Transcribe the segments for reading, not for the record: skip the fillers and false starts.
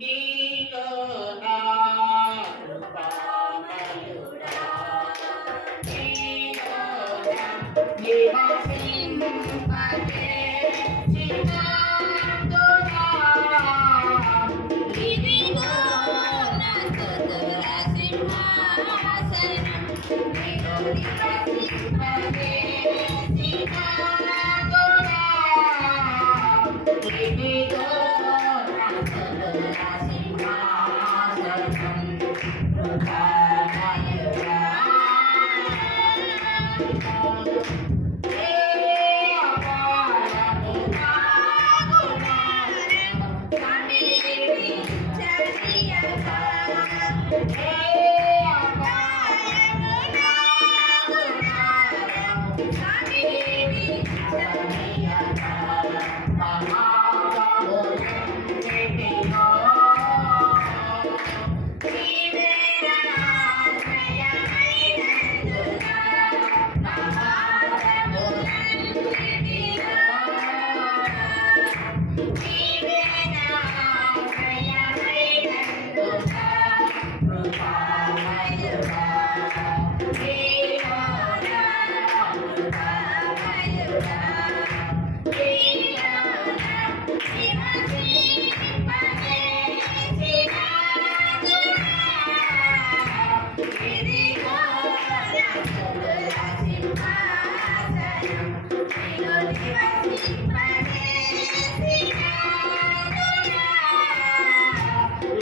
నీలో నా కృపామయుడా నీలో నా నివసింపజేసినందునా ఇదిగో నా స్తుతుల సింహాసనం నీలో నివసింపజేసినందునా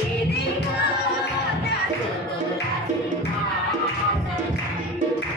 ఇదిగో నా స్తుతుల సింహాసనం కృపామయుడా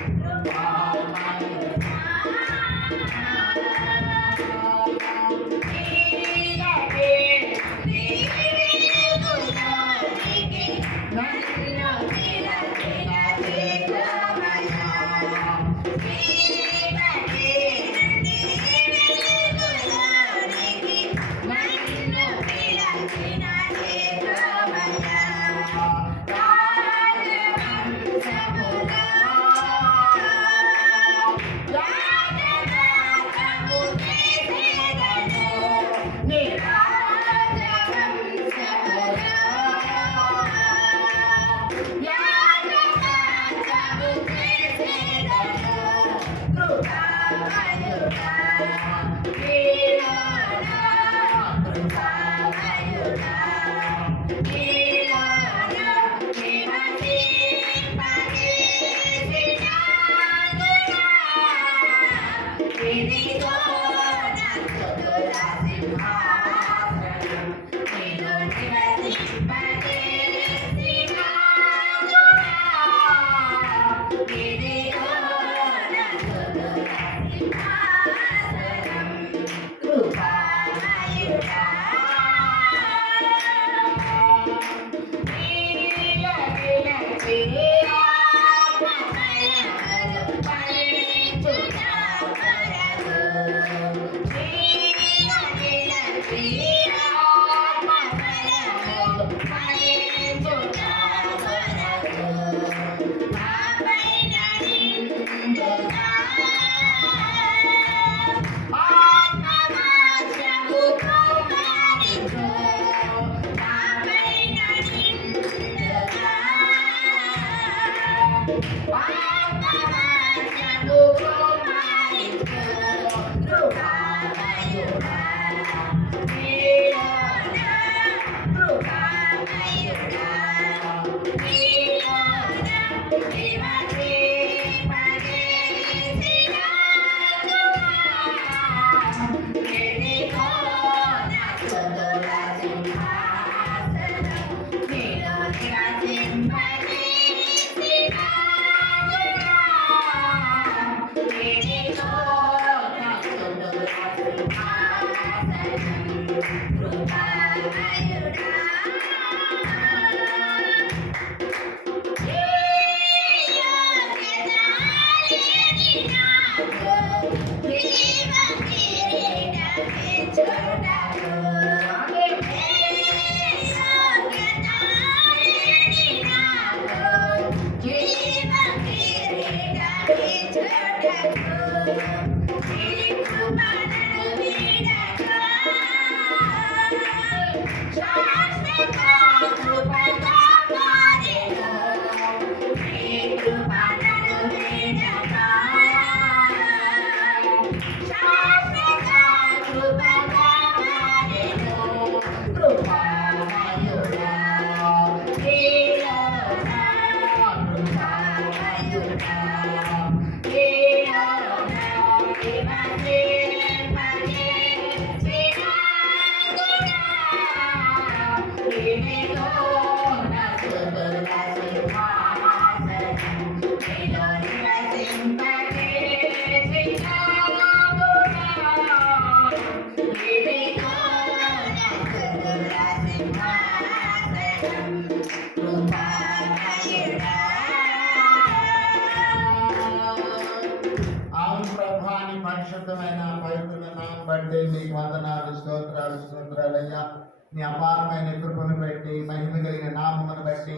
నీ అపారమైన కృపను బట్టి, మహిమ కలిగిన నామమును బట్టి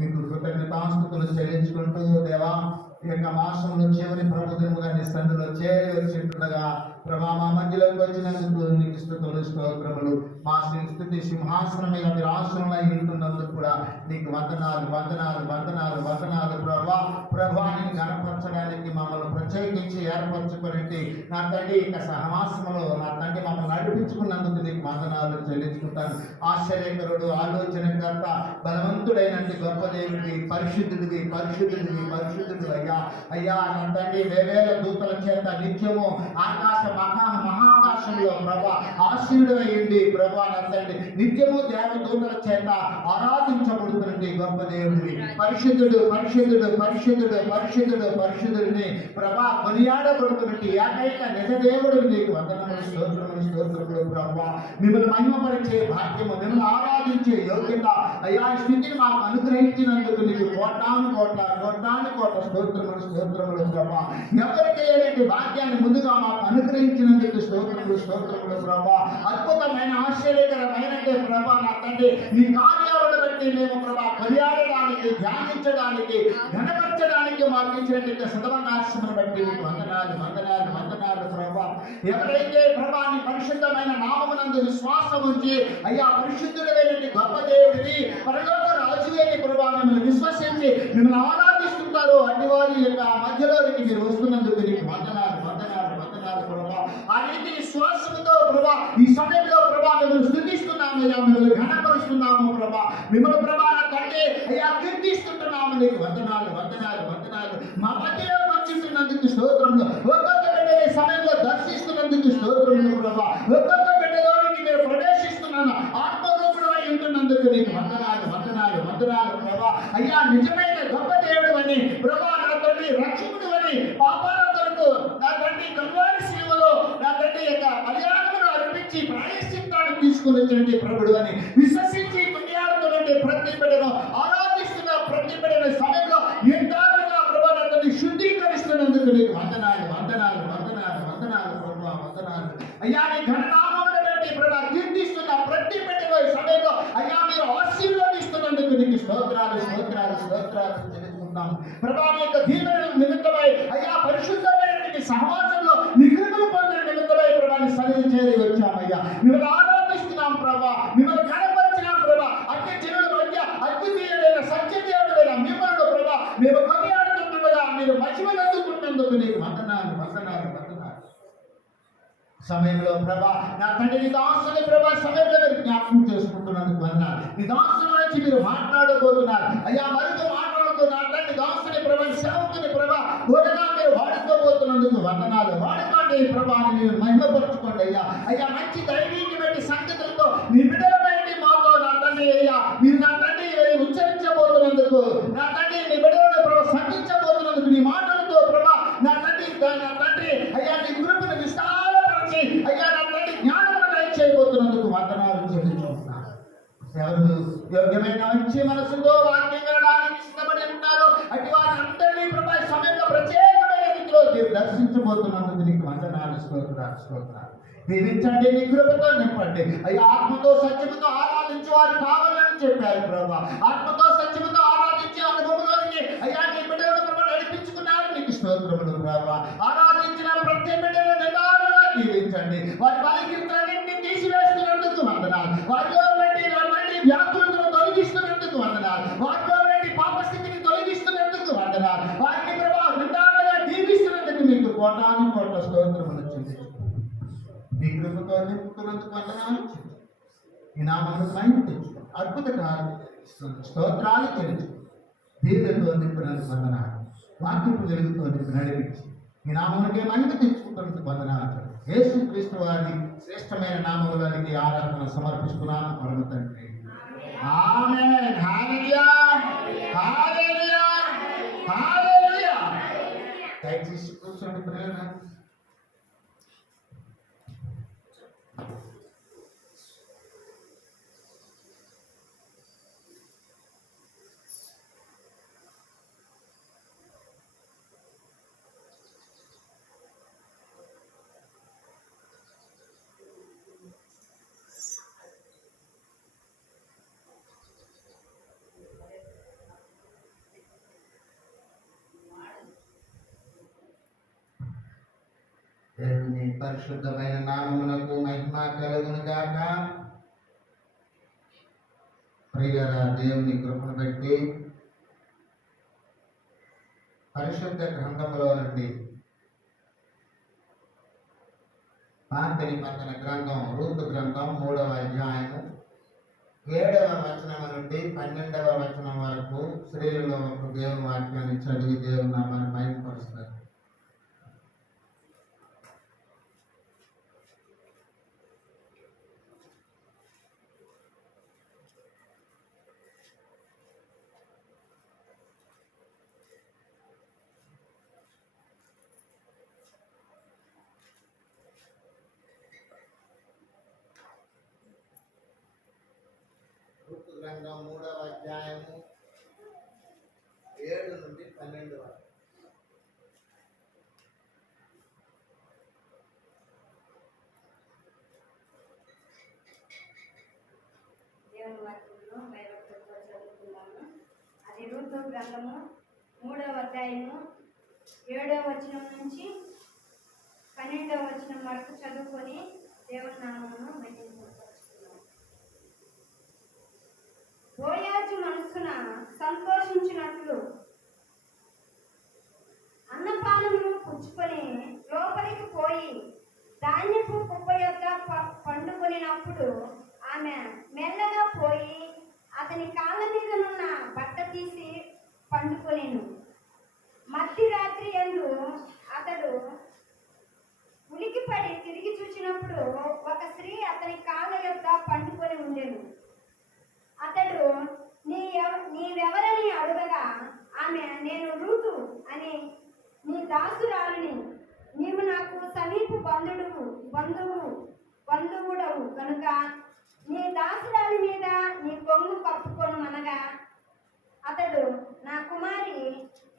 మీకు కృతజ్ఞతాస్తుతులు చెల్లించుకుంటూ దేవా, ఈ యొక్క మాసంలో చివరి ప్రభుత్వముగా నీ సందులో చేరి వచ్చింటుండగా ప్రభా, మా మధ్యలోకి వచ్చినందుకు నీకు స్తుతులు స్తోత్రములు. మా స్థుతి సింహాసనం మీద మీరు ఆసనమై ఉంటున్నందుకు కూడా నీకు వందనాలు వందనాలు వందనాలు వందనాలు ప్రభా. ప్రభాని గణపరచడానికి మమ్మల్ని ప్రత్యేకించి ఏర్పరచుకుని నా తండ్రి ఇక సహవాసంలో నా తండ్రి మమ్మల్ని నడిపించుకున్నందుకు నీకు వందనాలు చెల్లించుకుంటాను. ఆశ్చర్యకరుడు, ఆలోచనకర్త, బలవంతుడైనటువంటి గొప్ప దేవుడివి, పరిశుద్ధుడివి పరిశుద్ధుడివి పరిశుద్ధుడు అయ్యా. అయ్యా నా తండ్రి వేవేల దూతల చేత నిత్యము ఆకాశ మహాకాశంలో ప్రభా ఆశీనుడు అయ్యింది ప్రభా. నా తండ్రి నిత్యము దేవదూతల చేత ఆరాధించబడుతున్నది గొప్ప దేవుడివి. పరిశుద్ధుడు పరిశుద్ధుడు పరిశుద్ధుడు పరిశుద్ధుడు పరిశుద్ధుడిని ప్రభా కొనియాడబడుతున్నట్టు ఏకైక నిజ దేవుడిని నీకు వందనములు స్తోత్రములు స్తోత్రములు ప్రభా. మిమ్మల్ని మహిమపరిచే భాగ్యము, మిమ్మల్ని ఆరాధించే యోగ్యత అయ్యా ఈ స్థితిని మాకు అనుగ్రహించినందుకు నీకు కోటాను కోట్ల కోటాను కోట్ల స్తోత్రములు స్తోత్రములు ప్రభా. ఎవరికి ఏదైతే భాగ్యాన్ని ముందుగా మాకు అనుగ్రహించినందుకు స్తోత్రములు స్తోత్రములు ప్రభా. అద్భుతమైన ఆశ్చర్యకరమైన ప్రభా నా తండ్రి నీ కార్యాలను బట్టి మేము ప్రభా కొనియాడడానికి, ధ్యానించడానికి, ఘనపరచడానికి మాకు ఇచ్చినట్టు సదవకాశమును బట్టి నీకు వందనాలు వందనాలు వందనాలు ప్రభా. ఎవరైతే ప్రభా నీ పరిశుద్ధమైన నామమునందు విశ్వాసం ఉంచి అయ్యా పరిశుద్ధుడైనటువంటి గొప్ప దేవుడిని, పరలోక రాజువేని ప్రభా మిమ్మల్ని విశ్వసించి మిమ్మల్ని ఆరాధిస్తుంటారో అట్టి వారి యొక్క మధ్యలోనికి మీరు వస్తున్నందుకు నీకు వందనాలు వందనాలు వందనాలు ప్రభా. ఆ రీతి విశ్వాసంతో ప్రభా ఈ సమయంలో ప్రభా మిమ్మల్ని స్తుతిస్తున్నాము అయ్యా, మిమ్మల్ని ఘనపరుస్తున్నాము ప్రభా. మిమ్మల్ని ప్రభా నా తండ్రి అయ్యా కీర్తిస్తుంటున్నాము నీకు వందనాలు వందనాలు వందనాలు. మా మధ్యలో వచ్చిస్తున్నందుకు స్తోత్రములు. ఒక్కొక్క బిడ్డని సమయంలో దర్శిస్తున్నందుకు స్తోత్రములు ప్రభా. ఒక్కొక్క బిడ్డలోనికి మీరు ప్రవేశిస్తున్నాను ఆత్మరూపుడు అయి ఉంటున్నందుకు నీకు వందనాలు వందనాలు వందనాలు ప్రభా. అయ్యా నిజమైన గొప్ప దేవుడు అని ప్రభా నా తండ్రి రక్షకుడు అని పాపాల కొరకు నా తండ్రి కల్వారి శిలువలో నా తండ్రి యొక్క బలియాగమును అర్పించి ప్రాయశ్చిత్తాన్ని తీసుకుని వచ్చినట్టు ప్రభుడు అని విశ్వసించి కొనియాడుతున్నట్టు ప్రతి బిడ్డను ఆరాధిస్తున్న ప్రతి బిడ్డను సమయంలో నిర్ధారణగా ప్రభా నా తండ్రి శుద్ధీకరిస్తున్నందుకు నీకు వందనాలు వందనాలు వందనాలు వందనాలు ప్రభా వందనాలు. అయ్యా నీ ఘననామమును బట్టి ప్రభా కీర్తిస్తున్న ప్రతి బిడ్డలో ఈ సమయంలో అయ్యా మీరు ఆశీర్వదిస్తున్నందుకు నీకు స్తోత్రాలు స్తోత్రాలు స్తోత్రాలు తెలుసుకుంటాం ప్రభా. నీ యొక్క దీవెనల నిమిత్తమై అయ్యా పరిశుద్ధమైనటువంటి సహవాసంలో నిగ్రహం పొందిన నిమిత్తమై ప్రభా నీ సన్నిధి చేరి వచ్చామయ్యా. మిమ్మల్ని ఆరాధిస్తున్నాం ప్రభా, మిమ్మల్ని కనపరిచినాం ప్రభా. అన్ని జనుల మధ్య అద్వితీయుడైన సత్యదేవుడైన మిమ్మల్ని ప్రభా మేము కొనియాడుతుండగా మీరు మహిమనందుకున్నందుకు నీకు వందనాలు వందనాలు వందనాలు. సమయంలో ప్రభా నా తండ్రి నీ దాసుని ప్రభా సమయంలో మీరు జ్ఞాపకం చేసుకుంటున్నందుకు వందనాలు. నీ దాసుల నుంచి మీరు మాట్లాడబోతున్నారు అయ్యా, మరితో మాట్లాడుతున్నారు తండ్రి దాసుని ప్రభా సేవకుని ప్రభా గోడగా మీరు వాడుకోబోతున్నందుకు వందనాలు. వాడుకోండి ప్రభా మీరు మహిమపరచుకోండి అయ్యా. అయ్యా మంచి దైవీకమైన సంగతులతో నీ బిడ్డలమైన మాతో నా తండ్రి అయ్యా మీరు నా తండ్రి ఉచ్చరించబోతున్నందుకు నా తండ్రి నీ బిడ్డలను ప్రభా సంధించబోతున్నందుకు నీ మాటలతో ప్రభా నా తండ్రి అయ్యా నీ కృపను విస్తారపరిచి అయ్యా నా తండ్రి జ్ఞానమును దయచేయబోతున్నందుకు వందనాలు చెల్లించుకుంటున్నాను. ఎవరు యోగ్యమైన మంచి మనసుతో వాక్యం వినడానికి ఇష్టపడి ఉంటారో అటు వారందరినీ ప్రభా సమయంలో ప్రత్యేకమైన రీతిలో మీరు దర్శించబోతున్నందుకు నీకు వందనాలు స్తోత్రాలు స్తోత్రాలు. దీవించండి, నీ కృపతో నింపండి అయ్యా. ఆత్మతో సత్యముతో ఆరాధించి వారు కావాలని చెప్పారు ప్రభా. ఆత్మతో సత్యముతో ఆరాధించి అనుభవంలోనికి అయ్యా నీ బిడ్డలను ప్రభా నడిపించుకున్నారు నీకు స్తోత్రములు ప్రభా. ఆరాధించిన ప్రతి బిడ్డలను నిదానంగా దీవించండి. వారి బలహీనతలన్నింటినీ తీసివేస్తున్నందుకు వందనాలు. వారిలో వ్యాకులను తొలగిస్తున్నందుకు వందనాలు. వారిలో పాప స్థితిని తొలగిస్తున్నందుకు వందనాలు. వారిని ప్రభా నిదానంగా దీవిస్తున్నందుకు మీకు కోటాను కోట్ల స్తోత్రములు చెల్లించు. నీ కృపతో నింపుతున్నందుకు వందనాలు. ఈ నామమును మహిమ తెచ్చుకో. అద్భుత స్తోత్రాలు చెల్లించు. దీవులతో నింపినందుకు వందనాలు. వాక్యపు వెలుగుతో నింపి నడిపించి ఈ నామమునకే మహిమ తెచ్చుకుంటున్నందుకు వందనాలు. యేసుక్రీస్తు వారి శ్రేష్టమైన నామములోనికి ఆరాధన సమర్పిస్తున్నాను పరమ తండ్రి. ఆమేన్. హల్లెలూయా హల్లెలూయా హల్లెలూయా. దయచేసి కూర్చోండి ప్రియులారా. పరిశుద్ధమైన నామమునకు మహిమ కలుగును గాక. ప్రియులారా, దేవుని కృపను బట్టి పరిశుద్ధ గ్రంథములో నుండి పాత నిబంధన గ్రంథం రూతు గ్రంథం 3వ అధ్యాయము 7వ వచనం నుండి 12వ వచనం వరకు స్త్రీలలో ఒక దేవుని వాక్యాన్ని చదివి దేవుని నామాన్ని మహిమపరుస్తారు. రూతు గ్రంథం 3వ అధ్యాయము 7 నుండి 12 వరకు. దేవుని వాక్యంలో భయభక్తులతో చదువుతున్నాము. అది రూతు గ్రంథము 3వ అధ్యాయము 7వ వచనం నుంచి 12వ వచనం వరకు చదువుకొని దేవుని నామమును మహిమపరుచుకున్నాము. బోయాజు మనస్సున సంతోషించినట్లు అన్నపానములు పుచ్చుకొని లోపలికి పోయి ధాన్యపు కుప్ప యొద్ద పండుకొనినప్పుడు ఆమె మెల్లగా పోయి అతని కాళ్ళ మీదనున్న బట్ట తీసి పండుకొనెను. మధ్యరాత్రి యందు అతడు ఉలికిపడి తిరిగి చూసినప్పుడు ఒక స్త్రీ అతని కాళ్ళ యొద్ద పండుకొని ఉండెను. అతడు నీవెవరని అడుగగా ఆమె, నేను రూతు అని నీ దాసురాలిని, నీవు నాకు సమీప బంధువుడవు కనుక నీ దాసురాలి మీద నీ కొంగు కప్పుకొను అనగా అతడు, నా కుమారి,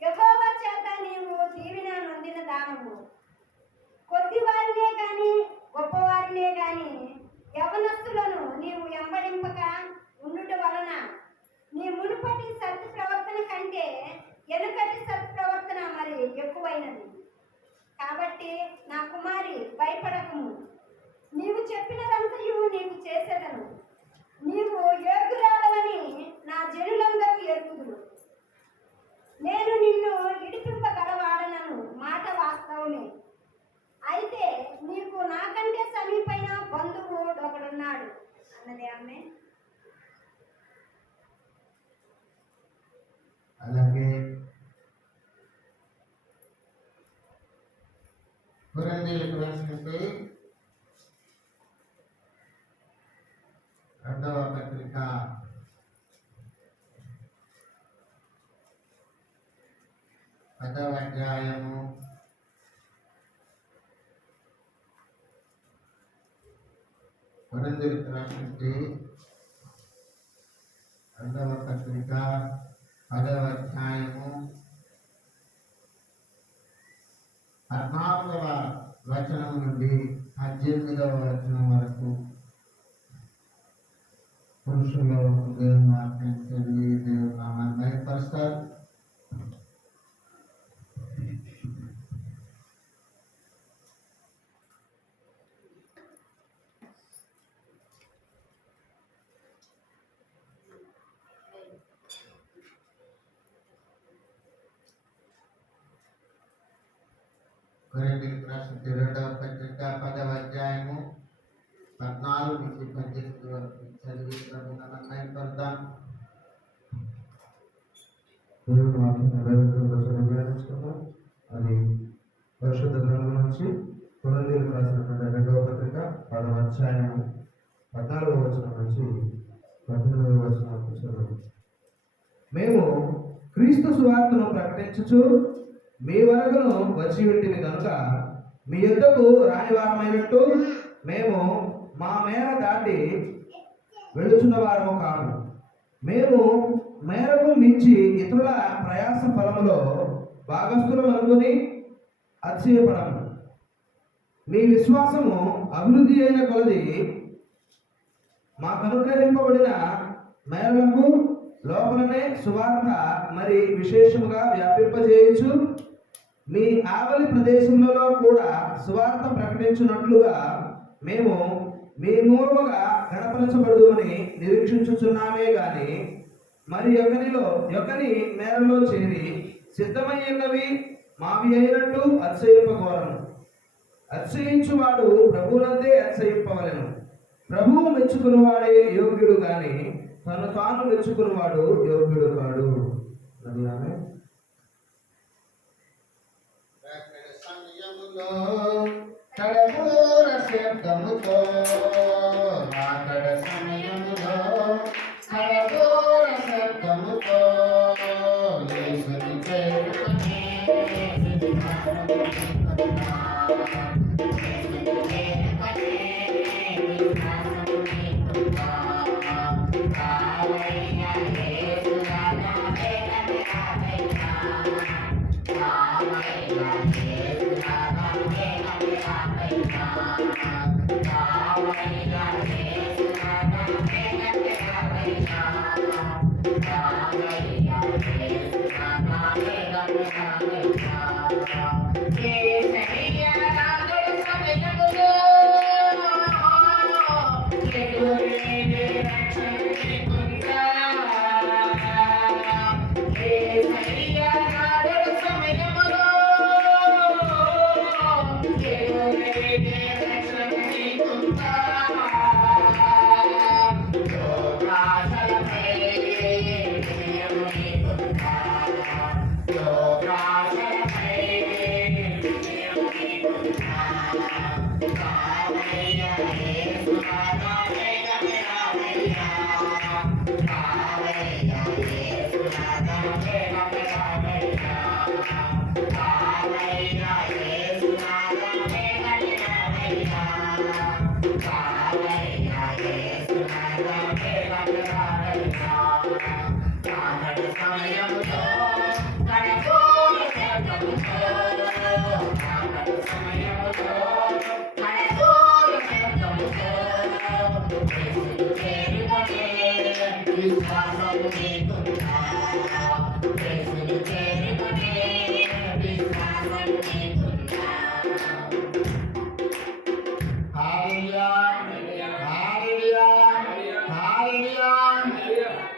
యెహోవా చేత నీవు దీవెన నొందిన దానవు. కొద్దివారినే గాని గొప్పవారినే గాని యవనస్తులను నీవు ఎంబడింపక ఉండుట వలన నీ మునుపటి సత్ ప్రవర్తన కంటే వెనుకటి సత్ ప్రవర్తన మరి ఎక్కువైనది. కాబట్టి నా కుమారి, భయపడకము. నీవు చెప్పినదంతయు నీకు చేసేదను. నీవు యోగ్యురాలవని నా జనులందరూ ఎరుగుదురు. నేను నిన్ను ఇడిపింపగలవాడనను మాట వాస్తవమే. అయితే నీకు నాకంటే సమీపైన బంధువు ఒకడున్నాడు అన్నది ఆమె. అలాగే కొరింథీయులకు రాసినటువంటి 2వ పత్రిక 10వ అధ్యాయము 2వ పత్రిక 10వ అధ్యాయము 14వ వచనం నుండి 18వ వచనం వరకు పురుషులు దేవుని వాక్యం చదివి దేవుని నామాన్ని మహిమపరుస్తారు. కొరింథీయులకు రాసిన 2వ పత్రిక 10వ అధ్యాయము 14 నుంచి 18 వరకు చదివి ప్రభువుని మహిమపరుద్దాం. దేవుని వాక్యం ధ్యానించుకుందాం. అది పరిశుద్ధ గ్రంథం నుంచి కొరింథీయులకు రాసినటువంటి 2వ పత్రిక 10వ అధ్యాయము 14వ వచనం నుంచి 18వ వచనం వరకు చదువు. మేము క్రీస్తు సువార్తను ప్రకటించుచు మీ వరకును వచ్చి ఉంటిమి కనుక మీ యొద్దకు రానివారమైనట్టు మేము మా మేర దాటి వెళుచున్న వారము కాము. మేము మేరకు మించి ఇతరుల ప్రయాస ఫలములో భాగస్థులం అనుకుని అతిశయపడము. మీ విశ్వాసము అభివృద్ధి అయిన కొలది మాకు అనుగ్రహింపబడిన మేరకు లోపలనే సువార్త మరి విశేషముగా వ్యాపింపజేయచ్చు. మీ ఆవలి ప్రదేశములలో కూడా సువార్త ప్రకటించినట్లుగా మేము మీ మూలముగా గణపరచబడుమని నిరీక్షించుచున్నామే గాని మరి ఒకని మేరలో చేరి సిద్ధమయ్యున్నవి మావి అయినట్టు అతిశయింపగోరము. అతిశయించువాడు ప్రభువునందే అతిశయింపవలెను. ప్రభువు మెచ్చుకున్నవాడే యోగ్యుడు గాని తను తాను మెచ్చుకున్నవాడు యోగ్యుడు కాడు. అది ఆమె. సమయములో కడబూర శబ్దముతో రాకడ సమయములో కడబూర శబ్దముతో యేసుని చేరుకుని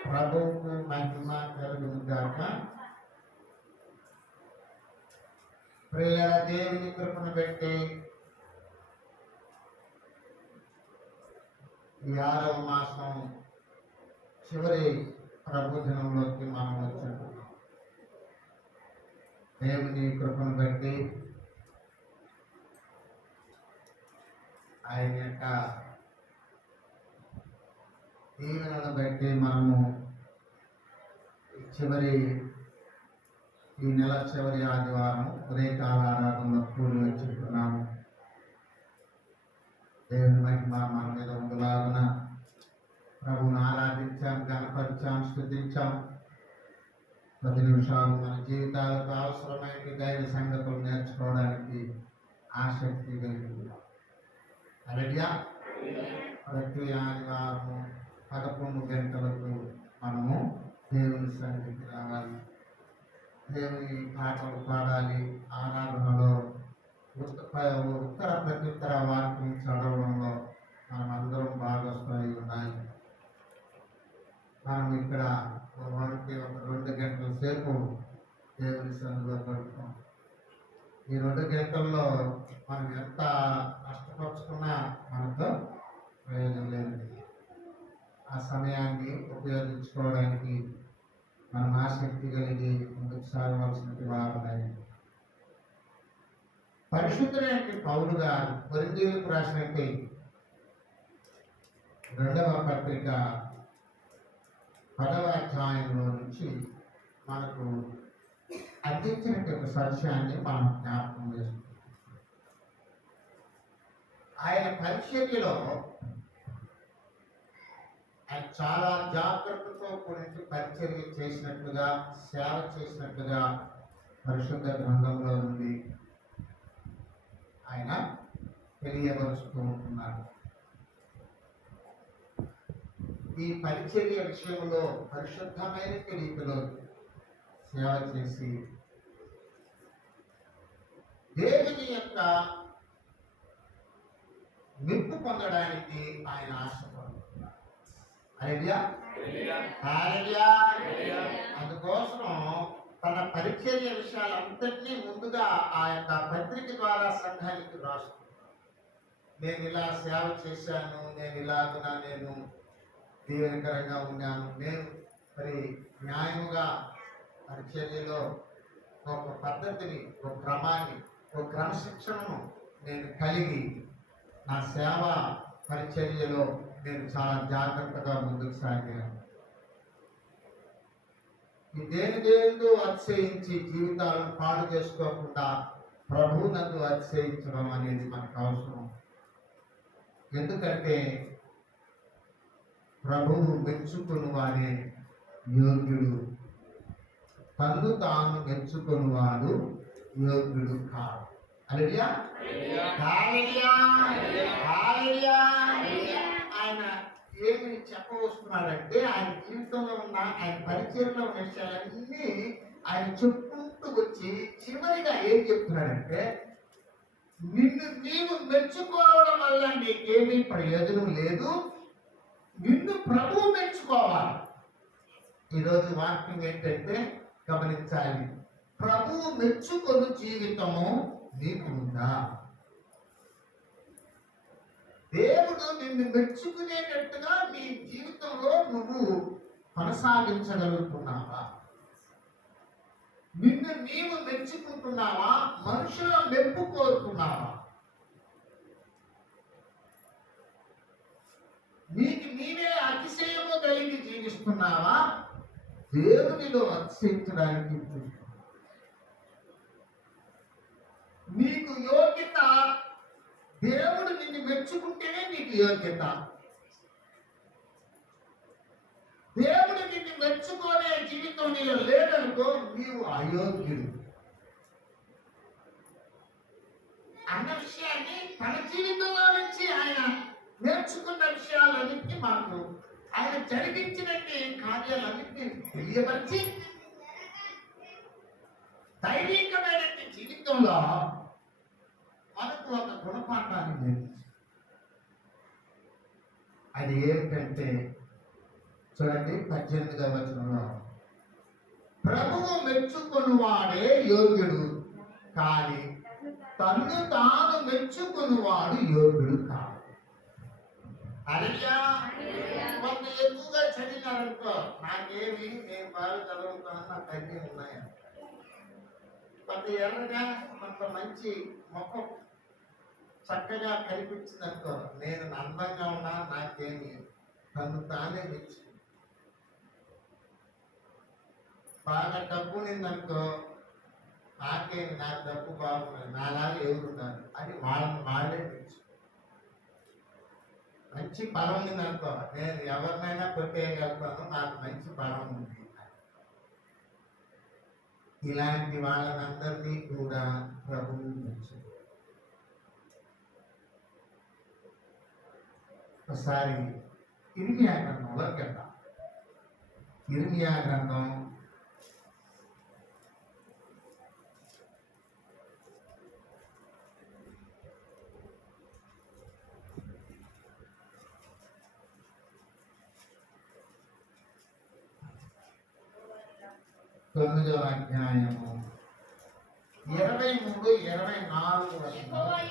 ప్రభువుకు మహిమ కలుగును గాక. ప్రియుల దేవుని కృపను పెట్టి ఈ 6వ మాసం చివరి ప్రభుదినంలోకి మనం వచ్చుంటున్నాం. దేవుని కృపను బట్టి ఆయన యొక్క దీవెనను బట్టి మనము ఈ నెల చివరి ఆదివారం ఉదయకాల ఆరాధనలో కూడి వచ్చుకుంటున్నాము. దేవుని మహిమ మన మీద ఉండులాగున ప్రభువును ఆరాధించాం, గణపరిచాం, స్తుతించాం. 10 నిమిషాలు మన జీవితాలకు అవసరమైన దైవ సంగతులు నేర్చుకోవడానికి ఆసక్తి కలిగింది. అలాగే ప్రతి ఆదివారం 11 గంటలకు మనము దేవుని సన్నిధికి రావాలి, దేవుని పాటలు పాడాలి. ఆరాధనలో ఉత్తర ప్రత్యుత్తర వాక్యం చదవడంలో మనం అందరం భాగస్వామి ఉన్నాయి. మనం ఇక్కడ ఒక 2 గంటల సేపు దేవుని సన్నిధిలో గడుపుతాం. ఈ 2 గంటల్లో మనం ఎంత కష్టపరుచుకున్నా మనతో ప్రయోజనం లేదు. ఆ సమయాన్ని ఉపయోగించుకోవడానికి మనం ఆసక్తి కలిగి ముందుకు సాగవలసిన వారున్నాయి. పరిశుద్ధులైన పౌలు గారు కొరింథీయులకు రాసినట్టు 2వ పత్రిక 10వ అధ్యాయంలో నుంచి మనకు అందించినటువంటి సత్యాన్ని మనం జ్ఞాపకం చేసుకుంటాం. ఆయన పరిచర్యలో ఆయన చాలా జాగ్రత్తతో కూడి పరిచర్య చేసినట్లుగా, సేవ చేసినట్లుగా పరిశుద్ధ గ్రంథంలో నుండి ఆయన తెలియవరుస్తూ ఉంటున్నాడు. ఈ పరిచర్య విషయంలో పరిశుద్ధమైన రీతిలో సేవ చేసి దేవుని యొక్క మెప్పు పొందడానికి ఆయన ఆశపడుతున్నారు. హల్లెలూయా. హల్లెలూయా. అందుకోసం తన పరిచర్య విషయాలంతటినీ ముందుగా ఆ యొక్క పత్రిక ద్వారా సంఘానికి రాస్తున్నాడు. నేను ఇలా సేవ చేశాను, నేను ఇలాగునా నేను దీవెనకరంగా ఉన్నాను, నేను మరి న్యాయముగా పరిచర్యలో ఒక పద్ధతిని, ఒక క్రమాన్ని, ఒక క్రమశిక్షణను నేను కలిగి నా సేవ పరిచర్యలో నేను చాలా జాగ్రత్తగా ముందుకు సాగాను. ఈ దేనిదేందో అతిశయించి జీవితాలను పాడు చేసుకోకుండా ప్రభువునందు అతిశయించడం అనేది మనకు అవసరం. ఎందుకంటే ప్రభువు మెచ్చుకుని వాడే యోగ్యుడు, తన్ను తాను మెచ్చుకుని వాడు యోగ్యుడు కాదు. హల్లెలూయా. హల్లెలూయా. హల్లెలూయా. ఆయన ఏమి చెప్పవస్తున్నాడంటే ఆయన జీవితంలో ఉన్న ఆయన పరిచయంలో ఉన్న విషయాలన్నీ ఆయన చెప్పుకుంటూ వచ్చి చివరిగా ఏం చెప్తున్నాడంటే, నిన్ను నీవు మెచ్చుకోవడం వల్ల నీకేమీ ప్రయోజనం లేదు, నిన్ను ప్రభువు మెచ్చుకోవాలి. ఈరోజు వాక్యం ఏంటంటే గమనించాలి, ప్రభువు మెచ్చుకొని జీవితము నీకు ఉందా? దేవుడు నిన్ను మెచ్చుకునేటట్టుగా నీ జీవితంలో నువ్వు కొనసాగించగలుగుతున్నావా? నిన్ను నీవు మెచ్చుకుంటున్నావా? మనుషుల మెప్పు కోరుతున్నావా? నీకు నీవే అతిశయము కలిగి జీవిస్తున్నావా? దేవునిలో అతిశయించడానికి చూస్తున్నావా? నీకు యోగ్యత, దేవుడు నిన్ను మెచ్చుకుంటేనే నీకు యోగ్యత. దేవుడు నిన్ను మెచ్చుకోనే జీవితం నీలో లేదనుకో, నీవు అయోగ్యుడు అన్న విషయాన్ని తన జీవితంలో నుంచి ఆయన నేర్చుకున్న విషయాలన్నింటినీ మనకు ఆయన జరిగించినట్టు కార్యాలన్నింటినీ తెలియపరిచి దైవికమైన జీవితంలో మనకు ఒక గుణపాఠాన్ని నేర్పించారు. అది ఏంటంటే చూడండి 18వ వచనంలో, ప్రభువు మెచ్చుకుని వాడే యోగ్యుడు కానీ తన్ను తాను మెచ్చుకుని వాడు యోగ్యుడు కాదు. హల్లెలూయా. కొంత ఎక్కువగా చదివినారనుకో, నాకేమి నేను బాగా చదువుతాను, నాకు అన్నీ ఉన్నాయా? కొంత ఎర్రగా, కొంత మంచి ముఖం చక్కగా కనిపించిందనుకో, నేను అందంగా ఉన్నా, నాకేమి తను తానే మెచ్చు. బాగా డబ్బు నిందనుకో, నాకేమి నా డబ్బు బాగున్నది, నాలాగా ఎవరున్నారు అని వాళ్ళని వాళ్ళే మెచ్చు. మంచి బలం ఉందనుకో, నేను ఎవరినైనా కొట్టేయగలుగుతాను, నాకు మంచి బలం ఉంది. ఇలాంటి వాళ్ళనందరినీ కూడా ప్రభువు మెచ్చు. ఒకసారి ఇర్మియా గ్రంథంలోకి వెళ్దాం. ఇర్మియా గ్రంథం 9వ అధ్యాయము 23, 24 వచనాలు.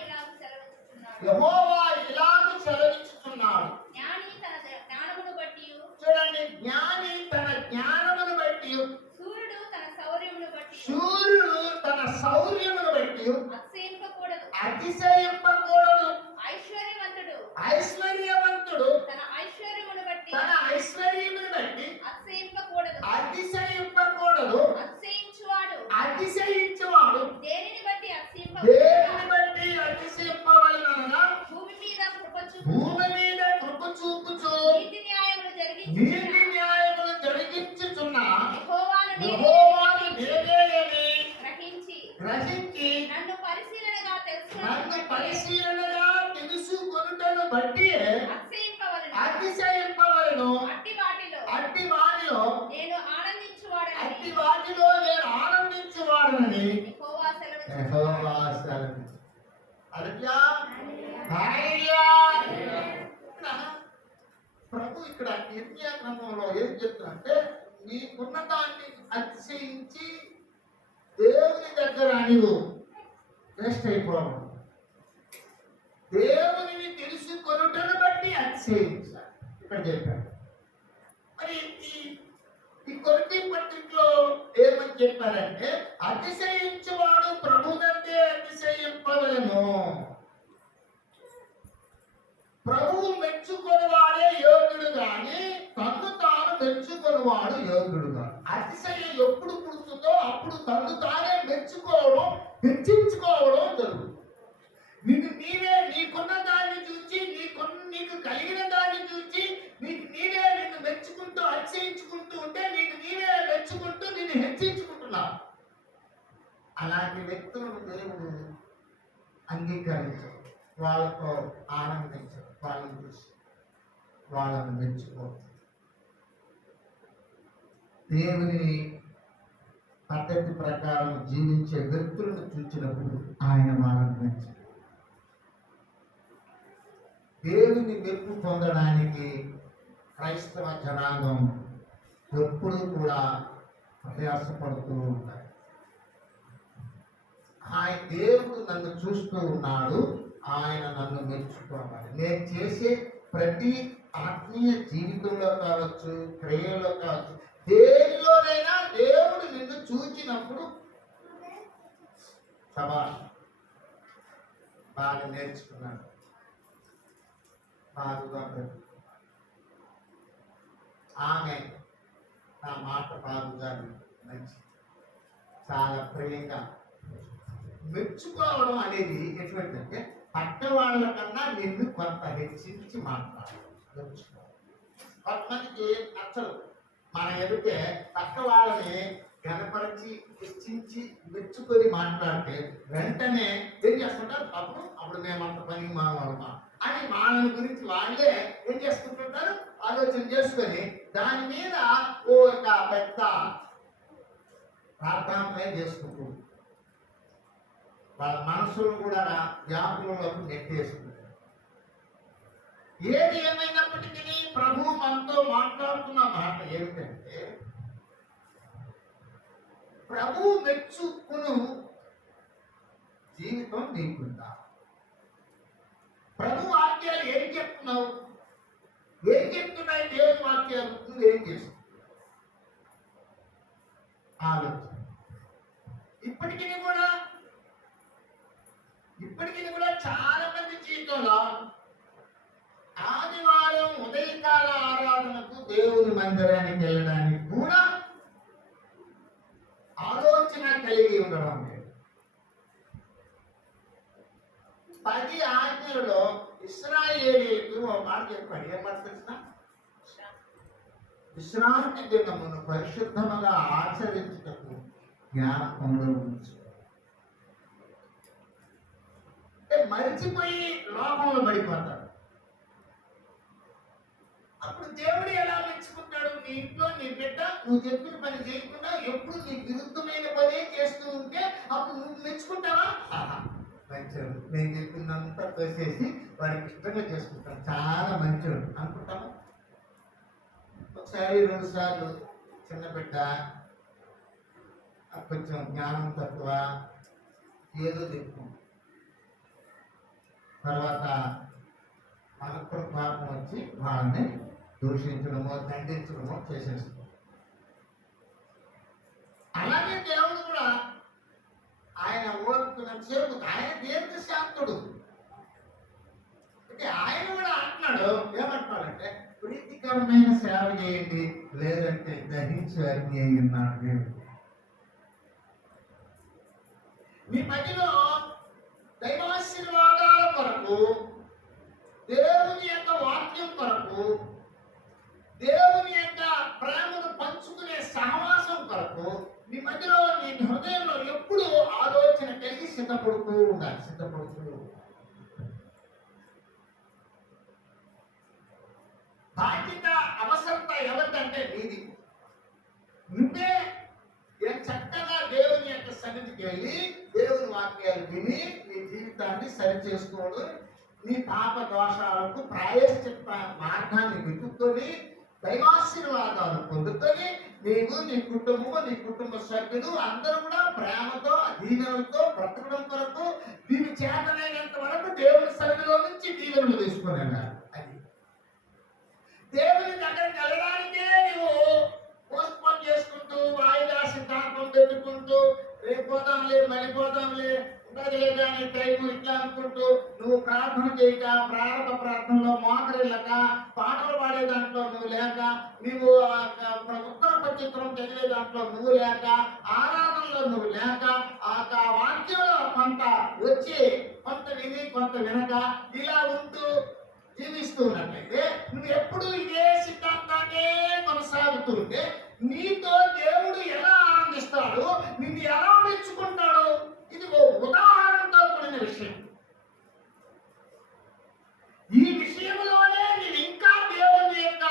యెహోవా ఇలాగు సెలవిస్తున్నాడు, చూడండి, జ్ఞాని తన జ్ఞానమును బట్టి, సూర్యుడు తన శౌర్యమును బట్టి అతిశయింపకూడదు. ఐశ్వర్యవంతుడు తన ఐశ్వర్యమును బట్టి అతిశయింపకూడదు. అతిశయించువాడు దేనిని బట్టి అతిశయింపవలెననగా భూమి మీద కృప చూపుచు నీతి న్యాయములు జరిగించుచున్న యెహోవాను నేనే అని గ్రహించి నన్ను పరిశీలనగా తెలుసుకొనుటను బట్టి అతిశయింపవలెను. అట్టి వాటిలో నేను ఆనందించువాడనని యెహోవా సెలవిస్తున్నాడు. హల్లెలూయా. హల్లెలూయా. ఇక్కడ ప్రభు ఇక్కడ ఇర్మియా గ్రంథంలో ఏం చెప్తున్నారంటే, నీకున్న దాన్ని అతిశయించి దేవుని దగ్గర నీవు వేస్ట్ అయిపోవడం, దేవునిని తెలుసుకొనుటను బట్టి అతిశయించాలి ఇక్కడ చెప్పారు. మరి ఈ కొరింథీ పత్రికలో ఏమని చెప్పారంటే, అతిశయించువాడు ప్రభువునందే అతిశయింపవలెను. ప్రభువు మెచ్చుకొనివాడే యోగ్యుడు గాని తన్ను తాను మెచ్చుకొనివాడు యోగ్యుడు కాదు. అతిశయం ఎప్పుడు పుడుతుందో అప్పుడు తన్ను తానే మెచ్చుకోవడం, హెచ్చించుకోవడం జరుగుతుంది. నీవే నీకున్న దాన్ని చూసి, నీకు కలిగిన దాన్ని చూసి నీవే నిన్ను మెచ్చుకుంటూ అతిశయించుకుంటూ ఉంటే నీకు నీవే మెచ్చుకుంటూ నిన్ను హెచ్చించుకుంటున్నావు. అలాంటి వ్యక్తులను దేవుడు అంగీకరించు, వాళ్ళతో ఆనందించు, వాళ్ళని చూసి వాళ్ళని మెచ్చుకో. దేవుని పద్ధతి ప్రకారం జీవించే వ్యక్తులను చూసినప్పుడు ఆయన వాళ్ళని మెచ్చు. దేవుని మెప్పు పొందడానికి క్రైస్తవ జనాంగం ఎప్పుడూ కూడా ప్రయాసపడుతూ ఉంటారు. ఆయన దేవుడు నన్ను చూస్తూ ఉన్నాడు, ఆయన నన్ను మెచ్చుకోవాలి. నేను చేసే ప్రతి ఆత్మీయ జీవితంలో కావచ్చు, క్రియలో కావచ్చు, దేనిలోనైనా దేవుడు నిన్ను చూచినప్పుడు శభాష్, బాగా నేర్చుకున్నాడు, బాగుగా బ్రతుకుతున్నాడు, ఆమె నా మాట బాగుగా మంచి, చాలా ప్రియంగా. మెచ్చుకోవడం అనేది ఎటువంటిదంటే పక్క వాళ్ళ కన్నా నిన్ను కొంత హెచ్చించి మాట్లాడాలి. మెచ్చుకోవాలి. కొంతమందికి నచ్చదు మన ఎదుటే పక్క వాళ్ళని గనపరిచి హెచ్చించి మెచ్చుకొని మాట్లాడితే వెంటనే ఏం చేస్తుంటారు, అప్పుడు మేమంత పని మాట్లాడమా అని వాళ్ళని గురించి వాళ్ళే ఏం చేసుకుంటుంటారు, ఆలోచన చేసుకొని దాని మీద ఒక పెద్ద ప్రార్థన చేసుకుంటూ వాళ్ళ మనసులు కూడా వ్యాపులంలోకి నెట్టేసుకుంటారు. ఏది ఏమైనప్పటికీ ప్రభు మనతో మాట్లాడుతున్న మాట ఏమిటంటే, ప్రభు మెచ్చుకును జీవితం నీకుందా? ప్రభు వాక్యాలు ఏం చెప్తున్నావు? ఏం చెప్తున్నాయి దేవుని వాక్యాలు? నువ్వేం చేస్తున్నావు? ఆలోచన. ఇప్పటికీ కూడా చాలా మంది జీవితంలో ఆదివారం ఉదయకాల ఆరాధనకు దేవుని మందిరానికి వెళ్ళడానికి కూడా ఆలోచన కలిగి ఉండడం లేదు. 10 ఆజ్ఞలలో ఇశ్రాయేలీయులకు ఒక మాట చెప్పాడు. ఏమాట తెలిసిన? విశ్రాంతి దినమును పరిశుద్ధముగా ఆచరించుటకు జ్ఞాపకంలో ఉంచు. మరిచిపోయి లోకంలో పడిపోతాడు. అప్పుడు దేవుడు ఎలా మెచ్చుకుంటాడు? నీ ఇంట్లో నీ బిడ్డ నువ్వు చెప్పిన పని చేయకుండా ఎప్పుడు నీ విరుద్ధమైన పనే చేస్తూ ఉంటే అప్పుడు నువ్వు మెచ్చుకుంటావా? మంచోడు, నేను చెప్పిందంతా తోసేసి వాడికి ఇష్టంగా చేసుకుంటాను, చాలా మంచోడు అనుకుంటాము. ఒకసారి 2 సార్లు చిన్న బిడ్డ కొంచెం జ్ఞానం తక్కువ ఏదో చెప్పుకుంటాం, తర్వాత మనకు పాపం వచ్చి వాళ్ళని దూషించడమో దండించడమో చేసేస్తాం. అలాగే దేవుడు కూడా ఆయన ఓర్పునంతసేపు ఆయన దీర్ఘశాంతుడు. అంటే ఆయన కూడా అంటున్నాడు, ఏమంటున్నాడంటే ప్రీతికరమైన సేవ చేయండి, లేదంటే దహించి అగ్ని అయి ఉన్నాడు దేవుడు. మీ మధ్యలో దైవాశీర్వాదాల కొరకు, దేవుని యొక్క వాక్యం కొరకు, దేవుని యొక్క ప్రేమను పంచుకునే సహవాసం కొరకు మీ మధ్యలో మీ హృదయంలో ఎప్పుడు ఆలోచన కలిగి సిద్ధపడుతూ ఉండాలి. బాధ్యత అవసరత ఎవరిదంటే నీది. నువ్వే చక్కగా దేవుని యొక్క సన్నిధికి వెళ్ళి దేవుని వాక్యాలు విని నీ జీవితాన్ని సరి చేసుకోవడం, నీ పాప దోషాలకు ప్రాయశ్చిత్త మార్గాన్ని వెతుక్కొని దైవాశీర్వాదాలు పొందుకొని నీవు, నీ కుటుంబము, నీ కుటుంబ సభ్యులు అందరూ కూడా ప్రేమతో దీవెనలతో బ్రతకడం కొరకు నీవు చేతనైనంత వరకు దేవుని సన్నిధిలో నుంచి దీవెనలు తీసుకొని అన్నారు. అది దేవుని దగ్గరికి వెళ్ళడానికే నువ్వు పోస్ట్పోన్ చేసుకుంటూ వాయిదా సిద్ధాంతం పెట్టుకుంటూ రేపు పోదాంలే మళ్ళీ పోదాంలే ఉండదులే కానీ టైం ఇట్లా అనుకుంటూ నువ్వు ప్రార్థన చేయక, ప్రార్థనలో మోకరిల్లక, పాటలు పాడే దాంట్లో నువ్వు లేక, నువ్వు ఉత్తర పచిత్రం చదివే దాంట్లో నువ్వు లేక, ఆరాధనలో నువ్వు లేక, ఆ వాక్యంలో కొంత వచ్చి కొంత విని కొంత వినక ఇలా ఉంటూ జీవిస్తూ ఉన్నట్లయితే నువ్వు ఎప్పుడు ఇదే సిద్ధాంతాన్నే కొనసాగుతుంటే నీతో దేవుడు ఎలా ఆనందిస్తాడు, నిన్ను ఎలా మెచ్చుకుంటాడు? ఇది ఓ ఉదాహరణతో కూడిన విషయం. ఈ విషయంలోనే నేను ఇంకా దేవుని యొక్క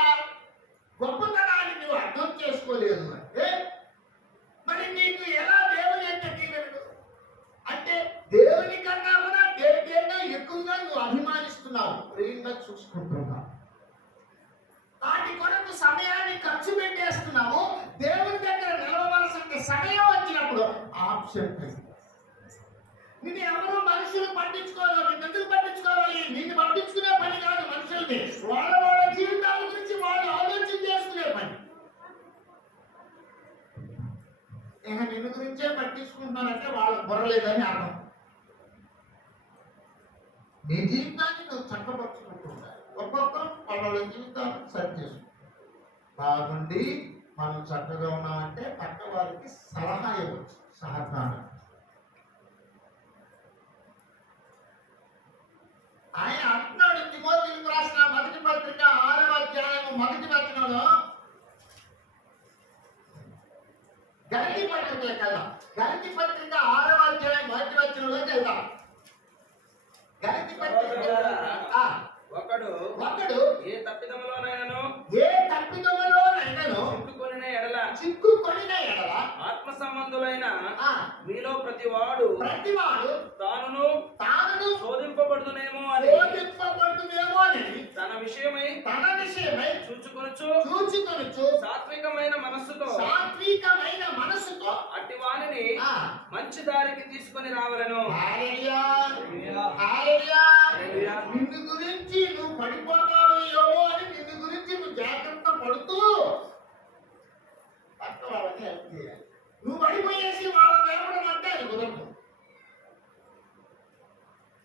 గొప్పతనాన్ని నువ్వు అర్థం చేసుకోలేదు అంటే మరి నీకు ఎలా దేవుని యొక్క దీవెనలు అంటే దేవుని కన్నా కూడా దేనికైనా ఎక్కువగా నువ్వు అభిమానిస్తున్నావు, ప్రేమగా చూసుకుంటున్నావు, వాటి కొరకు సమయాన్ని ఖర్చు పెట్టేస్తున్నావు. దేవుని దగ్గర నిలవవలసిన సమయం వచ్చినప్పుడు ఆప్షన్ నిన్ను ఎవరు మనుషులు పట్టించుకోవాలి. నిన్ను ఎందుకు పట్టించుకోవాలి? నిన్ను పట్టించుకునే పని కాదు మనుషులకి, వాళ్ళ వాళ్ళ జీవితాల గురించి వాళ్ళు ఆలోచన చేసుకునే పని. ఇక నిన్ను గురించే పట్టించుకుంటున్నారంటే వాళ్ళకు బుర్రలేదని అర్థం. నీ జీవితాన్ని నువ్వు చక్కపరుచుకుంటూ ఉండాలి. ఒక్కొక్కరు వాళ్ళ జీవితాన్ని సరి చేసుకుంటారు. బాగుండి మనం చక్కగా ఉన్నామంటే పక్క వారికి సలహా ఇవ్వచ్చు, సహకారం. ఆయన అంటున్నాడు తిమోతికి రాసిన మొదటి పత్రిక 6వ అధ్యాయం 1వ వచనంలో, గలతీ పత్రికలోకి వెళ్దాం. గలతీ పత్రిక 6వ అధ్యాయం 1వ వచనంలోకి వెళ్దాం. గలతీ పత్రిక ఒకడు ఏ తప్పిదములోనైనను చిక్కుకొనిన ఎడల ఆత్మ సంబంధులైన మీలో ప్రతివాడు తానును శోధింపబడుతునేమో అని తన విషయమై చూచుకొనుచు సాత్వికమైన మనస్సుతో అట్టి వానిని మంచి దారికి తీసుకొని రావలను. నిన్ను గురించి నువ్వు పడిపోతావు ఏమో అని నిన్ను గురించి నువ్వు జాగ్రత్త పడుతూ పక్క వాళ్ళని హెల్ప్ చేయాలి. నువ్వు పడిపోయేసి వాళ్ళని లేపడం అంటే అది కుదరదు.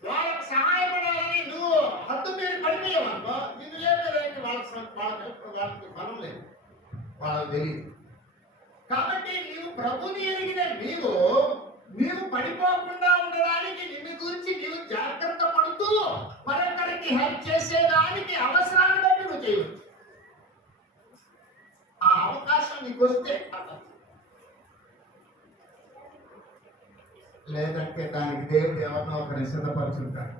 వాళ్ళకి సహాయపడాలని నువ్వు హద్దు మీద పడిపోయావనుకో నిన్ను లేపేదానికి వాళ్ళకి బలం లేదు, వాళ్ళకి తెలియదు. కాబట్టి నీవు ప్రభుని ఎరిగిన నీవు పడిపోకుండా ఉండడానికి నిన్ను గురించి నీవు జాగ్రత్త పడుతూ మరొకరికి హెల్ప్ చేసేదానికి అవసరాన్ని బట్టి నువ్వు చేయవచ్చు. ఆ అవకాశం నీకు వస్తే లేదంటే దానికి దేవుడు ఎవరినో ఒకరిని సిద్ధపరుచుంటాడు.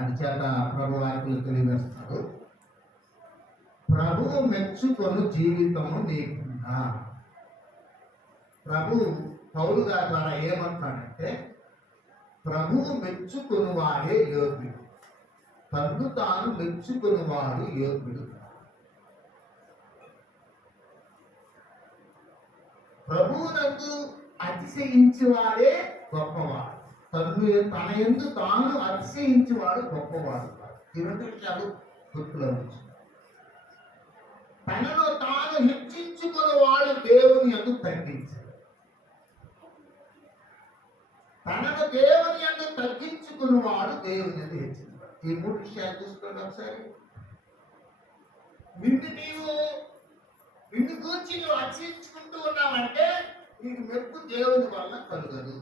అందుచేత ప్రభు వాక్యులు తెలియజేస్తాడు, ప్రభువు మెచ్చుకొను జీవితము నీకున్నా. ప్రభు పౌలు గారి ద్వారా ఏమంటాడంటే ప్రభువు మెచ్చుకుని వాడే యోగ్యుడు, తన్ను తాను మెచ్చుకుని వాడు యోగ్యుడు. ప్రభువునందు అతిశయించేవాడే గొప్పవాడు, తన యందు తాను అతిశయించేవాడు గొప్పవాడు. ఈ రెండు విషయాలు గుర్తులో ఉంచు. తనను తాను హెచ్చించుకుని వాడు దేవుని యందు తగ్గించాడు, తనను దేవుని యందు తగ్గించుకుని వాడు దేవుని యందు హెచ్చించాడు. ఈ మూడు విషయాలు చూసుకోండి ఒకసారి. నిన్ను గురించి నువ్వు హెచ్చించుకుంటూ ఉన్నావంటే నీకు మెప్పు దేవుని వల్ల కలుగదు.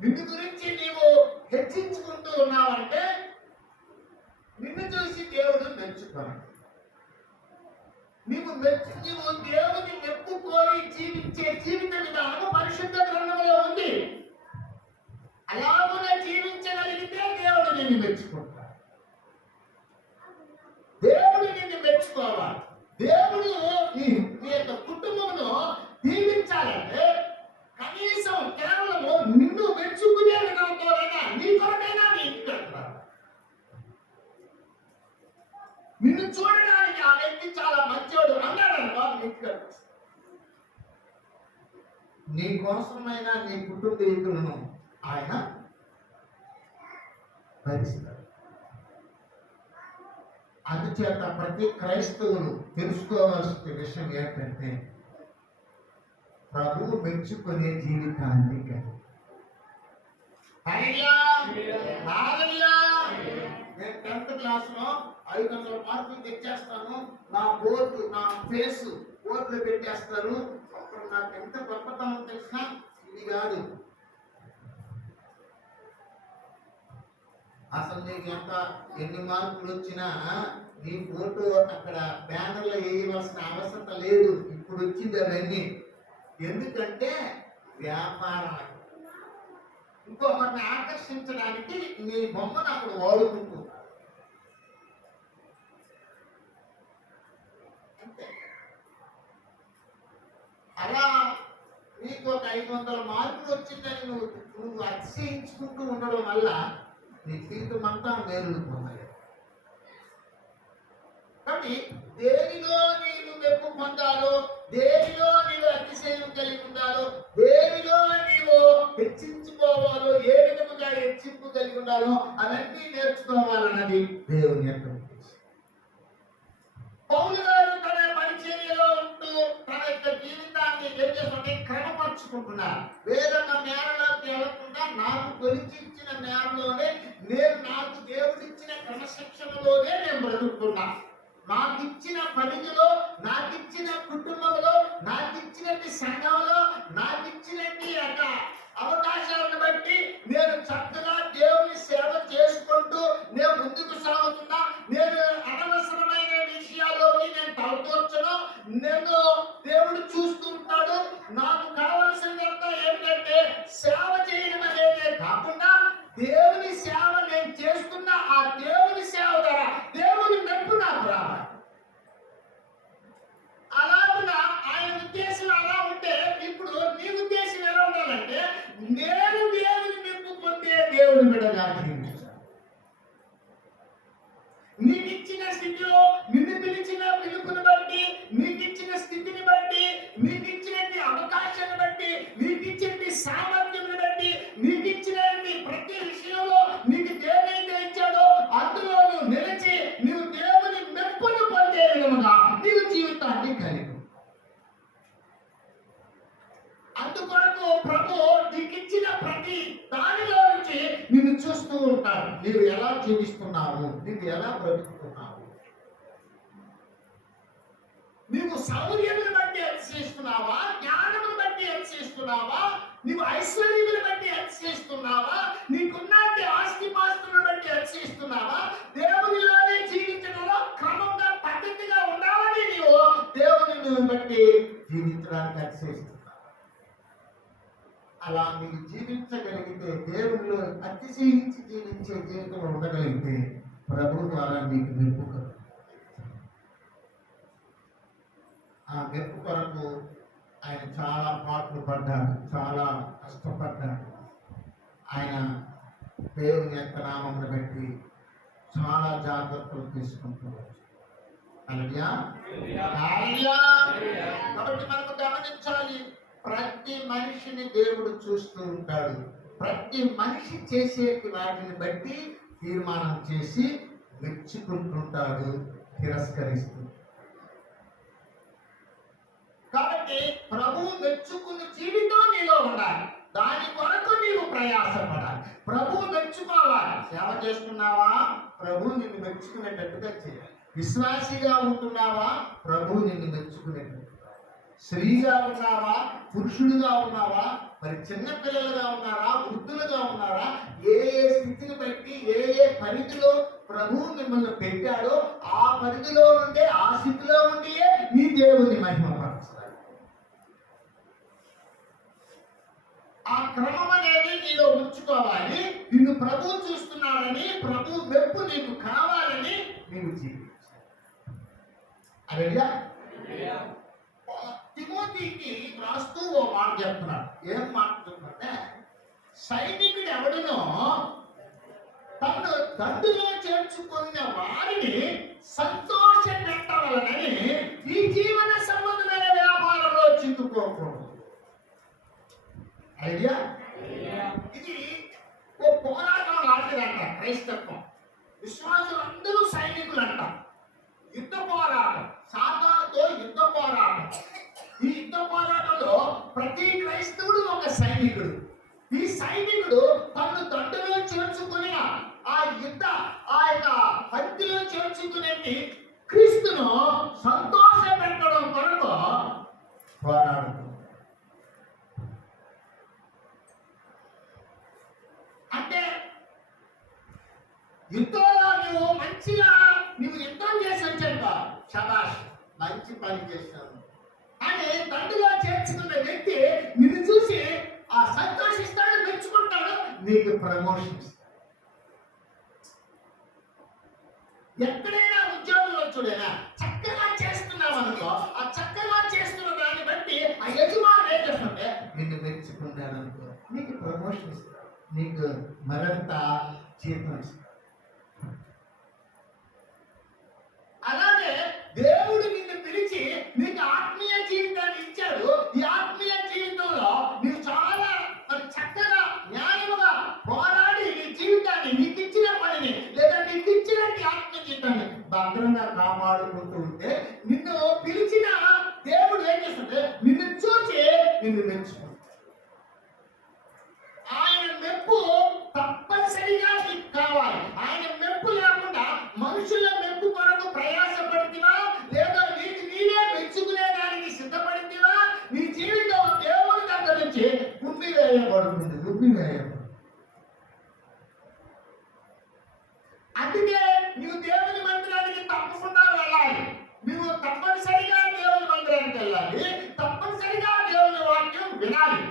నిన్ను గురించి నీవు హెచ్చించుకుంటూ ఉన్నావంటే నిన్ను చూసి దేవుడు మెచ్చుకోవాలి. నీవు దేవుని మెప్పు కోరి జీవించే జీవిత విధానము పరిశుద్ధ గ్రంథంలో ఉంది. అలాగునే జీవించగలిగితే దేవుడు నిన్ను మెచ్చుకుంటాడు. దేవుడు నిన్ను మెచ్చుకోవాలి. దేవుడు నీ యొక్క కుటుంబమును దీవించాలంటే కనీసం నీ కోసమైన నీ కుటుంబీకులను ఆయన భరిస్తాడు. అందుచేత ప్రతి క్రైస్తవులు తెలుసుకోవాల్సిన విషయం ఏంటంటే ప్రభువు మెచ్చుకునే జీవితాన్ని కలిగి. నేను 10th క్లాస్లో 500 మార్కులు తెచ్చేస్తాను, నా బోర్డు నా ఫేస్ బోర్డులో పెట్టేస్తారు. అప్పుడు నాకు ఎంత గొప్పతనం తెలిసినా ఇది కాదు. అసలు నీకు ఎన్ని మార్కులు వచ్చినా నీ ఫోటో అక్కడ బ్యానర్లో వేయవలసిన అవసరం లేదు. ఇప్పుడు వచ్చింది అవన్నీ. ఎందుకంటే వ్యాపారం, ఇంకొకరిని ఆకర్షించడానికి నీ బొమ్మను అక్కడ వాడుకుంటూ. అలా నీకు ఒక 500 మార్కులు వచ్చిందని నువ్వు అతిశయించుకుంటూ ఉండడం వల్ల నీ జీవితం అంతా మేలు పొందాలి. కాబట్టి దేనిలో నీవు మెప్పు పొందాలో, దేనిలో నీవు అతిశయం కలిగి ఉండాలో, దేనిలో నీవు హెచ్చించుకోవాలో, ఏ విధముగా హెచ్చింపు కలిగి ఉండాలో అవన్నీ నేర్చుకోవాలన్నది దేవుని యొక్క ఉద్దేశం. పౌలు గారు తన పరిచర్యలో ఉంటూ తన యొక్క జీవితాన్ని ఏం చేస్తుంటే క్రమపరుచుకుంటున్నారు. వేదన్న మేరలోకి వెళ్లకుండా నాకు కొలిచిచ్చిన మేరలోనే నాకు దేవుడిచ్చిన క్రమశిక్షణలోనే నేను బ్రతుకుతున్నా. నాకు ఇచ్చిన పరిధిలో, నాకు ఇచ్చిన కుటుంబంలో, నాకు ఇచ్చినట్టు సంఘంలో, నాకు ఇచ్చినట్టు అవకాశాలను బట్టి నేను చక్కగా దేవుని సేవ చేసుకుంటూ నేను ముందుకు సాగుతున్నా. నేను అనవసరమైన విషయాల్లోకి నేను తలదూర్చను. నేను దేవుడు చూస్తూ ఉంటాడు. నాకు కావాల్సిందంతా ఏంటంటే సేవ చేయడం అనేదే కాకుండా దేవుని సేవ నేను చేస్తున్న ఆ దేవుని సేవ ద్వారా దేవుని మెప్పు నాకు రావాలి. అలాగునా ఆయన ఉద్దేశం అలా ఉంటే ఇప్పుడు నీ ఉద్దేశం ఎలా ఉండాలంటే నేను దేవుని మెప్పు పొందే దేవుని బిడ్డగా జీవించాలి. నీకు ఇచ్చిన స్థితిలో, నిన్ను పిలిచిన పిలుపుని బట్టి, నీకు ఇచ్చిన స్థితిని బట్టి, నీకు ఇచ్చినటువంటి అవకాశాన్ని బట్టి, నీకు ఇచ్చినటువంటి సామర్థ్యాన్ని బట్టి, నీకు ఇచ్చినటువంటి ప్రతి విషయంలో నీకు దేనైతే ఇచ్చాడో అందులో నువ్వు నిలిచి నీవు దేవుని మెప్పును పొందే విధముగా నీవు జీవితాన్ని కలిగి. అందుకొరకు ప్రభు నీకు ఇచ్చిన ప్రతి దానిలో నుంచి నిన్ను చూస్తూ ఉంటాడు. నీవు ఎలా జీవిస్తున్నావు, నీవు ఎలా బ్రతుకుతున్నావు, నీవు సౌర్యమును బట్టి అతిశయిస్తున్నావా, జ్ఞానమును బట్టి అతిశయిస్తున్నావా, నీవు ఐశ్వర్యమును బట్టి అతిశయిస్తున్నావా, నీకున్న ఆస్తిపాస్తులను బట్టి అతిశయిస్తున్నావా, దేవునిలోనే జీవించడంలో క్రమంగా పద్ధతిగా ఉండాలని నీవు దేవుని బట్టి జీవించడానికి అతిశయిస్తున్నావు. అలా మీరు జీవించగలిగితే, దేవునిలో అతిశయించి జీవించే జీవితం ఉండగలిగితే ప్రభు ద్వారా మీకు మెప్పు కలుగుతుంది. ఆ మెప్పు కొరకు ఆయన చాలా పాటలు పడ్డాడు, చాలా కష్టపడ్డాడు. ఆయన దేవుని యొక్క నామమును బట్టి చాలా జాగ్రత్తలు తీసుకుంటున్నాడు. కాబట్టి మనము గమనించాలి, ప్రతి మనిషిని దేవుడు చూస్తూ ఉంటాడు. ప్రతి మనిషి చేసే వాటిని బట్టి తీర్మానం చేసి మెచ్చుకుంటుంటాడు, తిరస్కరిస్తూ. కాబట్టి ప్రభువు మెచ్చుకున్న జీవితం నీలో ఉండాలి. దాని కొరకు నీవు ప్రయాసపడాలి. ప్రభువు మెచ్చుకోవాలి. సేవ చేస్తున్నావా, ప్రభువు నిన్ను మెచ్చుకునేటట్టుగా చేయాలి. విశ్వాసిగా ఉంటున్నావా, ప్రభువు నిన్ను మెచ్చుకునేటట్టు. స్త్రీగా ఉన్నావా, పురుషుడుగా ఉన్నావా, మరి చిన్న పిల్లలుగా ఉన్నారా, వృద్ధులుగా ఉన్నారా, ఏ ఏ స్థితిని బట్టి ఏ ఏ పరిధిలో ప్రభువు మిమ్మల్ని పెట్టాడో ఆ పరిధిలో ఉండే, ఆ స్థితిలో ఉండియే నీ దేవుని మహిమపరచాలి. ఆ క్రమం అనేది నీలో ఉంచుకోవాలి. నిన్ను ప్రభువు చూస్తున్నాడని, ప్రభు మెప్పు నీకు కావాలని నీవు జీవించాలి. అదేగా తిమోతికి రాస్తూ ఓ మాట చెప్తున్నాడు. ఏం మాట చెప్తున్నాడంటే, సైనికుడు ఎవడునో తను దండులో చేర్చుకున్న వారిని సంతోష పెట్టవలనని ఈ జీవన సంబంధమైన వ్యాపారంలో చిక్కుకోకూడదు. ఐడియా ఇది ఓ పోరాటం లాంటిదంట క్రైస్తత్వం. విశ్వాసులందరూ సైనికులు అంట. యుద్ధ పోరాటం, సాతానుతో యుద్ధ పోరాటం. ఈ యుద్ధ పోరాటంలో ప్రతి క్రైస్తవుడు ఒక సైనికుడు. ఈ సైనికుడు తను దండులో చేర్చుకుని ఆ యొక్క హత్యలో చేర్చుకునేది క్రీస్తును సంతోష పెట్టడం కొరకు పోరాడుతుంది. అంటే యుద్ధంలో నువ్వు యుద్ధం చేసి వచ్చాక శబాష్ మంచి పని చేశాను అని దండులో చేర్చుకున్న వ్యక్తి నిన్ను చూసి ఆ సంతోషిస్తాడు, మెచ్చుకుంటాడు, నీకు ప్రమోషన్ ఇస్తాడు. ఎక్కడైనా ఉద్యోగంలో చూడైనా చక్కగా చేస్తున్నావు అనుకో, ఆ చక్కగా చేస్తున్న దాన్ని బట్టి ఆ యజమాని ఏం చేస్తుంటే నిన్ను మెచ్చుకున్నాడు అనుకో, నీకు ప్రమోషన్ ఇస్తాడు, నీకు మరింత జీతం ఇస్తాడు. అలాగే దేవుడు నిన్ను పిలిచి నీకు ఆత్మీయ జీవితాన్ని ఇచ్చాడు. ఈ ఆత్మీయ జీవితంలో నీవు చాలా చక్కగా న్యాయముగా పోరాడి నీ జీవితాన్ని, నీకు ఇచ్చిన పనిని లేదా నీకు ఇచ్చిన ఆత్మీయ జీవితాన్ని భద్రంగా కాపాడుకుంటూ ఉంటే నిన్ను పిలిచిన దేవుడు ఏం చేస్తుంటే నిన్ను చూసి నిన్ను మెచ్చుకుంటాడు. ఆయన మెప్పు తప్పనిసరిగా నీకు కావాలి. ఆయన మెప్పు లేకుండా మనుషుల మెప్పు కొరకు ప్రయాసపడుతున్నా లేదా నీకు నీవే మెచ్చుకునేదానికి సిద్ధపడుతున్నా నీ జీవితం దేవుని దగ్గర నుంచి గుమ్మివేయబడుతుంది. అందుకే నువ్వు దేవుని మందిరానికి తప్పకుండా వెళ్ళాలి. నువ్వు తప్పనిసరిగా దేవుని మందిరానికి వెళ్ళాలి, తప్పనిసరిగా దేవుని వాక్యం వినాలి.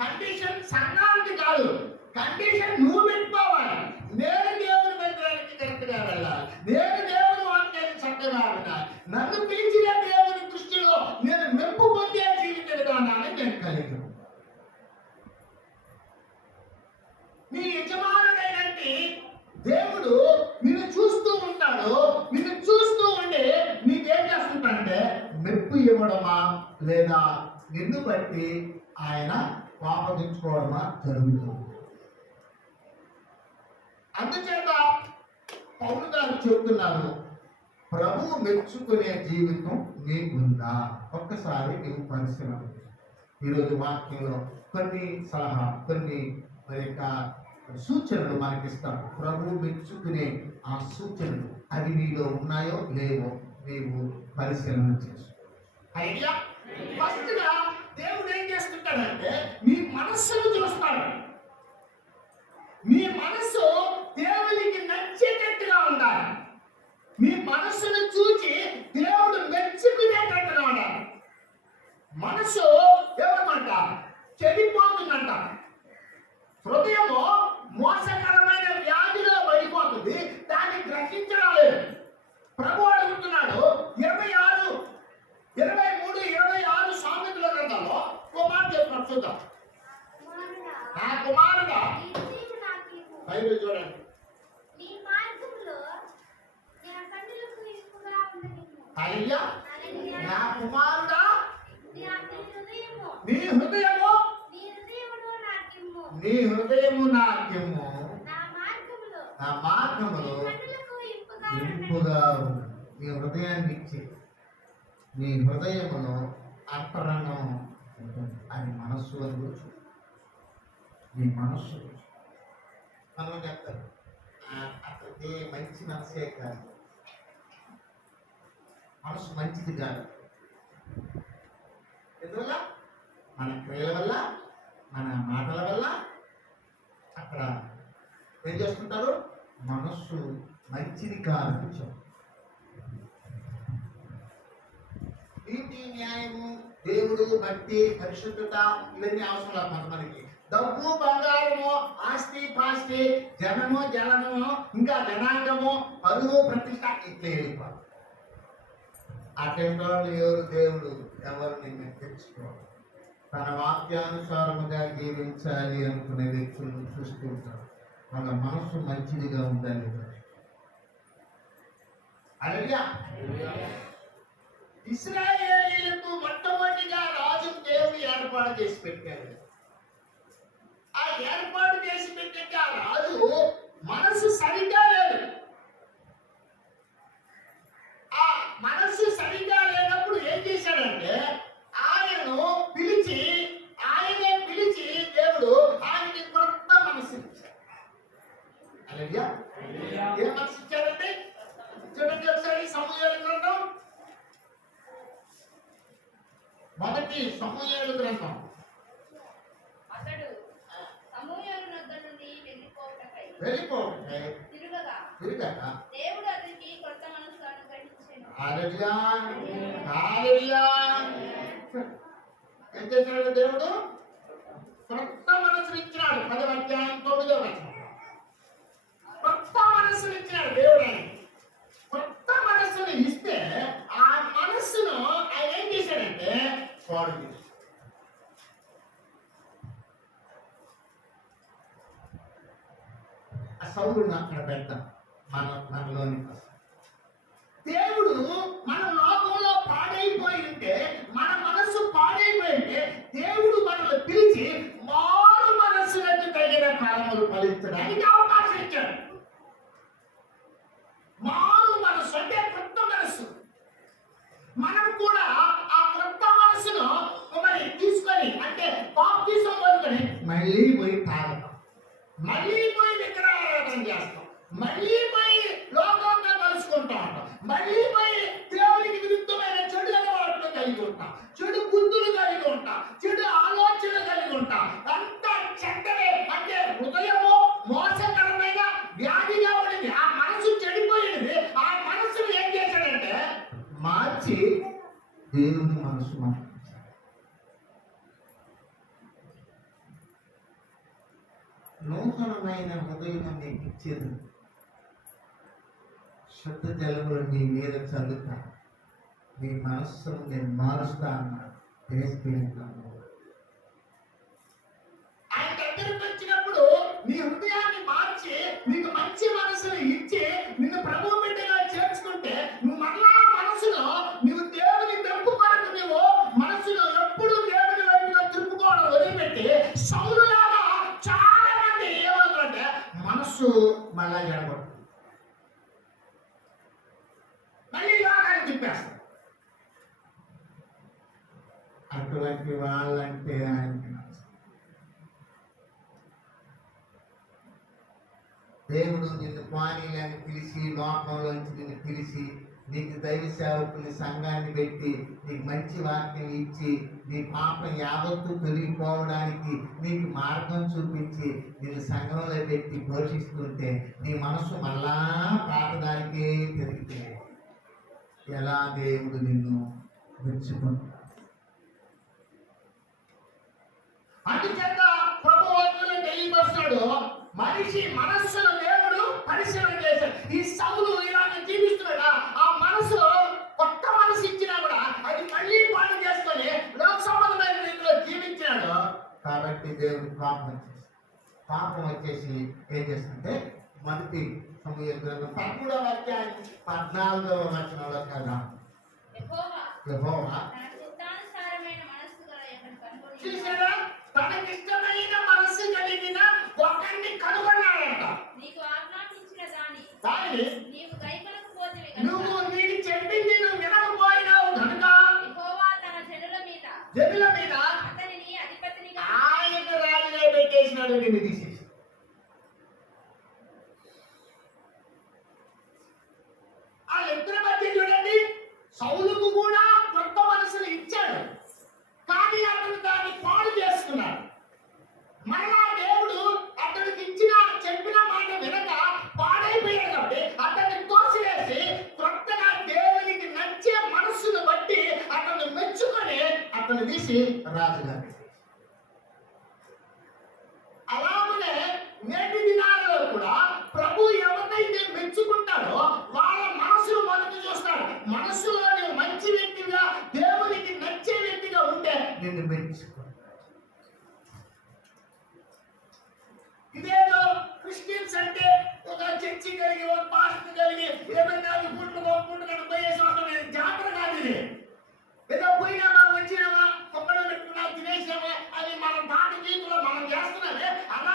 కండిషన్ సంఘానికి కాదు, కండిషన్ నువ్వు పెట్టుకోవాలి. నేను దేవుని మందిరానికి కరెక్ట్గా వెళ్ళాలి, నేను దేవుని వాక్యాన్ని చక్కగా వినాలి, నన్ను పిలిచిన దేవుని దృష్టిలో నేను మెప్పు పొందే జీవిత విధానాన్ని నేను కలిగి నీ యజమానుడైనట్టి దేవుడు నిన్ను చూస్తూ ఉంటాడు. నిన్ను చూస్తూ ఉండి నీకేం చేస్తుంటాడంటే మెప్పు ఇవ్వడమా లేదా నిన్ను బట్టి ఆయన పాపగించుకోవడమా జరుగుతుంది. అందుచేత పౌలు గారు చెప్తున్నారు, ప్రభువు మెచ్చుకునే జీవితం నీకుందా? ఒక్కసారి నీవు పరిశీలన. ఈరోజు వాక్యంలో కొన్ని సలహా, కొన్ని మరి యొక్క సూచనలు మనకిస్తాం. ప్రభువు మెచ్చుకునే ఆ సూచనలు అవి నీలో ఉన్నాయో లేవో నీవు పరిశీలన చేసుకో. ఐడియా ఫస్ట్ గా దేవుడు ఏం చేస్తుంటాడంటే నీ మనస్సును చూస్తాడు. నీ మనస్సు దేవునికి నచ్చేటట్టుగా ఉండాలి. నీ మనస్సును చూచి దేవుడు మెచ్చుకునేటట్టుగా ఉండాలి. మనస్సు ఏమంట చెడిపోతుందంట. హృదయము మోసకరమైన వ్యాధిలో పడిపోతుంది, దాన్ని గ్రహించడం లేదు. ప్రభు అడుగుతున్నాడు 23, 26 సామెతల గ్రంథంలో ఓ మాట చెప్పినట్టు చూద్దాం. నా కుమారుడా, బైబిల్ చూడండి. హల్లెలూయా. నా కుమారుడా, నీ హృదయము నాకిమ్ము, నా మార్గములో ఇంపుగా ఉంది. నీ హృదయాన్ని ఇచ్చి నీ హృదయములో అంతరంగం ఉంటుంది. అది మనస్సు అని కూర్చు. నీ మనస్సు మనం చెప్తారు అతనికి మంచి మనసే కాదు, మనసు మంచిది కాదు. ఎందువల్ల? మన క్రియల వల్ల, మన మాటల వల్ల అక్కడ ఏం చేస్తుంటారు? మనస్సు మంచిది కాదు. నీతి, న్యాయము, దేవుడు, భక్తి, పరిశుద్ధత ఇవన్నీ అవసరం లేదు కొంతమందికి. డబ్బు, బంగారము, ఆస్తి పాస్తి, జనము, జలము, ఇంకా జనాంగము, పరువు, ప్రతిష్ట ఇట్లా వెళ్ళిపోవాలి. అటెండ్ ఎవరు? దేవుడు ఎవరిని మెచ్చుకోవాలి. తన వాక్యానుసారముగా జీవించాలి అనుకునే వ్యక్తులను చూస్తూ ఉంటారు. వాళ్ళ మనస్సు మంచిదిగా ఉండాలి. హల్లెలూయా. ఇశ్రాయేలీయులకు మొట్టమొదటిగా రాజు దేవుడు ఏర్పాటు చేసి పెట్టారు. ఏర్పాటు చేసి పెట్టిన ఆ రాజు మనసు సరిగ్గా లేదు. ఆ మనస్సు సరిగ్గా లేనప్పుడు ఏం చేశాడంటే ఆయనను పిలిచి ఆయనే పిలిచి దేవుడు ఆయనకి కొత్త మనస్సు ఇచ్చాడు. హల్లెలూయా. ఏ మనస్సు ఇచ్చాడండి? చూడండి ఒకసారి సమూయేలు గ్రంథం, మొదటి సమూయేలు గ్రంథం. అతడు సమూయేలు నొద్ద నుండి వెళ్ళిపోవటంటే తిరగక దేవుడు అతనికి కొత్త మనస్సు అనుగ్రహించెను. హల్లెలూయా. హల్లెలూయా. ఏం చేశాడు దేవుడు? కొత్త మనసుని ఇచ్చినాడు. 10వ అధ్యాయం 9వ వచనం. కొత్త మనసుని ఇచ్చినాడు దేవుడు ఆయనకి. కొత్త మనసుని ఇస్తే ఆ మనస్సును ఆయన ఏం చేశాడంటే పాడు చేశాడు. ఆ సౌలుని అక్కడ పెడతాం మనలోని దేవుడు మన లోకంలో పాడైపోయి ఉంటే, మన మనస్సు పాడైపోయి ఉంటే దేవుడు మనల్ని పిలిచి మారు మనస్సులకు తగిన కాలములు ఫలించడానికి అవకాశం ఇచ్చాడు. మారు మనస్సు అంటే కొత్త మనస్సు. మనం కూడా ఆ కొత్త మనస్సును మరి తీసుకొని అంటే బాప్తిసం పొందుకొని మళ్ళీ పోయి తాగుతాం, మళ్ళీ పోయి విగ్రహారాధన చేస్తాం, మళ్ళీ పోయి లోకంతో కలుసుకుంటా ఉంటాం, మళ్ళీ పోయి దేవునికి విరుద్ధమైన చెడు అలవాట్లు కలిగి ఉంటాం, చెడు బుద్ధులు కలిగి ఉంటాం, చెడు ఆలోచనలు కలిగి ఉంటాం. అంతా చెడ్డమే. అంటే హృదయము మోసకరమైన వ్యాధిగా ఉండింది. ఆ మనసు చెడిపోయింది. ఆ మనసును ఏం చేశాడంటే మార్చి దేవుని మనసు మార్చాడు. నూతనమైన హృదయం నీకు ఇచ్చేది, శుద్ధ జలములు నీ మీద చల్లుతా, నీ మనస్సును నేను మారుస్తా అన్నాడు. ఆయన దగ్గరికి వచ్చినప్పుడు నీ హృదయాన్ని మార్చి నీకు మంచి మనసును ఇచ్చి నిన్ను ప్రభు బిడ్డగా చేర్చుకుంటే నువ్వు మళ్ళా మనసులో నువ్వు దేవుని తప్పు కొరకు నువ్వు మనసులో ఎప్పుడు దేవుని వైపుగా తిప్పుకోవడం వదిలిపెట్టి సౌలులాగా చాలా మంది ఏమవుతుందంటే మనస్సు మళ్ళా జరగదు, మళ్ళీ లోకాన్ని తిప్పేస్తారు. అటువంటి వాళ్ళంటే ఆయనకి నచ్చదు. దేవుడు నిన్ను పానీయాన్ని పిలిచి లోకంలోంచి నిన్ను పిలిచి నీకు దైవ సేవకుని సంఘాన్ని పెట్టి నీకు మంచి వాక్యం ఇచ్చి నీ పాపం యావత్తు తొలగిపోవడానికి నీకు మార్గం చూపించి నిన్ను సంఘంలో పెట్టి పోషిస్తుంటే నీ మనసు మళ్ళా పాతదానికే తిరిగితే ఎలా దేవుడు నిన్ను మెచ్చుకుంటాడు. అందుచేత ప్రభు వాక్యంలో తెలియపరుస్తాడు, మనిషి మనస్సును దేవుడు పరిశీలన చేశాడు. ఈ సౌలు ఇలాగ జీవిస్తున్నాడా, ఆ మనసు కొత్త మనసు ఇచ్చినా కూడా అది మళ్ళీ పాడు చేసుకొని లోక సంబంధమైన రీతిలో జీవించాడు. కాబట్టి దేవుడు పాపం వచ్చేసి ఏం చేస్తుంటే మొదటి సమూయేలు గ్రంథం 13వ అధ్యాయం 14వ వచనంలో కదా యెహోవా చూసారా, తనకిష్టమైన మనస్సు కలిగిన ఒకరిని కనుగొన్నాడంట. కానీ నువ్వు నీకు చెప్పింది నువ్వు వినకపోయినావు కనుక జనుల మీద ఆయన రాజుగా పెట్టేసినాడు, నిన్ను తీసేసి. ఆ ఇద్దరి మధ్య చూడండి, సౌలుకు కూడా కొత్త మనసును ఇచ్చాడు, కానీ అతను దాన్ని పాడు చేసుకున్నాడు. మరలా దేవుడు అతనికి చెప్పిన మాట వినక పాడైపోయాడు కాబట్టి అతన్ని తోసివేసి కొత్తగా దేవునికి నచ్చే మనస్సును బట్టి అతన్ని మెచ్చుకొని అతను తీసి రాజుగా. అలాగనే నేటి దినాలలో కూడా ప్రభు ఎవరినైతే మెచ్చుకుంటాడో వాళ్ళ మనసును మొదట చూస్తాడు. మనస్సులో నువ్వు మంచి వ్యక్తిగా దేవునికి నచ్చే వ్యక్తిగా ఉంటే నిన్ను మెచ్చుకుంటాడు. ఇదేదో క్రిస్టియన్స్ అంటే ఒక చర్చి కలిగి ఒక పాస్టర్ కలిగి ఏమైనా పుట్టుకుంటున్నాడు పోయేసి వస్తాం. జాతర కాదు ఇది. ఏదో పోయినామా వచ్చినామా కొబ్బరి పెట్టుకున్నా తినేసామా అని మనం పాట గీతులో మనం చేస్తున్నామే. అలా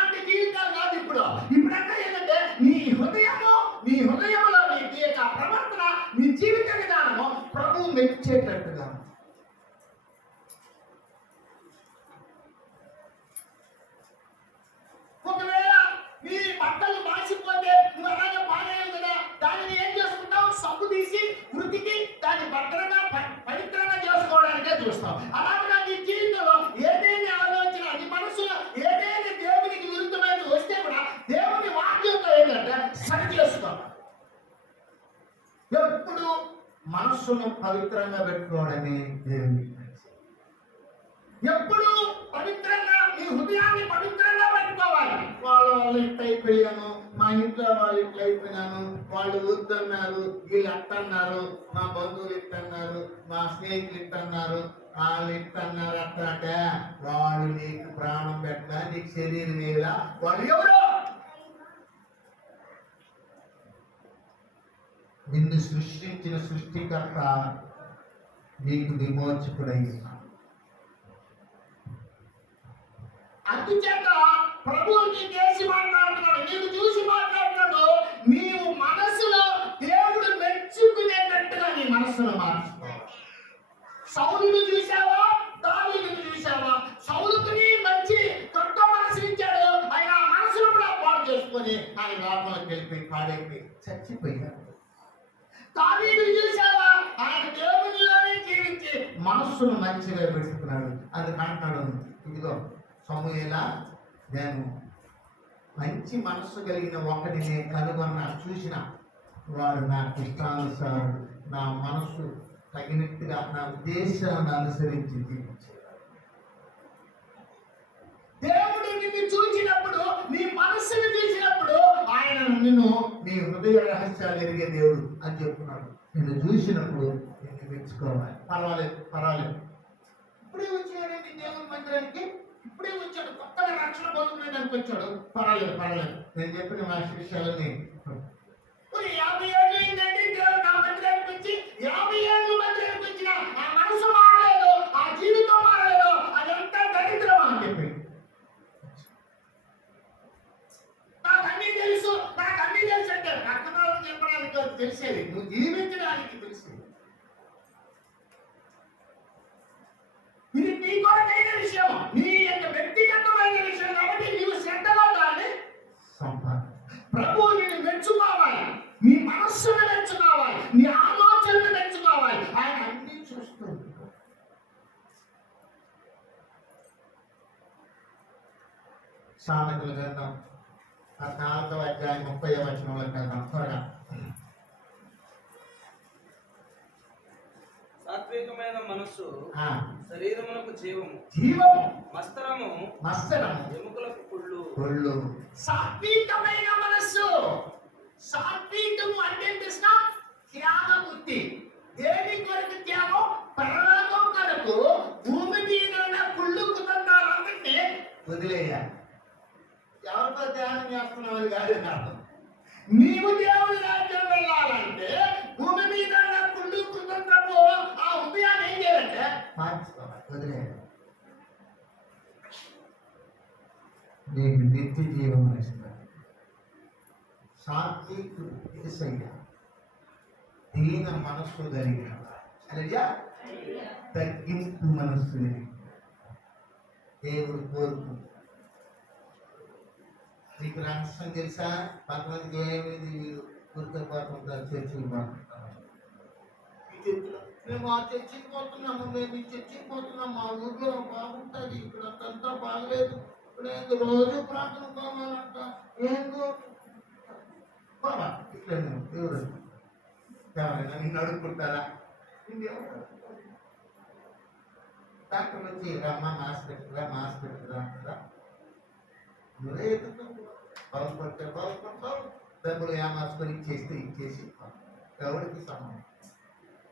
భద్రంగా పవిత్రంగా చేసుకోవడానికే చూస్తాం. అలాగే నీ జీవితంలో ఏదైనా ఆలోచన నీ మనసులో ఏదైనా దేవునికి విరుద్ధమైన వస్తే కూడా దేవుని వాక్యంతో ఏంటంటే సరి చేసుకోవాలి. ఎప్పుడు మనస్సును పవిత్రంగా పెట్టుకోవడమే దేవుని ఎప్పుడు పవిత్రంగా మీ హృదయాన్ని పవిత్రంగా పెట్టుకోవాలి. వాళ్ళు ఇట్లా అయిపోయాను, మా ఇంట్లో వాళ్ళు ఇట్లా అయిపోయినాను, వాళ్ళు వద్దన్నారు, వీళ్ళు అట్టన్నారు, మా బంధువులు ఇట్టన్నారు, మా స్నేహితులు ఇట్టన్నారు, వాళ్ళు ఇట్టన్నారు అట్ట అంటే వాళ్ళు నీకు ప్రాణం పెట్టా, నీకు శరీరం మీద వాళ్ళు ఎవరు? నిన్ను సృష్టించిన సృష్టికర్త నీకు విమోచకుడైనా. అందుచేత ప్రభువు నీ చేసి మాట్లాడుతున్నాడు, నీకు చూసి మాట్లాడుతున్నాడు. నీవు మనసులో దేవుడు మెచ్చుకునేటట్టుగా నీ మనసును మార్చుకోవాలి. సౌలును చూసావా, దావీదును చూసావా? సౌలుకి మంచి కొత్త మనసు ఇచ్చాడు, ఆయన మనసును కూడా పాడు చేసుకొని ఆయన లోపలికి వెళ్ళిపోయి పాడైపోయి చచ్చిపోయాడు. దావీదు చూసావా, ఆయన దేవునిలోనే జీవించి మనస్సును మంచిగా పెట్టుకున్నాడు. అది అంటున్నాడు, ఇదిగో సమూయేలా, నేను మంచి మనస్సు కలిగిన ఒకటిని కనుగొన్నా, చూసిన వాడు నా ఇష్టానుసారం నా మనస్సు తగినట్టుగా నా ఉద్దేశాన్ని అనుసరించి జీవించాడు. దేవుడు నిన్ను చూసినప్పుడు, నీ మనస్సును చూసినప్పుడు ఆయన నిన్ను నీ హృదయ రహస్యాలు ఎరిగే దేవుడు అని చెప్తున్నాడు. నిన్ను చూసినప్పుడు నిన్ను మెచ్చుకోవాలి. పర్వాలేదు ఇప్పుడే వచ్చాడండి దేవుని మందిరానికి, ఇప్పుడే వచ్చాడు, కొత్తగా రక్షణ పొందుకునేదానికి వచ్చాడు, పర్వాలేదు. నేను చెప్పిన మా విషయాలని 50 ఏళ్ళు అయిందండి దేవుడు నా మందిరానికి వచ్చి, 50 ఏళ్ళు మందిరానికి వచ్చిన ఆ మనసు మారలేదు, ఆ జీవితం మారలేదు, అదంతా దరిద్రం అని చెప్పి నాకు అన్నీ తెలుసు అంటే అర్థం చెప్పడానికి తెలిసేది, నువ్వు జీవించడానికి తెలిసేది. ఇది నీ కొరకైన విషయం, నీ యొక్క వ్యక్తిగతమైన విషయం కాబట్టి నీవు శ్రద్ధగా దాన్ని ప్రభువు నిన్ను మెచ్చుకోవాలి, నీ మనస్సును మెచ్చుకోవాలి, నీ ఆలోచనలు మెచ్చుకోవాలి. ఆయన అన్ని చూస్తూ ఉంటాడు. సామెతల గ్రంథం 14వ అధ్యాయం 30వ వచనంలోకి వెళ్దాం త్వరగా. సాత్వికమైన మనస్సు శరీరమునకు జీవము, మస్తరము ఎముకలకు కుళ్ళు. సాత్వికమైన మనస్సు, సాత్వికము అంటే కృష్ణ త్యాగబుద్ధి. దేని కొరకు త్యాగం? పరలోకం కొరకు. భూమి మీద ఉన్న కుళ్ళు కుతంత్రాలన్నింటినీ వదిలేయాలి. ఎవరితో ధ్యానం చేస్తున్నావు కాదు అర్థం. నీవు దేవుని రాజ్యం వెళ్ళాలంటే భూమి మీద ఉన్న కుళ్ళు కుతంత్రము ఆ ఉదయాన్ని ఏం చేయాలంటే మార్చుకోవాలి, వదిలేయాలి. నీకు నిత్య జీవం ఇస్తాడు. సాత్వికుడు యేసయ్య దీన మనస్సు కలిగిన తగ్గింపు మనస్సు దేవుడు కోరుకుంటాడు. నీకు రహస్యం తెలుసా? కొంతమందికి ఏమి గుర్తుపోతుంటారు, చర్చికి పోతుంటారు. మేము ఆ చర్చికి పోతున్నాము, మేము ఈ చర్చికి పోతున్నాం, మా ఊర్లో బాగుంటుంది, ఇక్కడ అంతా బాగలేదు, ఇప్పుడు రోజు ప్రార్థన పోవాలంట, ఏందో బాబా ఇట్లా దేవుడు ఎవరైనా నిన్ను అడుగుకుంటారా? డాక్టర్ వచ్చి రమ్మా మాస్క్ పెట్టుకురా అంటారా? నువ్వే బాగుపడతావు, డబ్బులు ఏమార్చుకొని ఇచ్చేసి ఎవరికి సమానం.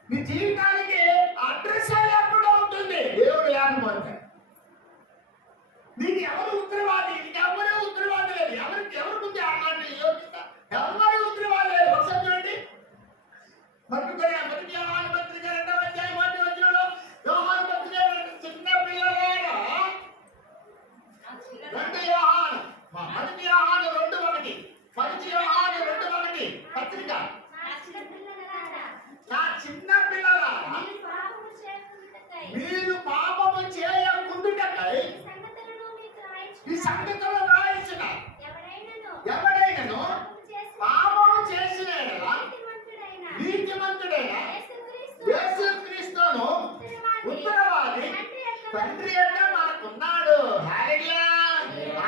నీ జీవితానికి అడ్రస్ ఎప్పుడు ఉంటుంది దేవుడు లేకపోతే. నీకు ఎవరు ఉత్తరవాది? నీకు ఎవరే ఉత్తరవాది లేదు. ఎవరికి ఉంది అలాంటి యోగ్యత? ఎవరు ఉత్తరవాది లేదు. ఒకసారి చూడండి, పట్టుకొని మొదటి యోహాను పత్రిక 2వ అధ్యాయం 1వ వచనంలో, యోహాను పత్రిక చిన్న పిల్లలారా, 2 యోహాను మొదటి యోహాను 2:1, మొదటి యోహాను 2:1 పత్రిక. నా చిన్న పిల్లలారా, మీరు పాపము చేయకుండుటకై ఈ సంగతులను రాయించిన ఎవడైనను పాపము చేసిన నీతిమంతుడైన యేసు ఉత్తరవాది తండ్రి అంటే మనకున్నాడు. హల్లెలూయా.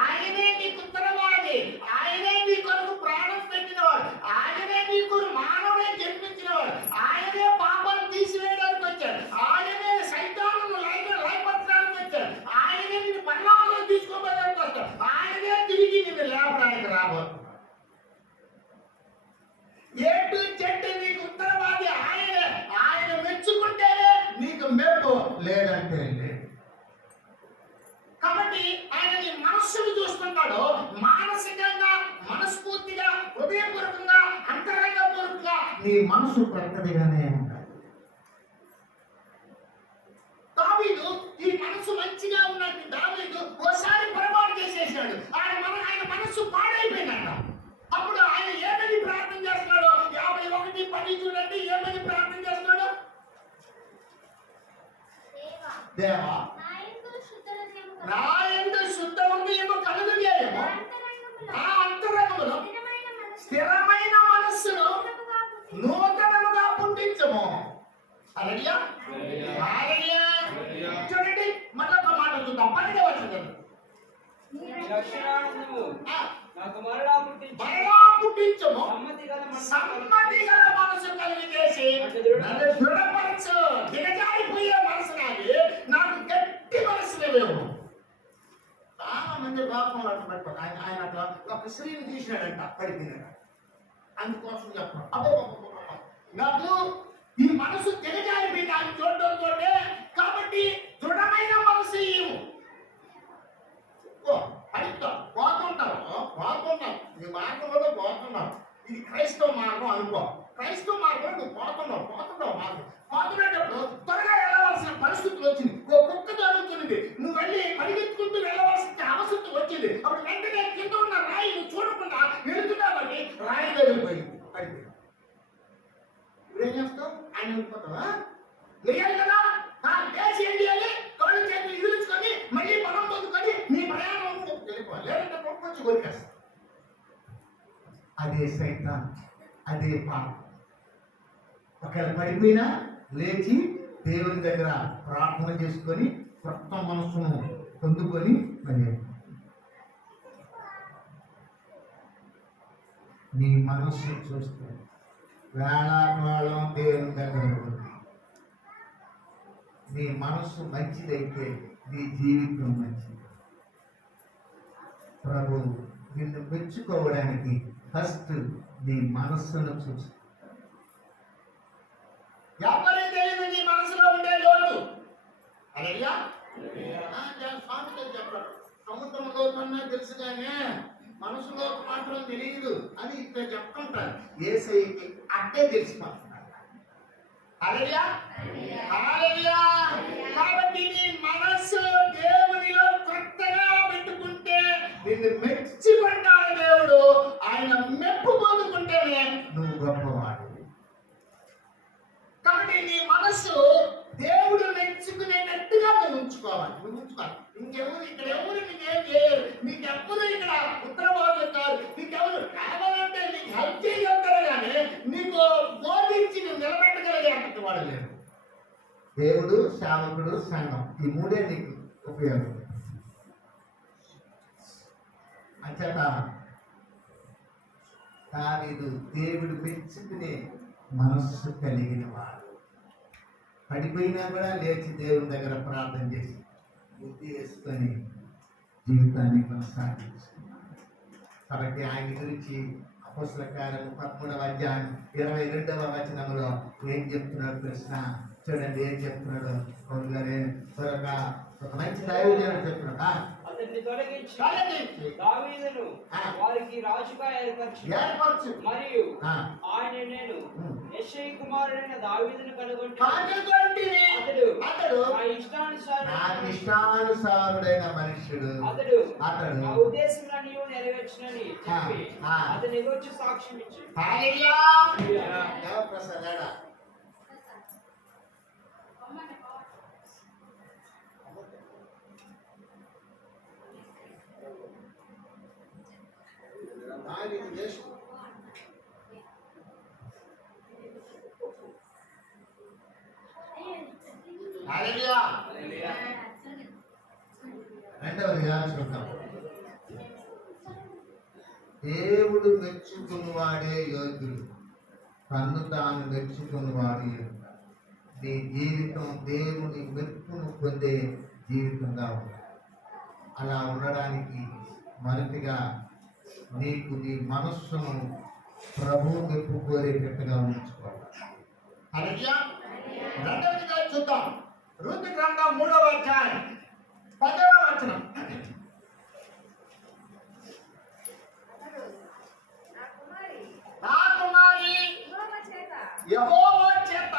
ఆయనే నీకు ఉత్తరవాది, ఆయనే నీ కొరకు ప్రాణం పెట్టినవాడు, ఆయనే నీకు మానవుడే జన్మించినవాడు, ఆయనే పాపాలు తీసివేయడానికి వచ్చాడు, ఆయనే సైతానును లయపరచడానికి వచ్చాడు, ఆయనే నిన్ను పరలోకంలో తీసుకోవడానికి వస్తాడు, ఆయనే తిరిగి నిన్ను లేపడానికి రాబోతున్నాడు. ఏటు చెట్టు నీకు ఉత్తరవాది ఆయనే. ఆయన మెచ్చుకుంటేనే నీకు మెప్పు, లేదంటే లేదు. కాబట్టి ఆయన నీ మనస్సును చూస్తున్నాడు. మానసికంగా, మనస్ఫూర్తిగా, హృదయపూర్వకంగా, అంతరంగపూర్వకంగా నీ మనసు ప్రక్కదిగానే ఉండాలి. దావీదు ఈ మనసు మంచిగా ఉన్నట్టు దావీదు ఓసారి పొరపాటు చేసేసాడు. ఆయన మనస్సు పాడైపోయినాడు. అప్పుడు ఆయన ఏమని ప్రార్థన చేస్తున్నాడు? 51:10 చూడండి. ఏమని ప్రార్థన చేస్తున్నాడు? దేవా నా యందు శుద్ధ హృదయము కలుగజేయము, నా అంతరంగములో స్థిరమైన మనస్సును నూతనముగా పుట్టించము. హల్లెలూయా. హల్లెలూయా. చూడండి మరొక మాట చూద్దాం. 12వ వచనం. రక్షణానందము నాకు మరలా పుట్టించము, సమ్మతి గల మనసు కలిగజేసి నన్ను దృఢపరచు. దిగజారిపోయే మనసు నాకు గట్టి మనసు లేవు. చాలా మంది లోకంలో అట్లా పడిపోతారు. ఆయన అట్లా ఒక స్త్రీని తీసినాడంట, పడిపోయినాడు. అందుకోసం చెప్పాను, అబ్బో నాకు ఈ మనసు దిగజారిపోయింది ఆయన చూడడంతో. కాబట్టి దృఢమైన మనసు ఇవ్వు. పోతుంటారు, నీ మార్గంలో పోతున్నావు. ఇది క్రైస్తవ మార్గం అనుకో. క్రైస్తవ మార్గంలో నువ్వు పోతున్నావు మార్గం. పోతున్నప్పుడు త్వరగా వెళ్ళవలసిన పరిస్థితులు వచ్చింది. ఓ కుక్క జరుగుతుంది, నువ్వు వెళ్ళి పరిగెత్తుకుంటూ వెళ్ళవలసిన అవసరం వచ్చింది. అప్పుడు వెంటనే కింద ఉన్న రాయి నువ్వు చూడకుండా వెళుతున్నావని రాయి వెళ్ళిపోయింది, పడిపోయింది. ఇప్పుడేం చేస్తావు? ఆయన వెళ్ళిపోతావా? వేయాలి కదా. దేశం ఏం చేయాలి? కాళ్ళు చేతులు ఇదిలించుకొని మళ్ళీ బలం పొందుకొని నీ ప్రయాణం వెళ్ళిపోవాలి. లేదంటే వచ్చి కొరికేస్తా. అదే సైతాన్, అదే పాపం. ఒకవేళ పడిపోయినా లేచి దేవుని దగ్గర ప్రార్థన చేసుకొని కొత్త మనసును పొందుకొని మరి నీ మనస్సు చూస్తే వేళాకాలం దేవుని దగ్గర ఉంటుంది. నీ మనస్సు మంచిదైతే నీ జీవితం మంచిది. ప్రభు నిన్ను మెచ్చుకోవడానికి ఫస్ట్ నీ మనస్సును చూసి. ఎవరికి తెలియదు నీ మనసులో ఉండే లోటు. అలయ్యా స్వామితో చెప్పాడు, సముద్రం లోపన్నా తెలుసు కానీ మనసులో మాత్రం తెలియదు అని ఇక్కడ చెప్తుంటారు. యేసయ్యకి అట్టే తెలిసిపోతున్నాడు. హల్లెలూయా. హల్లెలూయా. కాబట్టి నీ మనస్సు దేవునిలో కొత్తగా పెట్టుకుంటే నిన్ను మెచ్చుకుంటాడు దేవుడు. ఆయన మెప్పు పొందుకుంటేనే నువ్వు గొప్పవాడు. కాబట్టి నీ మనస్సు దేవుడు మెచ్చుకునేటట్టుగా నువ్వు ఉంచుకోవాలి. ఇంకెవరు ఇక్కడ ఎవరు నీకేం చేయరు. నీకెవ్వరు ఇక్కడ ఉత్తరవాదులు కాదు. నీకెవరు కావాలంటే నీకు హెల్ప్ చేయగలుగుతారు కానీ నీకు బోధించి నువ్వు నిలబెట్టగలిగేటట్టు వాడు లేడు. దేవుడు, సేవకుడు, సంఘం, ఈ మూడే నీకు ఉపయోగం. అంచేత దావీదు దేవుడు మెచ్చుకునే మనస్సు కలిగిన వాడు. పడిపోయినా కూడా లేచి దేవుని దగ్గర ప్రార్థన చేసి బుద్ధి వేసుకొని జీవితాన్ని కొనసాగించుకున్నాడు. కాబట్టి ఆయన గురించి అపోస్తల కార్యము 13వ అధ్యాయం 22వ వచనంలో ఏం చెప్తున్నాడు కృష్ణ చూడండి. ఏం చెప్తున్నాడు పౌలు గారు? ఒక మంచి దైవజనుడు చెప్తున్నాడు. అతన్ని తొలగించి దావీదును వారికి రాజుగా ఏర్పరచు మరియు ఆయన నేను యెషై కుమారుడైన దావీదును కనుగొంటిని. అతడు నా ఇష్టానుసారుడైన మనుష్యుడు. అతడు నా ఉద్దేశములను నెరవేర్చునని చెప్పి అతని గురించి సాక్ష్యం ఇచ్చి. హల్లెలూయా. దేవప్రసాద్ హల్లెలూయా. హల్లెలూయా. రెండవదిగా చూద్దాం, దేవుడు మెచ్చుకున్నవాడే యోగ్యుడు, తన్ను తాను మెచ్చుకున్నవాడు యోగ్యుడు. నీ జీవితం దేవుని మెప్పును పొందే జీవితంగా ఉంది. అలా ఉండడానికి మొదటిగా నీకు నీ మనస్సును ప్రభు మెప్పు కోరేటట్టుగా ఉంచుకోవాలి. హల్లెలూయా. రెండవదిగా చూద్దాం, రూతు గ్రంథం 3వ అధ్యాయం 10వ వచనం. అతడు, నా కుమారి నా కుమారి యెహోవా చేత యెహోవా చేత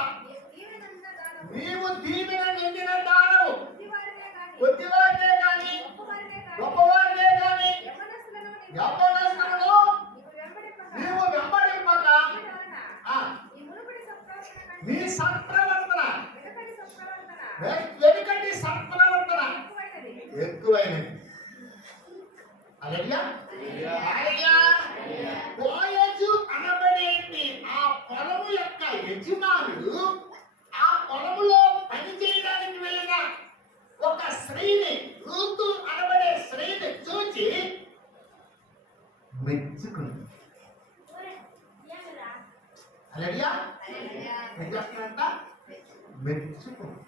నీవు దీవెన నీవు దీవెన నిండిన దానవు, బుద్ధివారినే గాని బుద్ధివారినే గాని గొప్పవారినే గొప్పవారినే గాని యవ్వనస్తులను యవ్వనస్తులను నీవు నీవు వెంబడింపక ఆ, ఈ మునుపటి సత్ప్రవర్తన కంటే నీ సత్ప్రవర్తన వెనుకటి సత్ప్రవర్తన వెనుకటి సత్ప్రవర్తన ఎక్కువైనది. ఎక్కువైనది. హల్లెలూయా. హల్లెలూయా. బోయజు అనబడేటి ఆ పొలము యొక్క యజమానుడు ఆ పొలములో పని చేయడానికి వెళ్ళిన ఒక స్త్రీని, రూతు అనబడే స్త్రీని చూచి మెచ్చుకుంది. హల్లెలూయా. ఏం చేస్తున్నంట? మెచ్చుకుంది.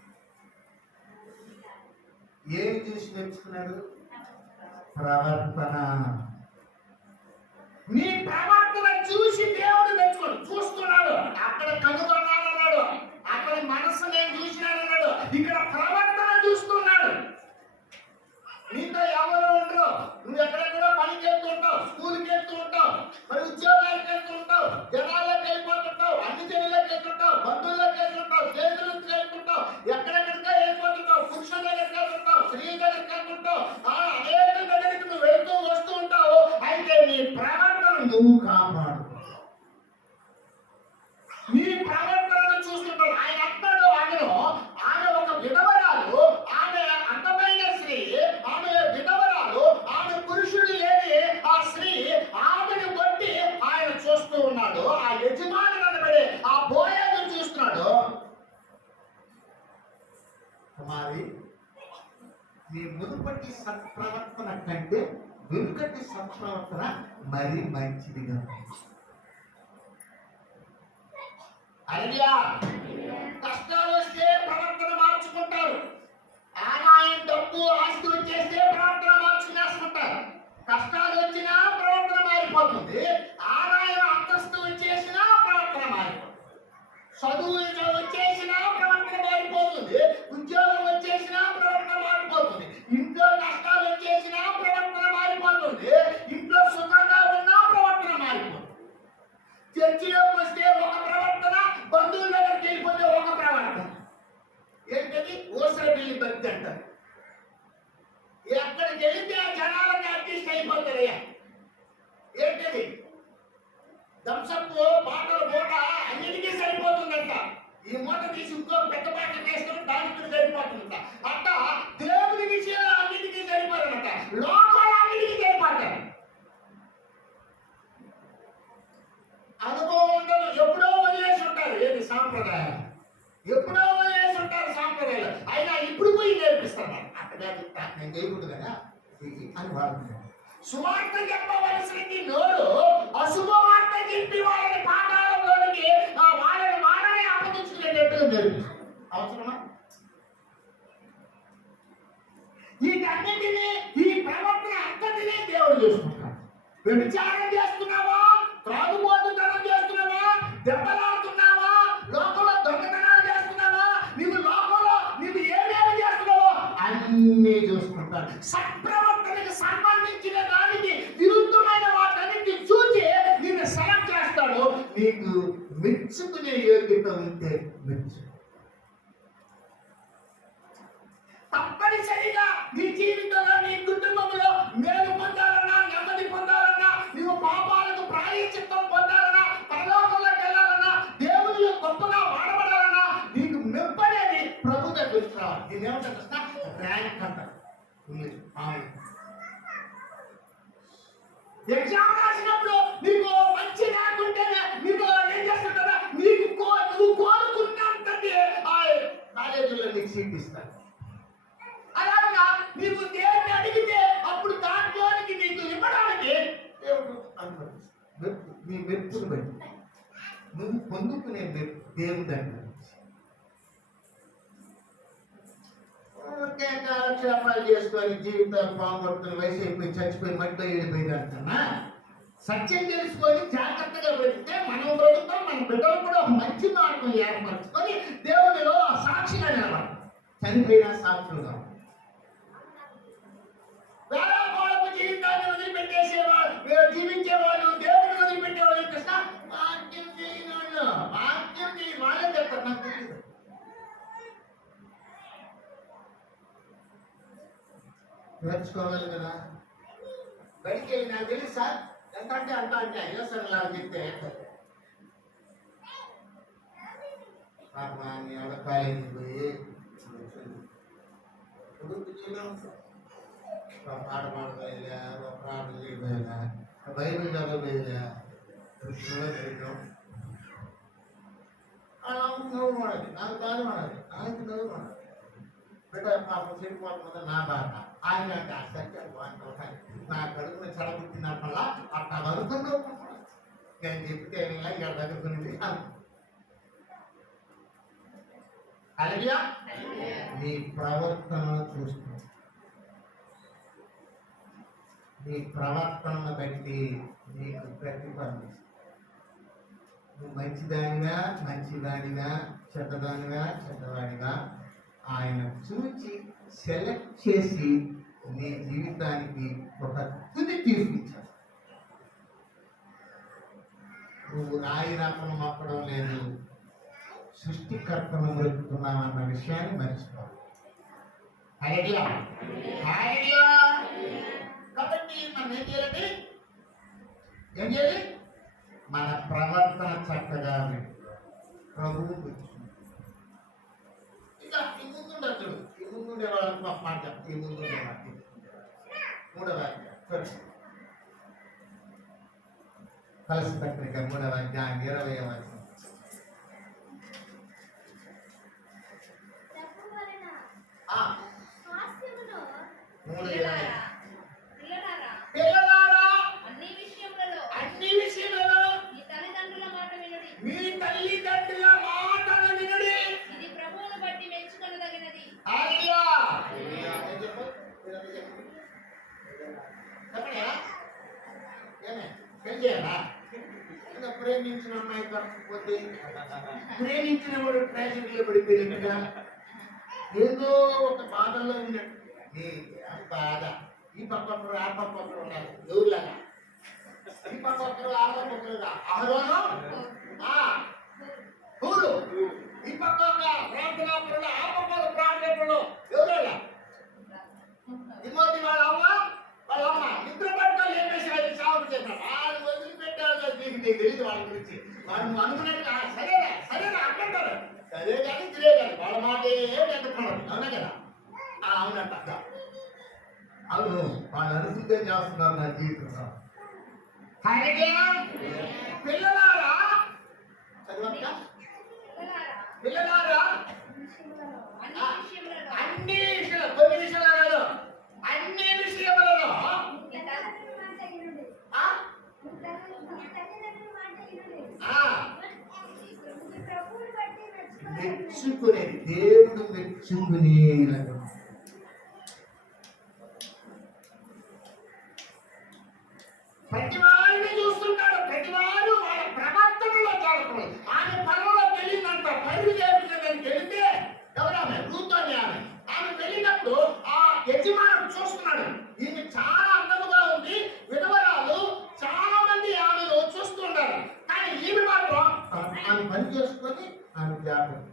ఏం చూసి మెచ్చుకున్నాడు? ప్రవర్తన. నీ ప్రవర్తన చూసి దేవుడు మెచ్చుకోడు. చూస్తున్నాడు, అక్కడ కనుగొన్నాడు అన్నాడు, అక్కడ మనసు నేను చూసినాడు అన్నాడు, ఇక్కడ ప్రవర్తన చూస్తున్నాడు. నీతో ఎవరు ఉండరు, నువ్వు ఎక్కడెక్కడో పనికి వెళ్తూ ఉంటావు, స్కూల్కి వెళ్తూ ఉంటావు, మరి ఉద్యోగాలకు వెళ్తూ ఉంటావు, జనాలకు వెళ్ళిపోతుంటావు, అన్ని జనులకు వెళ్తుంటావు, బంధువులకు వెళ్తుంటావు, స్నేహితులకు వెళ్తుంటావు, ఎక్కడెక్కడికో వెళ్ళిపోతుంటావు, పురుషుల దగ్గరికి వెళ్తుంటావు, స్త్రీ దగ్గరికి వెళ్తుంటావు, అనేక దగ్గరికి నువ్వు వెళ్తూ వస్తూ ఉంటావు. అయితే నీ ప్రవర్తన నువ్వు కాపాడు. నీ ప్రవర్తనను చూస్తుంటాడు. ఆయన అంటాడు, ఆమె ఒక విధవరాలు, ఆమె అందమైన స్త్రీ, ఆమె విధవరాలు, ఆమె పురుషుడు లేని ఆ స్త్రీ, ఆమెను బట్టి ఆయన చూస్తూ ఉన్నాడు. ఆ యజమాని అనబడే ఆ బోయను చూస్తున్నాడు. కుమారి, నీ మునుపటి సత్ప్రవర్తన కంటే వెనుకటి సత్ప్రవర్తన మరి మంచిదిగా ఉంది. హల్లెలూయా. కష్టాలు వస్తే ప్రవర్తన మార్చుకుంటారు. ఆదాయం, డబ్బు, ఆస్తి వచ్చేస్తే ప్రవర్తన మార్చుకునేసుకుంటారు. కష్టాలు వచ్చినా ప్రవర్తన మారిపోతుంది. ఆదాయం, అంతస్తు వచ్చేసినా ప్రవర్తన మారిపోతుంది. చదువు వచ్చేసినా ప్రవర్తన మారిపోతుంది. ఉద్యోగం వచ్చేసినా ప్రవర్తన మారిపోతుంది. ఇంట్లో కష్టాలు వచ్చేసినా ప్రవర్తన మారిపోతుంది. ఇంట్లో సుఖంగా ఉన్నా ప్రవర్తన మారిపోతుంది. చర్చిలోకి వస్తే ఒక ప్రవర్తన, బంధువుల దగ్గరికి వెళ్ళిపోతే ఒక ప్రవర్తన. ఏంటది? ఓసర బిల్లి భక్తి అంటారు. ఎక్కడికి వెళితే ఆ జనాలకి అడ్జస్ట్ అయిపోతారయ్యా. ఏంటది? థమ్సప్ బాటలు మూట అన్నిటికీ సరిపోతుందంట. ఈ మూట తీసి ఇంకో పెద్ద బాట వేసుకొని దానికి సరిపోతుందంట. అట్ట దేవుని విషయాలు అన్నిటికీ సరిపోతుందంట. లోకాలు అన్నిటికీ సరిపోతారు. అనుభవం ఉండదు. ఎప్పుడో వదిలేసి ఉంటారు. ఏది సాంప్రదాయాలు ఎప్పుడో వదిలేసి ఉంటారు సాంప్రదాయాలు. అయినా ఇప్పుడు పోయి నేర్పిస్తాను. అక్కడ నేను చేయకూడదు కదా అని వాడుతున్నాను. సువార్త చెప్పవలసింది నోరు, అశుభవార్త చెప్పి వాళ్ళని పాతాళంలోనికి వాళ్ళని వాళ్ళని అప్పగించుకునేటట్టుగా నేర్పిస్తాను. అవసరమా? వీటన్నిటినీ, ఈ ప్రవర్తన అంతటినీ దేవుడు చూసుకుంటాడు. వ్యభిచారం చేస్తున్నావా, త్రాగుబోతుతనం చేస్తున్నావా, దెబ్బలాడుతున్నావా, లోకంలో దొంగతనాలు చేస్తున్నావా, నీవు లోకంలో నీవు ఏమేమి చేస్తున్నావో అన్నీ చూసుకుంటాడు. సత్ప్రవర్తనకు సంబంధించిన దానికి విరుద్ధమైన వాటన్నిటిని చూసి నిన్ను సెలెక్ట్ చేస్తాడు. నీకు మెచ్చుకునే యోగ్యత ఉంటే మెచ్చు. తప్పనిసరిగా నీ జీవితంలో, నీ కుటుంబంలో మేలు పొందాలన్నా, నెమ్మది పొందాలన్నా, నీవు పాపాలకు ప్రాయశ్చిత్తం పొందాలన్నా, పరలోకంలోకి వెళ్ళాలన్నా, దేవుని గొప్పగా వాడబడాలన్నా, నీకు మెప్పనేది ప్రభు దగ్గరికి రావాలి. దీన్ని ఏమంటారు? ర్యాంక్ అంటారు. ఎగ్జామ్ రాసినప్పుడు నీకు మంచి ర్యాంక్ ఉంటేనే నీకు ఏం చేస్తుంటారా, నువ్వు కోరుకున్నంతది కాలేజీలో నీకు సీట్ ఇస్తాను. అలాగా నీవు దేవుని అడిగితే అప్పుడు దాంట్లోనికి నీకు ఇవ్వడానికి దేవుడు అనుమతిస్తాడు. నీ మెప్పును బట్టి నువ్వు పొందుకునే మెప్పు దేవుని దగ్గర నుంచి. ఊరికే కాలక్షేపాలు చేసుకొని జీవితాలు బాగుపడుతున్న వయసు అయిపోయి చచ్చిపోయి మట్టిలో వెళ్ళిపోయింది అంటున్నా. సత్యం తెలుసుకొని జాగ్రత్తగా పెడితే మనం బ్రతుకుతాం, మన బిడ్డలు కూడా ఒక మంచి మార్గం ఏర్పరచుకొని దేవునిలో సాక్షిగా నిలబడతాం. చనిపోయిన సాక్షులుగా వేళకోళపు జీవితాన్ని వదిలిపెట్టేసేవాళ్ళు, జీవించేవాళ్ళు, దేవుడిని వదిలిపెట్టేవాళ్ళు కృష్ణ వాక్యం చేయని వాళ్ళు, వాక్యం చేయని వాళ్ళే చెప్తారు. నాకు తెలియదు. నేర్చుకోవాలి కదా. బయటికి వెళ్ళి నాకు తెలియదు సార్ ఎంత అంటే అంత అంటే అయ్యో సార్ ఇలా చెప్తే ఎవడ కాలేజీ పోయి పాట పాడపోయా, ప్రార్థన చేయబోయా, బైబిల్ చదవబోయా, కృష్ణులో జరిగాం. నవ్వు మనది, నాకు బాధ మనది, నాకు నవ్వు మనది. బిడ్డ పాపం చెడిపోతుంది నా బాధ. ఆయన అంటే సత్యం బాగుంటాను నా కడుపున చెడబుట్టినప్పల్లా అట్లా వరుసలో నేను చెప్తే ఇక్కడ దగ్గరుంది. అలాగే నీ ప్రవర్తనను చూస్తున్నావు. నీ ప్రవర్తనను బట్టి నీకు ప్రతిఫలం. నువ్వు మంచిదానిగా చెడ్డవాడిగా ఆయన చూచి సెలెక్ట్ చేసి నీ జీవితానికి ఒక తుది తీర్పిచ్చాడు. నువ్వు రాయి రాకను మొక్కడం లేదు, సృష్టికర్తను మొక్కుతున్నావన్న విషయాన్ని మర్చిపోవాలి. కాబట్టి మనం ఏం చేయాలి? మన ప్రవర్తన చక్కగా ప్రభువు ఇక ఈ ముందుండే చూడు, ఈ ముందుండే వాళ్ళకి ఒక మాట చెప్తా. ఈ ముందుండే వాటి మూడవ కలసి పత్రిక 3వ అధ్యాయం 20వ వచనం. పిల్లలారా అన్ని విషయములలో మీ తల్లిదండ్రుల మాటలు వినుడి. ఇది ప్రభువును బట్టి మెచ్చుకొనదగినది. ప్రేమించిన అమ్మాయి కాకపోతే ప్రేమించిన వాడు ట్రాజడీలో పడిపోయినట్టుగా ఏదో ఒక బాధల్లో ఉన్నట్టు బాధ. ఈ పక్క ఒకరు ఆ పక్క ఒకరు ఉన్నారు, ఎవరులాగా ఈ పక్క ఒకరు ఆ పక్క ఒకరుగా ఆరోను ఊరు ఈ పక్క ప్రార్థనాపరులు ఆ పక్క ప్రార్థనలు ఎవరులా తిమోతి వాళ్ళ అమ్మ నిద్ర పట్టుకొని ఏం చేసి సాగు చేస్తారు. వాళ్ళు వదిలిపెట్టారు కదా, నీకు తెలియదు వాళ్ళ గురించి. వాళ్ళు అనుకున్నట్టుగా సరేనా అంటారు, సరే కానీ తిరే కానీ వాళ్ళ మాట ఏమంటున్నారు. అవునా కదా? అవునంట. అవును, వాళ్ళు అనుకుంటే చేస్తున్నారు నా జీవితంలో. పిల్లలారా చదవక పిల్లలారా అన్ని విషయాలు, కొన్ని విషయాలు కాదు, అన్ని విషయములలో మెచ్చుకునే దేవుడు మెచ్చుకునే ప్రతి వారిని చూస్తుంటాడు. ప్రతి వారు వాళ్ళ ప్రవర్తనలో జాగ్రత్త. ఆమె పనుల్లో వెళ్ళిందంట, పనులు చేయించడానికి వెళితే ఎవరామె రూతోని ఆమె వెళ్ళినప్పుడు ఆ యజమానుడు చూస్తున్నాడు. ఈమె చాలా అందముగా ఉంది, విధవరాలు, చాలా మంది ఆమెను చూస్తుంటారు. కానీ ఈమె మాత్రం ఆమె పని చేసుకొని ఆమె జాగ్రత్త.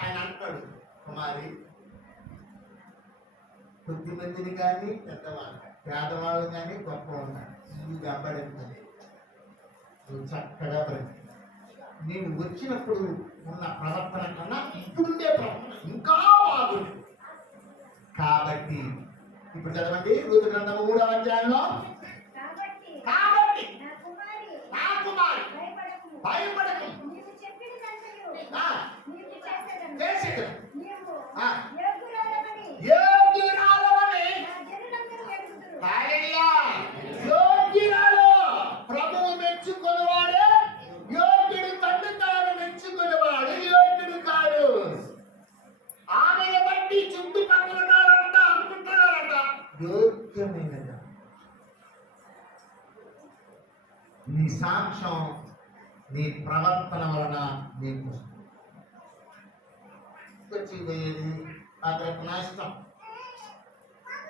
ఆయన అంటాడు, కుమారి కొద్ది మందిని కానీ పెద్దవాళ్ళు పేదవాళ్ళు కానీ గొప్పవాళ్ళు కానీ నువ్వు వెంబడించాలి. నువ్వు చక్కగా బ్రతి. నేను వచ్చినప్పుడు ఉన్న ప్రవర్తన కన్నా ఇప్పుడుండే ప్రవర్తన ఇంకా బాగుంది. కాబట్టి ఇప్పుడు చదవండి రూతు గ్రంథము 3వ అధ్యాయంలో. కాబట్టి నా కుమారి భయపడకు, చేసేది ముఖ్యమైనది. నీ సాక్ష్యం నీ ప్రవర్తన వలన నీకు వచ్చిపోయేది అక్కడ నష్టం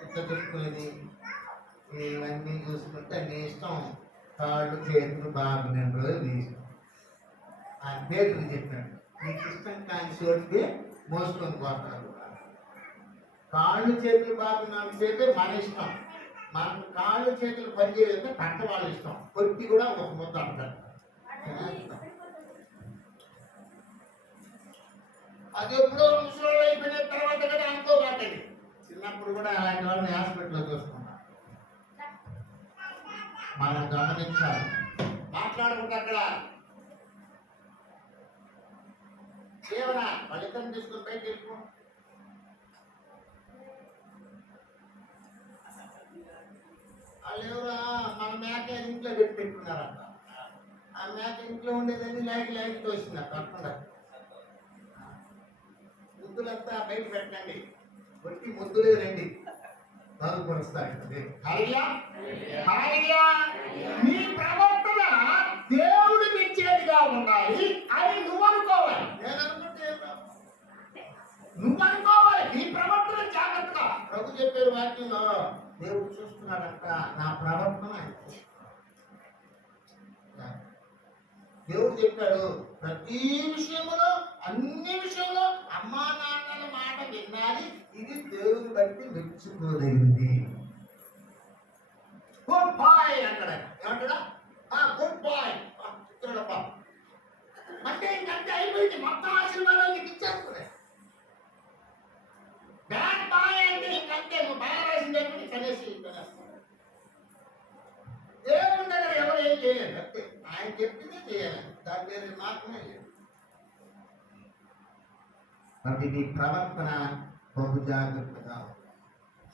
ఇట్లా చెప్పుకునేది ఇవన్నీ చూసుకుంటే నీ ఇష్టం. కాళ్ళు చేతులు బాగున్నాడు రోజు నీ ఇష్టం. ఆ పేరుని చెప్పాడు నీకు ఇష్టం కాని చోటుకి మోసుకొని పోతాడు. కాళ్ళు చేతులు బాగున్నాడు చేతే మన ఇష్టం. మన కాళ్ళు చేతులు పనిచేయాలంటే పక్క వాళ్ళ ఇష్టం. కొట్టి కూడా ఒక ముద్ద అంటారు. అది ఎప్పుడో ముసలి అయిపోయిన తర్వాత కూడా అనుకోబాటది. చిన్నప్పుడు కూడా అలాంటి వాళ్ళని హాస్పిటల్లో చూసుకున్నాం. మనం గమనించాలి. మాట్లాడుకుంటే అక్కడ కేవలం ఫలితం తీసుకుని పైకి వెళ్ళిపో. వాళ్ళు ఎవరా మన మేక ఇంట్లో పెట్టుకున్నారంట. ఆ మేక ఇంట్లో ఉండేదని లైట్ తోసింది తప్పకుండా. ముద్దులంతా బయట పెట్టండి. కొట్టి ముద్దులే రండి బాగుపరుస్తాడు. నీ ప్రవర్తన దేవుడికి ఇచ్చేదిగా ఉండాలి అని నువ్వు అనుకోవాలి. నేను అనుకుంటే నువ్వు అనుకోవాలి. నీ ప్రవర్తన జాగ్రత్తగా ప్రభు చెప్పారు వాక్యంలో. దేవుడు చూస్తున్నాడంట నా ప్రవర్తన. దేవుడు చెప్పాడు ప్రతి విషయంలో అన్ని విషయంలో అమ్మా నాన్నల మాట వినాలి. ఇది దేవుని బట్టి మెచ్చుకోదగింది. గుడ్ బాయ్ అంటాడు. ఏమంటాడా? గుడ్ బాయ్ అంటే ఇంకంటే అయిపోయింది. మొత్తం ఆశీర్వాదాలు నీకు ఇచ్చేస్తున్నాయి. బ్యాడ్ బాయ్ అంటే ఇంకంతే నువ్వు బాగా రాసింది అయిపోయి కనేసి దేవుని దగ్గర ఎవరు ఏం చేయలేదు. అంతే ఆయన చెప్పిందే చేయాలి. దాని పేరు మాత్రమే లేదు. మరి నీ ప్రవర్తన బహు జాగ్రత్తగా.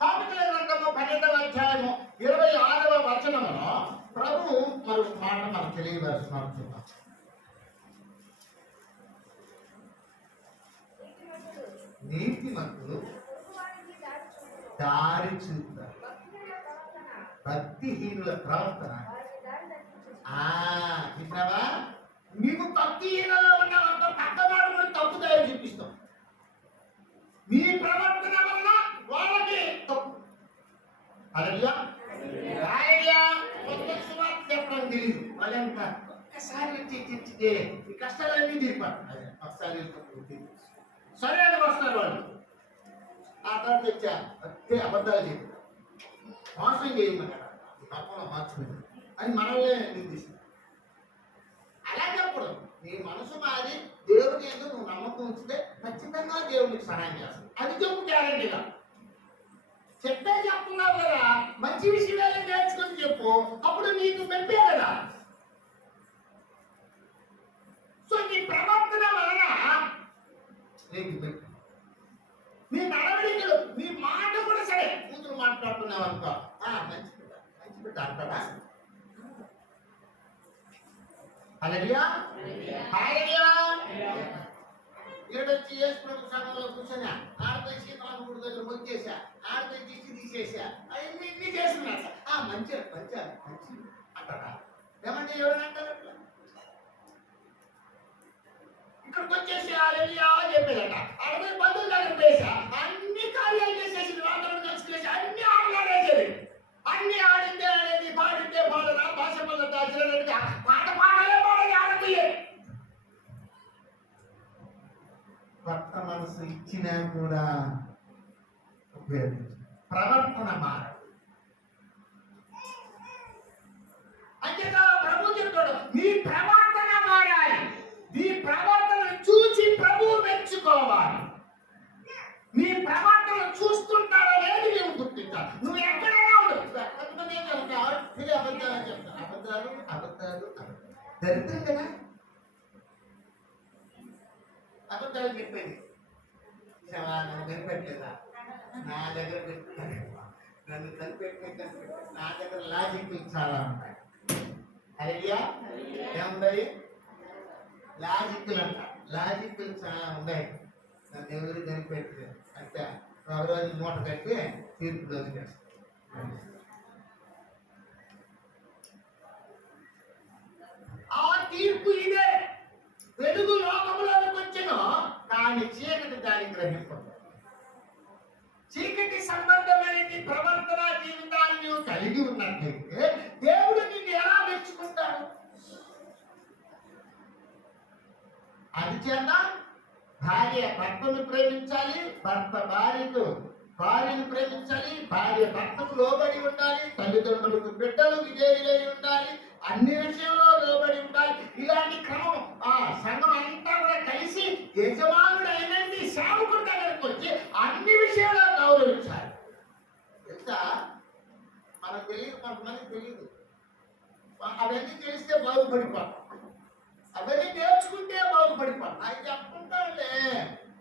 సామెతల గ్రంథము 12వ అధ్యాయము 26వ వచనములో ప్రభు మరొక మాట మనకు తెలియవలసిన నీతిమంతులు దారి చూపుతారు. భక్తిహీనుల ప్రవర్తన చూసినావా? మీకు భక్తిహీనలో ఉన్నంత పక్కవాడు కూడా తప్పు దారి చూపిస్తాం. మీ ప్రవర్తన వల్ల వాళ్ళకి తప్పు. చెప్పడం తెలియదు. వాళ్ళంత ఒక్కసారి వచ్చి తెచ్చితే ఈ కష్టాలన్నీ తీరిపారు. ఒకసారి సరే అని వస్తారు వాళ్ళు. ఆ తర్వాత తెచ్చా అంతే అబద్ధాలు చెప్పారు. మోసం చేయమన్నాడు. తప్పకుండా మార్చుకుంది అని మనల్ని నిర్దిస్తుంది. అలాంటప్పుడు నీ మనసు మారి దేవుని ఎందుకు నువ్వు నమ్మకం ఉంచితే ఖచ్చితంగా దేవునికి సహాయం చేస్తాడు. అది చెప్పు గ్యారంటీగా. చెప్తే చెప్తున్నావు కదా, మంచి విషయాలు నేర్చుకుని చెప్పు. అప్పుడు నీకు మెప్పే కదా. సో నీ ప్రవర్తన వలన నీకు మెప్పు. నీ నడవడికలు నీ మాట కూడా సరే. కూతురు మాట్లాడుతున్నావు అనుకో, మంచి బిడ్డ అంటాడా? ఏడొచ్చి వేసుకున్న సమయంలో కూర్చొని ఆడపై సీతారాముడి దగ్గర మొక్కేసా, ఆడపై దిష్టి తీసేసా, ఇన్ని చేస్తున్నా. మంచి మంచి మంచి అంటాడా? ఏమంటే ఎవరైనా అంటారు అట్లా. ఇక్కడికి వచ్చేసి చెప్పేదట. అరవై బంధువుల దగ్గర వేసా, అన్ని కార్యాలు చేసేసి అందరూ కలిసి అన్ని ఆటలాడేసేది. అన్ని ఆడిందే ఆడేది, పాడిందే పాడరా, భాష వల్ల దాచినట్టుగా పాట పాడలే పాడేది, ఆడపోయే. కొత్త మనసు ఇచ్చినా కూడా ఉపయోగించు. ప్రవర్తన మారదు. అంతేగా ప్రభు చెప్తాడు నీ ప్రవర్తన మారాలి. నీ ప్రవర్తనను చూసి ప్రభువు మెచ్చుకోవాలి. నీ ప్రవర్తన చూస్తుంటారో లేదు నీవు గుర్తించాలి. నువ్వు ఎక్కడైనా ఉండవు. అబద్ధాలు చెప్తాను. అబద్ధాలు అబద్ధాలు దరిద్రం కదా. అబద్ధాలు చెప్పేది నన్ను కనిపెట్టలేదా? నా దగ్గర నన్ను కనిపెట్టే నా దగ్గర లాజిక్ చాలా ఉంటాయి. అయ్యా ఏముంటాయి? లాజిక్లు అంట. లాజిక్లు చాలా ఉన్నాయి. నన్ను ఎవరు కనిపెట్టలేదు అంటే ఒక రోజు మూట కట్టి తీర్పు రోజు చేస్తాను. ఆ తీర్పు ఇదే. వెలుగు లోకములోకి వచ్చెను, కానీ చీకటి దాన్ని గ్రహింపదు. చీకటి సంబంధమైన ప్రవర్తన జీవితాన్ని నువ్వు కలిగి ఉన్నట్లయితే దేవుడు నిన్ను ఎలా మెచ్చుకుంటాడు? అది చేత భార్య భర్తను ప్రేమించాలి, భర్త భార్యను ప్రేమించాలి, భార్య భర్తకు లోబడి ఉండాలి, తల్లిదండ్రులకు బిడ్డలు విధేయులై ఉండాలి, అన్ని విషయంలో లోబడి ఉండాలి. ఇలాంటి క్రమం సంఘం అంతా కూడా కలిసి యజమానుడు అయినండి సేవకుడి దగ్గరకు వచ్చి అన్ని విషయాల్లో గౌరవించాలి. తెలుసా, మనకు తెలియదు, కొంతమంది తెలియదు. అవన్నీ తెలిస్తే బాగుపడిపోతాం, అవన్నీ నేర్చుకుంటే బాగుపడిపోతాం. అది చెప్పుకుంటారులే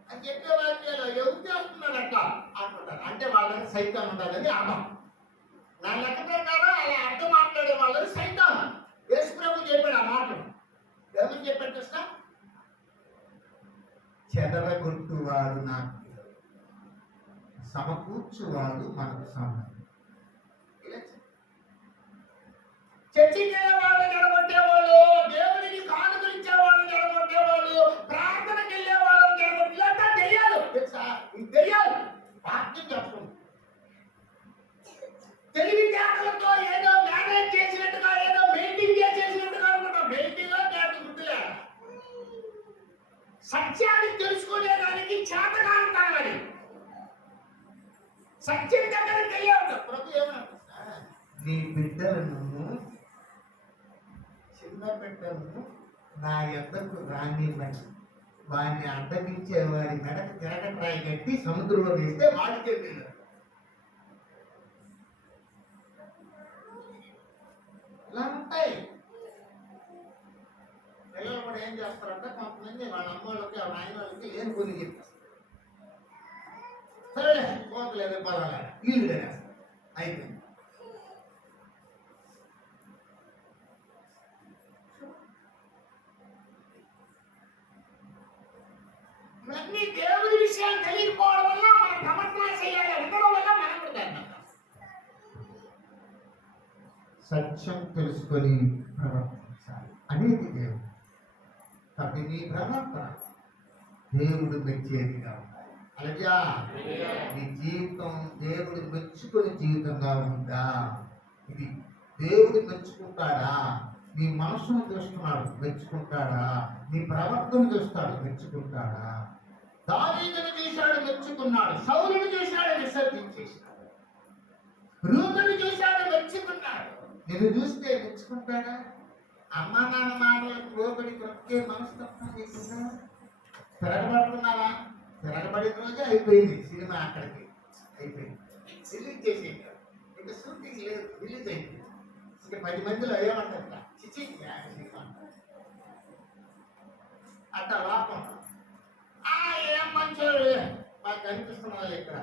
అని చెప్పే వాక్యాలు ఎవరు చేస్తున్నారు అట్లా అనుకుంటారు. అంటే వాళ్ళకి సైతం ఉండాలని అర్థం. నా లెక్క ప్రకారం అలా అర్థం మాట్లాడే వాళ్ళని సైతం. యేసు ప్రభు చెప్పాడు ఆ మాటలు. ఏమని చెప్పాడు కృష్ణ? చెదరగొట్టువాడు నాకు సమకూర్చువాడు మనకు సమానం. చర్చికి వెళ్ళేవాళ్ళు జరగొట్టేవాళ్ళు, దేవుడికి కానుకలు ఇచ్చేవాళ్ళు జరగొట్టేవాళ్ళు, ప్రార్థనకి వెళ్ళేవాళ్ళు జరగొట్టే ఇలాంటి తెలియాలి. తెలుసా, ఇది తెలియాలి. వాక్యం చెప్తుంది. తెలివితేటలతో ఏదో మేనేజ్ చేసినట్టుగా, ఏదో మెయింటైన్ చేసినట్టుగా అనుకుంటాం. మెయింటైన్ గుర్తులే. సత్యాన్ని తెలుసుకునేదానికి చేతగాని కావాలి. సత్యం దగ్గరికి వెళ్ళేవాడు. ప్రభు ఏమన్నా, నీ బిడ్డలను, చిన్న బిడ్డలను నా యొద్దకు రానివ్వండి, వాడిని అడ్డగించే వాడి మెడకు తిరగట్రాయి కట్టి సముద్రంలో వేస్తే వాడికే వీళ్ళు. ఇలా ఉంటాయి. పిల్లలు కూడా ఏం చేస్తారంటే కొంతమంది వాళ్ళ అమ్మోళ్ళకి వాళ్ళ ఆయన వాళ్ళకి ఏం కొన్ని చెప్తారు. సరే పోతలేదు పదాల ఇల్లు తినేస్తారు, అయిపోయింది. ఇవన్నీ దేవుడి విషయాలు తెలియకపోవడం వల్ల మనం ప్రవర్తన చేయాలి, ఉండడం వల్ల మనం కూడా సత్యం తెలుసుకొని ప్రవర్తించాలి అనేది దేవుడు. కాబట్టి నీ ప్రవర్తన దేవుడు మెచ్చేదిగా ఉండాలి. అలాగా నీ జీవితం దేవుడు మెచ్చుకునే జీవితంగా ఉందా? ఇది దేవుడు మెచ్చుకుంటాడా? నీ మనసును చూస్తున్నాడు, మెచ్చుకుంటాడా? నీ ప్రవర్తన చూస్తాడు, మెచ్చుకుంటాడా? దావీదును చూశాడు, మెచ్చుకున్నాడు. సౌలును చూశాడు, విసర్జించేశాడు. రూతును చూశాడు, మెచ్చుకున్నాడు. నిన్ను చూస్తే మెచ్చుకుంటాడా? అమ్మ నాన్న మాటలకు లోబడి బ్రతికే మనస్తత్వం లేకుండా తిరగబడుతున్నావా? తిరగబడిన రోజే అయిపోయింది సినిమా, అక్కడికి అయిపోయింది. రిలీజ్ చేసేసాడు, ఇంకా షూటింగ్ లేదు, రిలీజ్ అయిపోయింది. ఇంకా 10 మందిలో ఏమంటారు, చిచి అట్లా లోపం. ఏం మంచోడు మాకు కనిపిస్తున్నది ఇక్కడ.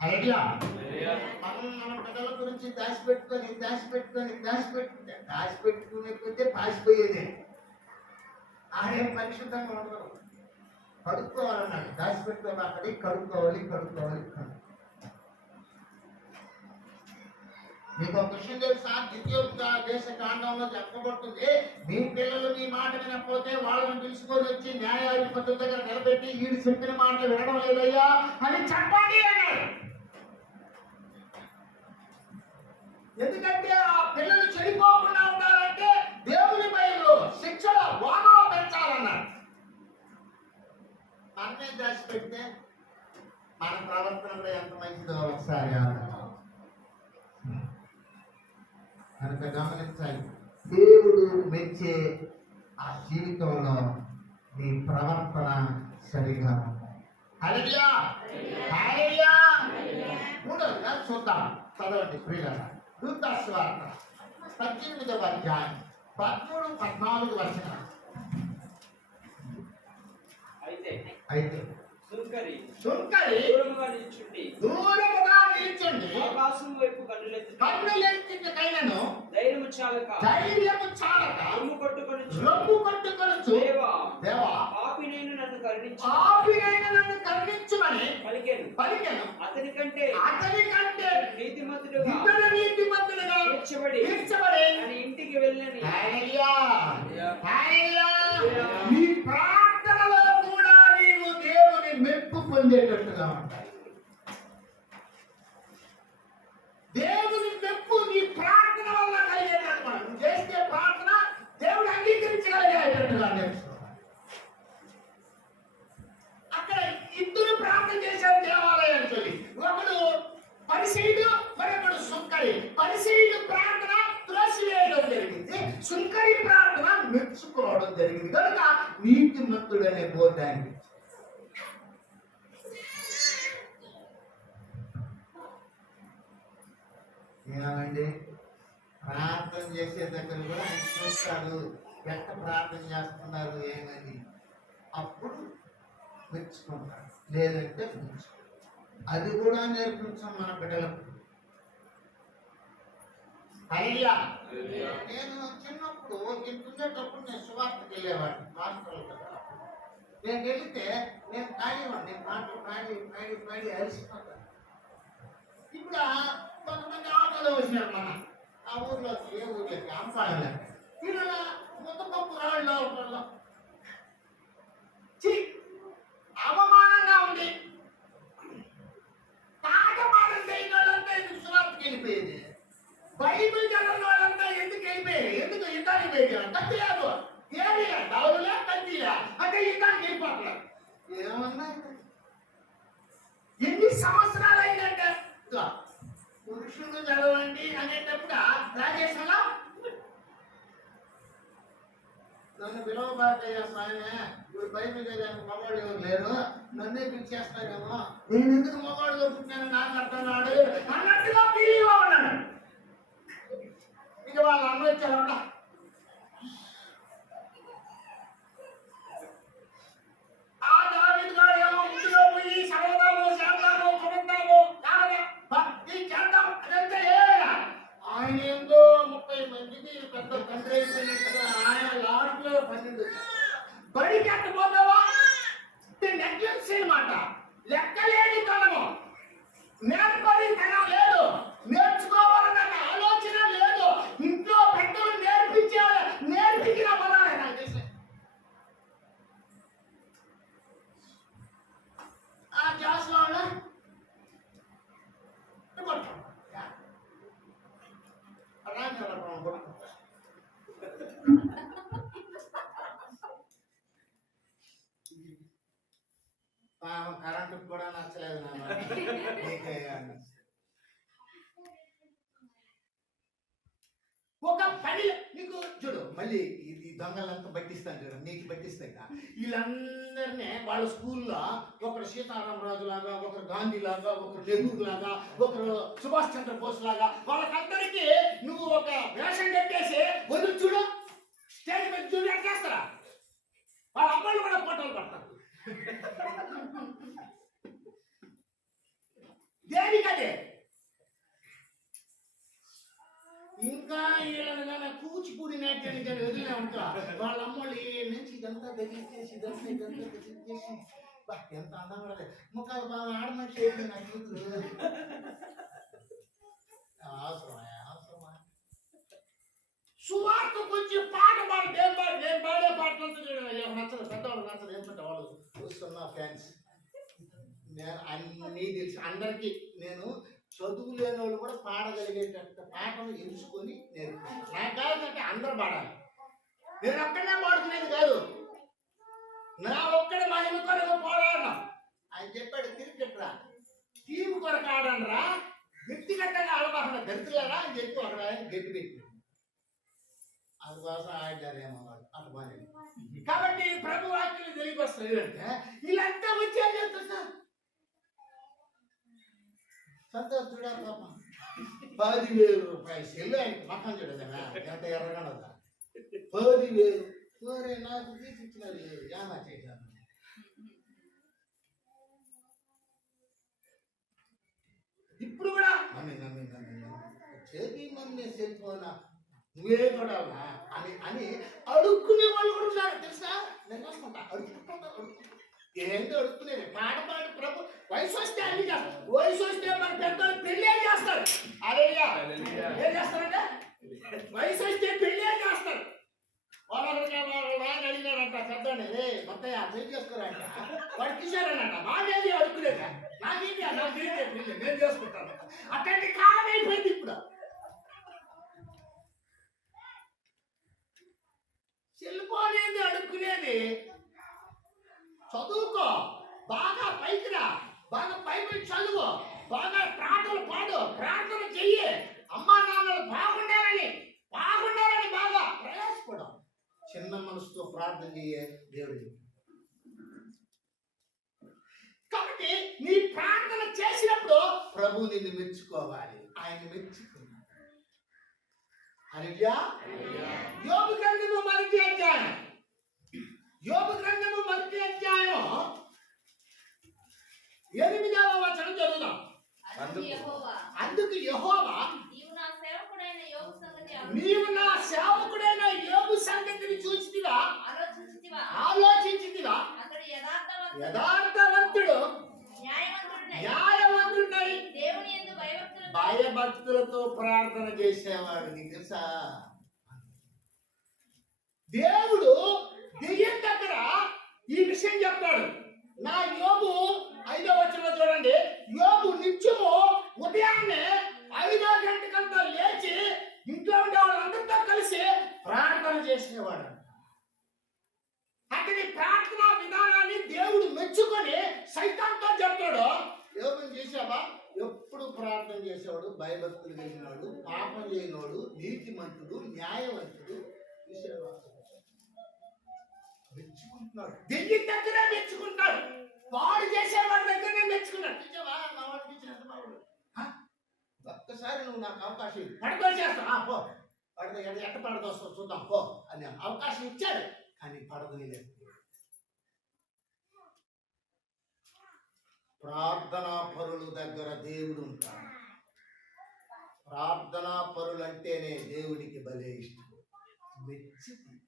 ఐడియా మన పిల్లల గురించి దాచిపెట్టుకునే పాసిపోయేదే. ఆడేం పరిశుద్ధంగా ఉండదు. కడుక్కోవాలన్నాడు, దాచిపెట్టుకోవాలి, అక్కడికి కడుక్కోవాలి. మీకు ఒక విషయం తెలుసా? ద్వితీయోపదేశ కాండంలో చెప్పబడుతుంది, మీ పిల్లలు మీ మాట వినకపోతే వాళ్ళని పిలుచుకొని వచ్చి న్యాయాధిపతుల దగ్గర నిలబెట్టి వీడు చెప్పిన మాటలు వినడం లేదయ్యా అని చెప్పండి అన్నాడు. ఎందుకంటే ఆ పిల్లలు చెడిపోకుండా ఉండాలంటే దేవుని భయంలో శిక్షణ వానలో పెంచాలన్నాడు. మనమే దాచిపెడితే మన ప్రవర్తనలో ఎంత మంచిదో ఒకసారి కనుక గమనించాలి. దేవుడు మెచ్చే ఆ జీవితంలో నీ ప్రవర్తన సరిగా ఉండాలి. హల్లెలూయా, హల్లెలూయా. మూడవదిగా చూద్దాం, చదవండి ప్రియులారా. లూకా సువార్త 18వ అధ్యాయం 13-14 వచనాలు. అయితే సుంకరి దూరముగా నిల్చుండి ఆకాశం వైపు కన్నులెత్తినకైనను ధైర్యము చాలక రొమ్ము కొట్టుకొనుచు దేవా దేవా పాపినైన నన్ను కరుణించు కరుణించుమని అని పలికెను. పలికెను. అతని కంటే నీతిమంతుడుగా ఇతడు నీతిమంతుడుగా నీతిమంతుడుగా తీర్చబడి తీర్చబడి తన ఇంటికి వెళ్ళని హల్లెలూయా, హల్లెలూయా. నీ ప్రార్థనలో కూడా నీవు దేవుని మెప్పు పొందేటట్టుగా ఉంటాయి. దేవుని మెప్పు నీ ప్రార్థన వల్ల కలిగేటట్టు నువ్వు చేసే ప్రార్థన దేవుడు అంగీకరించగలిగేటట్టుగా నేర్చుకోవాలి. అక్కడ ఇద్దరు ప్రార్థన చేశారు దేవాలయానికి వెళ్ళి. ఒకడు పరిసయ్యుడు, మరొకడు సుంకరి. పరిసయ్యుడు ప్రార్థన త్రోసివేయడం జరిగింది, సుంకరి ప్రార్థన మెచ్చుకోవడం జరిగింది. కనుక నీతిమంతుడు అనే బోర్డు ఆయనకి. ఏమండి, ప్రార్థన చేసే దగ్గర కూడా ఆయన చూస్తాడు, ఎంత ప్రార్థన చేస్తున్నారు ఏమని. అప్పుడు మెచ్చుకుంటాడు, లేదంటే మెచ్చుకుంటాడు. అది కూడా నేర్పించాం మన బిడ్డలకు. హల్లెలూయా. నేను చిన్నప్పుడు ఇంటుండేటప్పుడు నేను సువార్తకి వెళ్ళేవాడిని మాస్టర్ల దగ్గర. నేను వెళితే నేను కానివ్వండి, నేను పాటలు పాడి అలసిపోతాను. ఇప్పుడు కొంతమంది ఆటోలో వచ్చినారు మన ఆ ఊర్లోకి, ఏ ఊర్లోకి, అంపాలి. వీళ్ళ ముద్దపప్పు రాళ్ళు ఒకళ్ళు అవమానంగా ఉంది. పాఠమానం చేయని వాళ్ళంతా ఎందుకు సువార్తకి వెళ్ళిపోయేది? బైబిల్ చదవని వాళ్ళంతా ఎందుకు వెళ్ళిపోయేది? ఎందుకు యుద్ధానికి పోయేది? కత్తి లేదు, ఏమీ లేదు, డౌలులే, కత్తిలే, అంటే యుద్ధానికి వెళ్ళిపోతున్నారు. ఏమన్నా ఎన్ని సంవత్సరాలు అయిందంటే పురుషుడు చదవండి అనేటప్పుడు రాజేశ్వరా నన్ను పిలవబాటయ్యా స్వామి, ఇప్పుడు బైబిల్ చదివాను మగవాళ్ళు ఎవరు లేరు, నన్నే పిలిచేస్తానేమో, నేను ఎందుకు మగవాళ్ళు దొరుకుతున్నాను నాకు అర్థం కాదు అన్నట్టుగా ఫీలింగ్లో ఉన్నాడు. ఇక వాళ్ళు అన్న వచ్చారంట, ఆ దావీదు గారు ఏమో ఇంటిలో పోయి సరదాము చేద్దాము కొడతాము చేద్దాం అదంతా ఆయన ఏందో 30 మందికి పెద్ద తండ్రి అయిపోయినట్టుగా ఆయన లాస్ట్లో 12 బడికి అట్టుపోతావా నెగ్లెన్స్ అనమాట. లెక్కలేని తనము, నేర్పరి తనం లేదు, నేర్చుకోవాలన్న ఆలోచన లేదు, ఇంట్లో పెద్దలు నేర్పించిన పదాలే నాకు తెలిసి. ఆ క్లాస్లో కరెంటు కూడా నచ్చలేదు ఒక పని నీకు చూడు. మళ్ళీ ఇది దొంగలంతా పట్టిస్తాను చూడు, నీకు పట్టిస్తాయి. వీళ్ళందరినీ వాళ్ళ స్కూల్లో ఒకరు సీతారామరాజు లాగా, ఒకరు గాంధీ లాగా, ఒకరు నెహ్రూ లాగా, ఒకరు సుభాష్ చంద్రబోస్ లాగా, వాళ్ళకందరికీ నువ్వు ఒక వేషం కట్టేసి వదిలి చూడు, స్టేజ్ మీద చూడు ఎట్లా చేస్తారా? వాళ్ళ అమ్మాయిలు కూడా ఫోటోలు పడతారు. దేనికదే ఇంకా వీళ్ళని కానీ కూచిపూడి నాట్యాన్ని కానీ వదిలే ఉంటా, వాళ్ళ అమ్మలు నుంచి ఇదంతా తగిలిచేసి ఇదంతా తగిలిచేసి ఎంత అందంగా ముఖాలు బాగా ఆడమని చేయండి నా కూతురు. అవసరమా సువార్త గురించి పాట పాడు, నేను పాడే పాటలు నచ్చదు, పెద్దవాళ్ళు నచ్చదు. ఏంటంటే వాళ్ళు చూస్తున్నా ఫ్యాన్స్, నేను అన్నీ తెలిసి అందరికీ నేను చదువు లేని వాళ్ళు కూడా పాడగలిగేటట్టు పాటలు ఎంచుకొని నేర్చుకున్నాను. నాకు కావాలంటే అందరూ పాడాలి, నేను ఒక్కడే పాడుకునేది కాదు. నా ఒక్కడే మహిమ కొరకు పోరాడను. ఆయన చెప్పాడు, క్రికెట్ రా టీం కొరకు ఆడండి రా, వ్యక్తిగతంగా అవగాహన దరిద్రులరా అని చెప్పి ఒక ఆయన గట్టి పెట్టి అందుకోసం ఆడారేమో వాళ్ళు అటు బాగా. కాబట్టి ప్రభు వాక్యం తెలియకొస్తుంది అంటే వీళ్ళంతా వచ్చే చేస్తారు. సంతోష్ చూడ 10,000 రూపాయలు సెల్లు ఆయనకి మక్కం చూడదా ఎంత ఎర్రగనదా 10,000 నాకు తీసిచ్చినారు యానా చేశాను. ఇప్పుడు కూడా చేతి మమ్మీ సెల్ఫోనా నువ్వే చూడాలా అని అడుక్కునే వాళ్ళు కూడా ఉన్నారు తెలుసా. నేను చూసుకుంటా అడుక్కుంటా ఏంటో అడుక్కునేది పాట పాడు ప్రభు వయసు వస్తే అన్ని చేస్తారు. వయసు వస్తే మన పెద్దలు పెళ్ళే చేస్తారు. అలెలుయా. ఏం చేస్తారంటే వయసు వస్తే పెళ్ళే చేస్తారు. వాళ్ళు అడిగినారంట పెద్దండి, రే మొత్తయ్య పెళ్లి చేసుకోరంట. వాడు కిషోరన్నట, మాకేది అడుగులేక నాకేంటి పెళ్ళి నేను చేసుకుంటాను. అట్లాంటి కాలం అయిపోయింది ఇప్పుడు. చెల్లిపోనేది అడుక్కునేది. చదువుకో, బాగా పైకి రా, బాగా పైకి చదువు, బాగా ప్రార్థన పాడు, ప్రార్థన చెయ్యి, అమ్మా నాన్నలు బాగుండాలని బాగా ప్రయాసపడు. చిన్న మనసుతో ప్రార్థన చెయ్యే దేవుడి. కాబట్టి నీ ప్రార్థన చేసినప్పుడు ప్రభు నిన్ను మెచ్చుకోవాలి. ఆయన మెచ్చుకున్నాడు. హల్లెలూయా. యోబు గ్రంథము మొదటి అధ్యాయం, యోబు గ్రంథము మొదటి అధ్యాయం 8వ వచనం చదువుదాం. అందుకు యెహోవా నీవు నా సేవకుడైన యోబు సంగతిని చూచితివా, ఆలోచించితివా? యథార్థవంతుడు న్యాయవంతుడై భయభక్తులతో ప్రార్థన చేసేవాడు. నీకు తెలుసా, దేవుడు దెయ్యం దగ్గర ఈ విషయం చెప్తాడు. నా యోబు 5వ వచనంలో చూడండి, యోబు నిత్యము ఉదయాన్నే 5వ గంటకంతా లేచి ఇంట్లో ఉండే వాళ్ళందరితో కలిసి ప్రార్థన చేసేవాడు. అతని ప్రార్థనా విధానాన్ని దేవుడు మెచ్చుకొని సైతాన్తో చెప్తాడు, యోబుని చేసావా? ఎప్పుడు ప్రార్థన చేసేవాడు, భయభక్తులు కలిగినాడు, పాపం చేయనోడు, నీతిమంతుడు, న్యాయవంతుడు. మెచ్చుకుంటున్నాడు. దెయ్యం దగ్గరే మెచ్చుకుంటాడు. వాడు చేసేవాడి దగ్గరనే మెచ్చుకున్నాడు. చూసావా నా వాడు ఎంత బాగుడు. ఒక్కసారి నువ్వు నాకు అవకాశం పడతో చేస్తా పో, పడద ఎట్ట పడదోస్తా చూద్దాం పో అని అవకాశం ఇచ్చాడు. కానీ పడదని లేదు. ప్రార్థనా పరుల దగ్గర దేవుడు ఉంటాడు. ప్రార్థనా పరులు అంటేనే దేవుడికి భలే ఇష్టం. మెచ్చుకుంటాడు.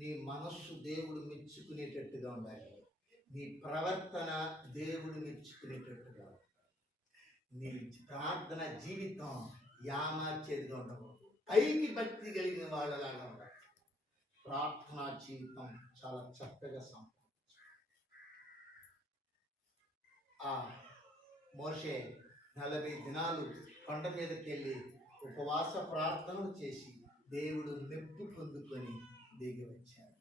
నీ మనస్సు దేవుడు మెచ్చుకునేటట్టుగా ఉండాలి. నీ ప్రవర్తన దేవుడు మెచ్చుకునేటట్టుగా ఉండాలి. నీ ప్రార్థన జీవితం యామార్చేదిగా ఉండకూడదు. పైకి భక్తి కలిగిన వాళ్ళలాగా ఉండాలి. ప్రార్థనా జీవితం చాలా చక్కగా సంపాదించాలి. మోషే 40 దినాలు కొండ మీదకి వెళ్ళి ఉపవాస ప్రార్థనలు చేసి దేవుడు మెప్పు పొందుకొని దిగి వచ్చాడు.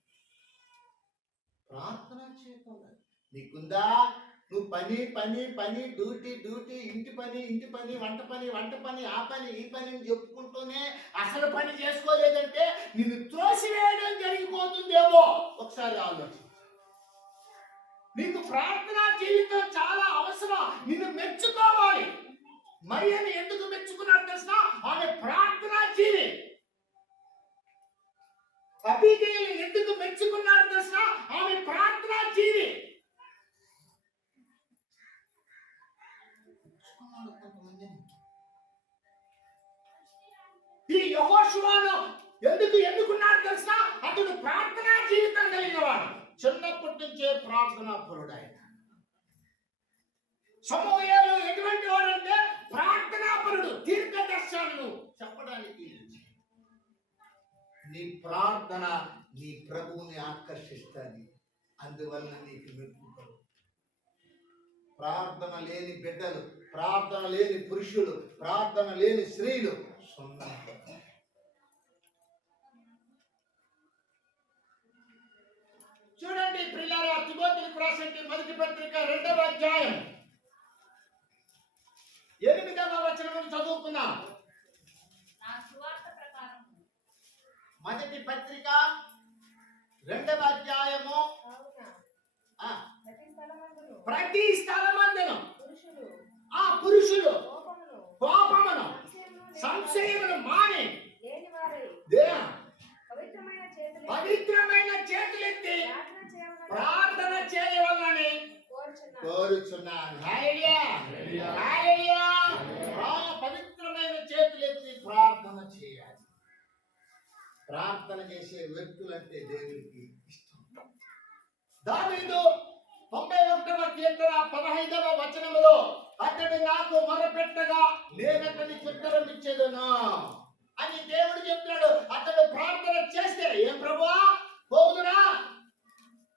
ప్రార్థన చేయకుండా నీకుందా? నువ్వు పని డ్యూటీ ఇంటి పని వంట పని ఆ పని ఈ పని అని చెప్పుకుంటూనే అసలు పని చేసుకోలేదంటే నిన్ను త్రోసివేయడం జరిగిపోతుందేమో. ఒకసారి ఆలోచన. నీకు ప్రార్థనా జీవితం చాలా అవసరం. నిన్ను మెచ్చుకోవాలి. మరియను ఎందుకు మెచ్చుకున్నాడు తెలుసా? ఆమె ప్రార్థనా జీవి. అబీగయలు ఎందుకు మెచ్చుకున్నాడు తెలుసా? ఆమె ప్రార్థనా జీవి. ఈ యెహోషువను ఎందుకున్నాడు తెలుసా? అతడు ప్రార్థనా జీవితం కలిగిన వాడు. చిన్నప్పటి నుంచే ప్రార్థనా పరుడు ఆయన. సమూయేలు ఎటువంటి వాడంటే ప్రార్థనా పరుడు. దీర్ఘదర్శనులు చెప్పడానికి నీ ప్రార్థన నీ ప్రభువుని ఆకర్షిస్తుంది. అందువల్ల నీకు మెప్పుకోరు. ప్రార్థన లేని బిడ్డలు, ప్రార్థన లేని పురుషులు, ప్రార్థన లేని స్త్రీలు సున్నా. చూడండి ప్రియులారా, తిమోతికి రాసిన మొదటి పత్రిక 2వ అధ్యాయం 8వ వచనం చదువుకున్నాం. మొదటి పత్రిక 2వ అధ్యాయము ప్రతి స్థలమందును ఆ పురుషులు కోపమును సంశయమును మాని పవిత్రమైన చేతులెత్తి ప్రార్థన చేయవలని కోరుచున్నాను. పవిత్రమైన చేతులెత్తి ప్రార్థన చేయాలి. ప్రార్థన చేసే వ్యక్తులంటే దేవుడికి ఇష్టం. దావీదు 91వ కీర్తన వచనములో అతడు నాకు మొరపెట్టగా నేనతనికి ఉత్తరం ఇచ్చేదను అని దేవుడు చెప్తున్నాడు. అతడు ప్రార్థన చేస్తే ఏం ప్రభువా పోదురా,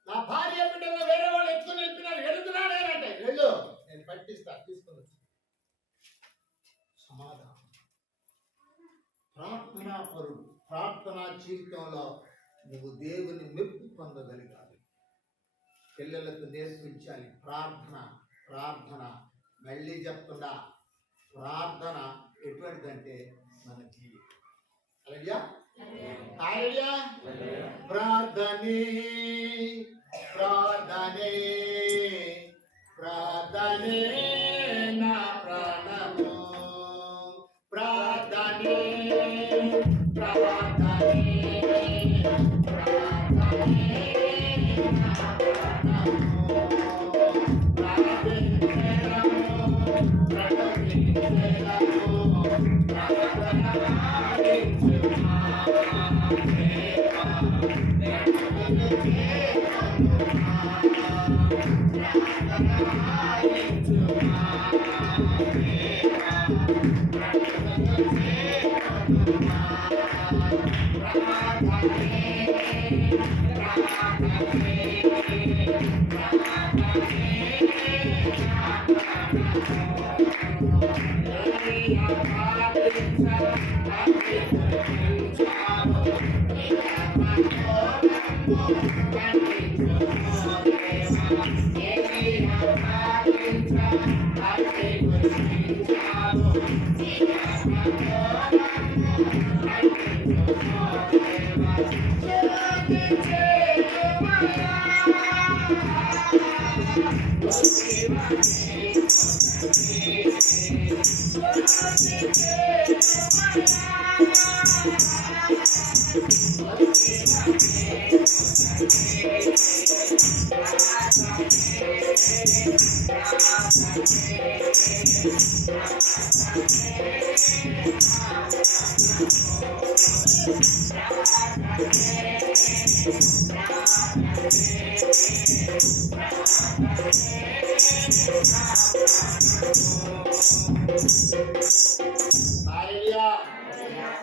నా భార్య బిడ్డలు వేరే వాళ్ళు ఎత్తుకుని వెళ్తున్నారు, వెళుతున్నాడేనంటే వెళ్ళు, నేను పట్టిస్తా, తీసుకుని సమాధానం. ప్రార్థనా పరుడు, ప్రార్థనా జీవితంలో నువ్వు దేవుని మెప్పు పొందగలిగాలి. పిల్లలకు నేర్పించాలి ప్రార్థన. ప్రార్థన మళ్ళీ చెప్తున్నా, ప్రార్థన ఎటువంటిదంటే మన జీవితం. అలయ్యా అలయ్యా ప్రార్థనే ప్రార్థనే ప్రార్థనే నా ప్రాణము, ప్రార్థనే ప్రార్థనే ప్రార్థనే నా ప్రాణము, ప్రార్థించెదము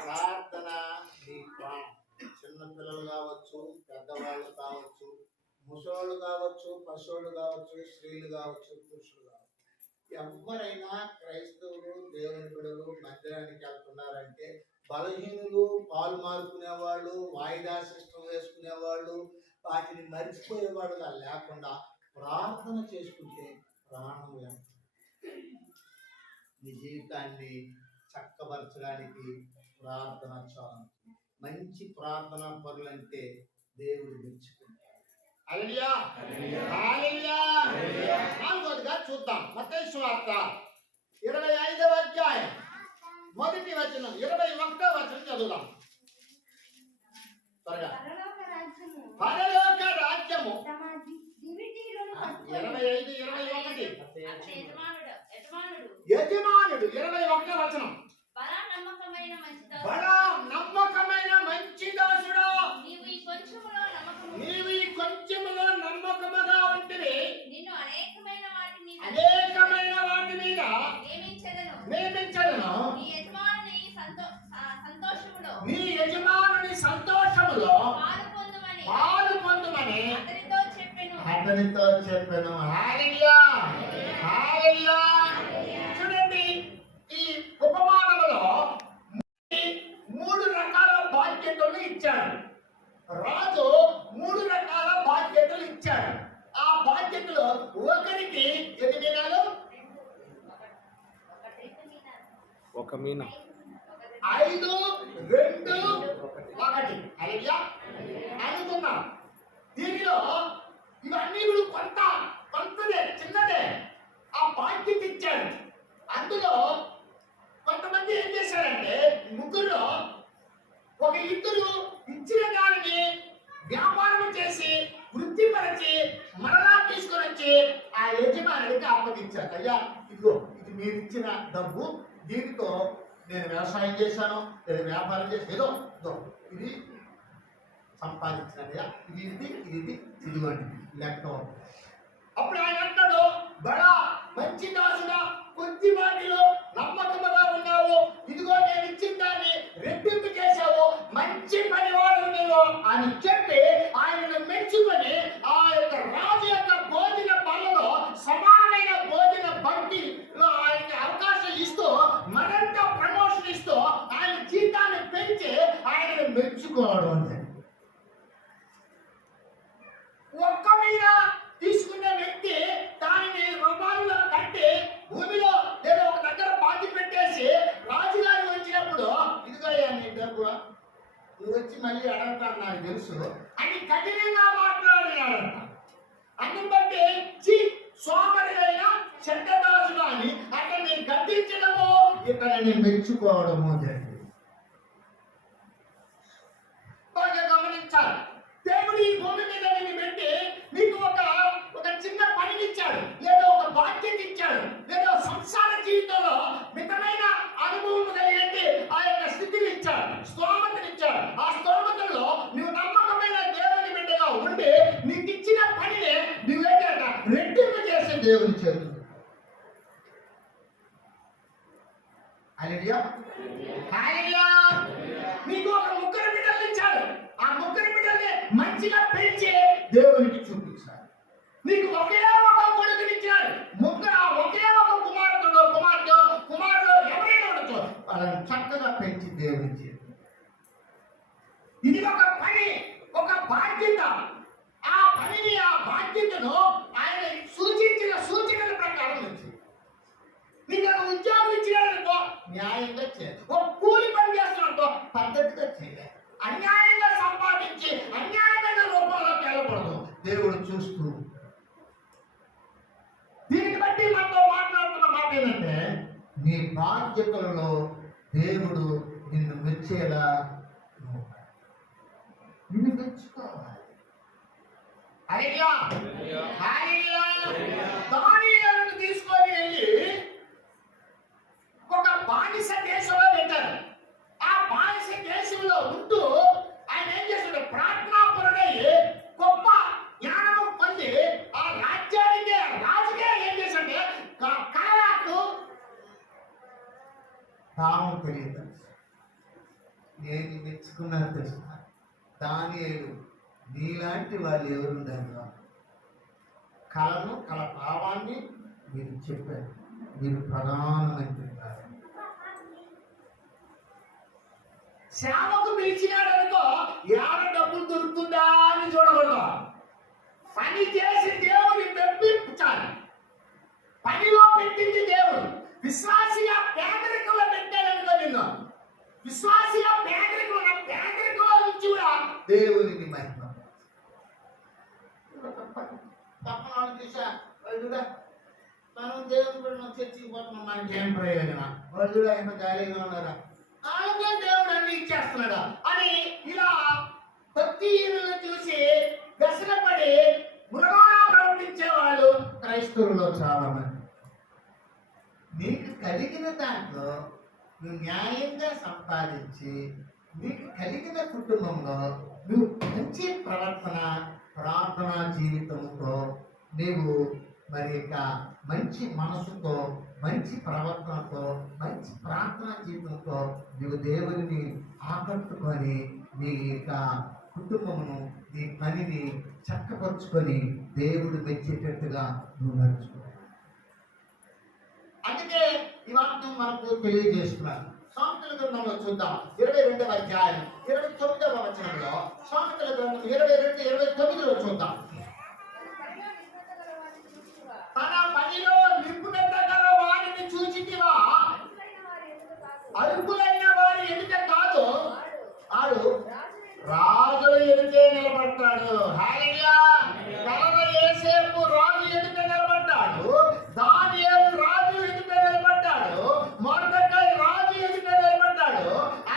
ప్రార్థన నీ ప్రాణం. చిన్నపిల్లలు కావచ్చు, పెద్దవాళ్ళు కావచ్చు, ముసోళ్ళు కావచ్చు, పశువులు కావచ్చు, స్త్రీలు కావచ్చు, పురుషులు కావచ్చు, ఎవరైనా క్రైస్తవులు దేవుని బిడ్డలు మందిరానికి వెళ్తున్నారంటే బలహీనులు, పాలు మారుకునే వాళ్ళు, వాయిదా సిస్టమ్ వేసుకునే వాళ్ళు, వాటిని మర్చిపోయేవాడుగా లేకుండా ప్రార్థన చేసుకుంటే ప్రాణం ఎంత. నీ జీవితాన్ని చక్కబరచడానికి ప్రార్థన చాలు. మంచి ప్రార్థన పరులంటే దేవుడు మెచ్చుకుంటాడు. హల్లెలూయా హల్లెలూయా. నాలుగోదిగా చూద్దాం మత్తయి సువార్త 25వ అధ్యాయం మొదటి వచనం 21వ వచనం చదువుదాం త్వరగా. పరలోక రాజ్యము 25, 21 యజమానుడు 21వ వచనం. బడా నమ్మకమైన మంచి దాసుడా, నీవు ఈ కొంచెములో నమ్మకముగా ఉంటివి, నిన్ను అనేకమైన వాటి మీద నియమించెదను. నీ యజమానుని సంతోషములో పాలు పొందుమని అతనితో చెప్పెను. హల్లెలూయా హల్లెలూయా. చూడండి, ఈ ఉపమానములో 3 రకాల బాధ్యతలు ఇచ్చాడు. రాజు 3 రకాల బాధ్యతలు ఇచ్చాడు. ఆ బాధ్యతలు ఒకరికి ఎన్ని మీనాలు? 1 మీన. 5, 2, 1. హల్లెలూయా అనుకున్నాం. దీనిలో ఇవన్నీ కూడా కొంతదే, చిన్నదే. ఆ బాధ్యత ఇచ్చాడు. అందులో కొంతమంది ఏం చేశారంటే, ముగ్గురు ఒక ఇద్దరు ఇచ్చిన దానిని వ్యాపారం చేసి వృత్తిపరిచి మరలా తీసుకొని వచ్చి ఆ యజమానుడికి అప్పగించారు. అయ్యా ఇదిగో, ఇది మీరు ఇచ్చిన డబ్బు, దీనితో నేను వ్యవసాయం చేశాను, నేను వ్యాపారం చేసి ఏదో ఇది సంపాదించానయ్యా, ఇది ఇదిగోండి లెక్క. అప్పుడు ఆయన అంటాడు, బడా మంచి మెచ్చుకోవడం అంటే. ఒక్క మీద తీసుకునే వ్యక్తి దానిని రూపాల్లో కట్టి భూమిలో లేదా ఒక దగ్గర పాతి పెట్టేసి రాజుగారు వచ్చినప్పుడు ఇదిగోయ్యా నీ డబ్బు నువ్వు వచ్చి మళ్ళీ అడగతాను నాకు తెలుసు అని కఠినంగా మాట్లాడినాడంట. అందుని బట్టి సోమరిగైన చెడ్డదాసుడు అని అతన్ని గద్దించడము ఇతన్ని మెచ్చుకోవడము జరిగింది. బాగా గమనించాలి. దేవుడు ఈ భూమి మీద నిన్ను పెట్టి నీకు ఒక చిన్న పనినిచ్చాడు, లేదా ఒక బాధ్యత ఇచ్చాడు, లేదా సంసార జీవితంలో మితమైన అనుభవం కలిగి ఆ యొక్క స్థితిని ఇచ్చాడు, స్తోమతనిచ్చాడు. ఆ స్తోమతలో నువ్వు నమ్మకమైన దేవుని బిడ్డగా ఉండి నీకు ఇచ్చిన పనిని నువ్వేంటంట రెట్టింపు చేసే దేవుని చేస్తుంది. హల్లెలూయా, హల్లెలూయా. నీకు ఒక ముగ్గురు బిడ్డలు ఇచ్చాడు. ఆ ముగ్గురు బిడ్డల్ని మంచిగా పెంచి దేవునికి చూపించాడు. నీకు ఒకే ఒక కొడుకునిచ్చాడు. ఒకే ఒక కుమారుడు ఎవరైనా ఉండొచ్చు, వాళ్ళని చక్కగా పెంచి దేవునికి చేస్తుంది. ఇది ఒక పని, ఒక బాధ్యత. ఆ పనిని, ఆ బాధ్యతను ఆయన సూచించిన సూచనల ప్రకారం వచ్చింది. నీకు ఒక ఉద్యోగం ఇచ్చినాడనుకో న్యాయంగా చేయాలి. ఒక కూలి పని చేస్తున్నట్టు పద్ధతిగా చేయాలి. అన్యాయంగా సంపాదించి అన్యాయమైన రూపంలో వెళ్ళకూడదు. దేవుడు చూస్తూ దీన్ని బట్టి మనతో మాట్లాడుతున్న మాట ఏంటంటే నీ బాధ్యతలలో దేవుడు నిన్ను మెచ్చేలా నిన్ను మెచ్చుకోవాలి. హల్లెలూయా, హల్లెలూయా. దానియేలును తీసుకొని వెళ్ళి ఒక బానిస దేశంలో పెట్టారు. ఆ బానిస దేశంలో ఉంటూ ఆయన ఏం చేశాడు? ప్రార్థనాపరుడై గొప్ప జ్ఞానము పొంది ఆ రాజ్యానికి రాజుగా ఏం చేశాడు? కళలకు తాము తెలియదు. నేను మెచ్చుకున్నాను తెలుసు. దానియేలు నీలాంటి వాళ్ళు ఎవరుండగా కళను కళ భావాన్ని మీరు చెప్పారు. మీరు ప్రధానమంత్రి కాదు. సేవకు పిలిచినాడు అనుకో ఏడ డబ్బులు దొరుకుతుందా అని చూడకూడదు. పని చేసి దేవుని మెప్పించాలి. పనిలో పెట్టింది దేవుడు. విశ్వాసిగా పేదరికంలో పెట్టాడనుకో నిన్ను. విశ్వాసిగా పేదరికంలో నుంచి కూడా దేవునికి మహిమ. పక్కన చూసా చూడా మనం దేవుని కూడా చర్చికి పోతున్నాం, మనకి ఏం ప్రయోజనం? వాళ్ళు చూడ ఎంత జాలీగా ఉన్నారా, వాళ్ళకే దేవుడు అన్ని ఇచ్చేస్తున్నాడు అని ఇలా భక్తిహీనులను చూసి వ్యసనపడి మృగాలా ప్రవర్తించే వాళ్ళు క్రైస్తవుల్లో చాలా మంది. నీకు కలిగిన దాంట్లో నువ్వు న్యాయంగా సంపాదించి నీకు కలిగిన కుటుంబంలో నువ్వు మంచి ప్రవర్తన ప్రార్థన జీవితంతో నీవు మరి యొక్క మంచి మనసుతో మంచి ప్రవర్తనతో మంచి ప్రార్థనా జీవితంతో నీవు దేవుడిని ఆకట్టుకొని నీ యొక్క కుటుంబమును నీ పనిని చక్కపరుచుకొని దేవుడు మెచ్చేటట్టుగా నువ్వు నడుచుకో. అందుకే ఈ వాక్యం మనకు తెలియజేస్తున్నారు. సామెతల గ్రంథంలో చూద్దాం 22వ అధ్యాయం 29వ వచనంలో. సామెతల గ్రంథం 22:29లో చూద్దాం. తన పనిలో నిపుణత గల వారిని చూచితివా? అల్పులైన వారి ఎదుట కాదు, ఆడు రాజుల ఎదుటే నిలబడతాడు. హల్లెలూయా. కలవ యేసేపు రాజు ఎదుట నిలబడ్డాడు. దానియేలు రాజు ఎదుట నిలబడ్డాడు. మొర్దెకై రాజు ఎదుట నిలబడ్డాడు.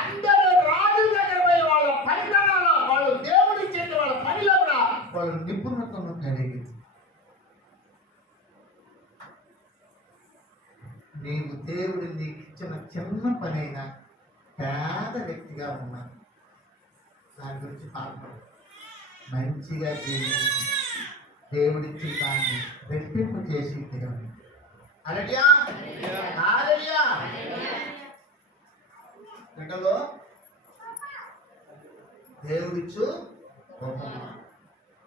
అందరూ రాజు దగ్గర పోయి వాళ్ళ పనితనాల్లో వాళ్ళు దేవుడు ఇచ్చేది వాళ్ళ పనిలో కూడా వాళ్ళు నిపుణతను కలిగి నీవు దేవుడు నీకు ఇచ్చిన చిన్న పనైనా పేద వ్యక్తిగా ఉన్నా దాని గురించి పాల్పడు. మంచిగా జీవించి దేవుడిచ్చి దాన్ని రెట్టింపు చేసి దేవుడు. హల్లెలూయా, హల్లెలూయా. బిడ్డలో దేవుడిచ్చు బహుమానం,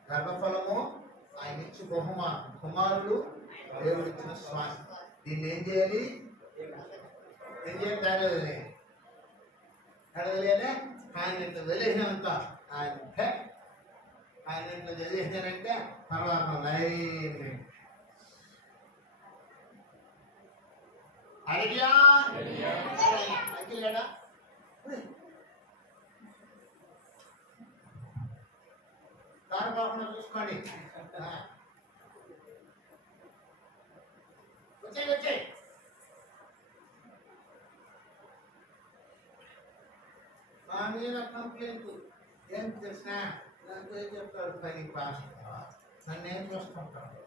గర్భఫలము ఆయన ఇచ్చు బహుమానం, కుమారుడు దేవుడిచ్చిన శ్వాస. దీన్ని ఏం చేయాలి? ఏం చేయాలి? ఆయన ఇట్లా వదిలేసినంత ఆయన ఇట్లా చదివేసానంటే తర్వాత లైన్ అడిగా అఖిలేడా కారు కాకుండా చూసుకోండి. వచ్చే మా మీద కంప్లైంట్ ఏం తెలిసినా నాకు ఏం చెప్తాడు పని పాస్ నన్ను ఏం చూసుకుంటాడు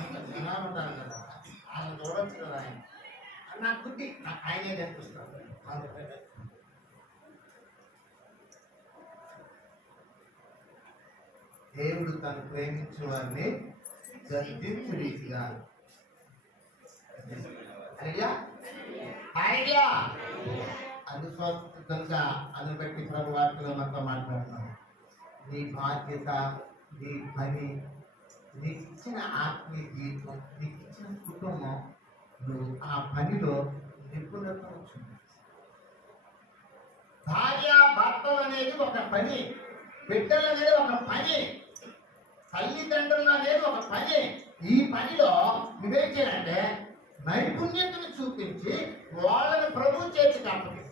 అంత జనాలు ఉంటాను కదా ఆయన చూడవచ్చు కదా ఆయన నాకు కుట్టి నాకు ఆయనే కనిపిస్తాడు. దేవుడు తను ప్రేమించిన వారిని గద్దించు రీతిగా అనుస్వాస్థ కనుక అను బట్టి ప్రభు వార్తలో మనతో మాట్లాడుతున్నాం. నీ బాధ్యత, నీ పని, నీకు ఇచ్చిన ఆత్మీయ జీవితం, నీకు ఇచ్చిన కుటుంబం, నువ్వు ఆ పనిలో నిపుణత వచ్చింది. భార్య భర్తలు అనేది ఒక పని, బిడ్డలు అనేది ఒక పని, తల్లిదండ్రులు అనేది ఒక పని. ఈ పనిలో నువ్వేం చేయాలంటే నైపుణ్యతను చూపించి వాళ్ళని ప్రభు చేతికి అప్పగించాలి.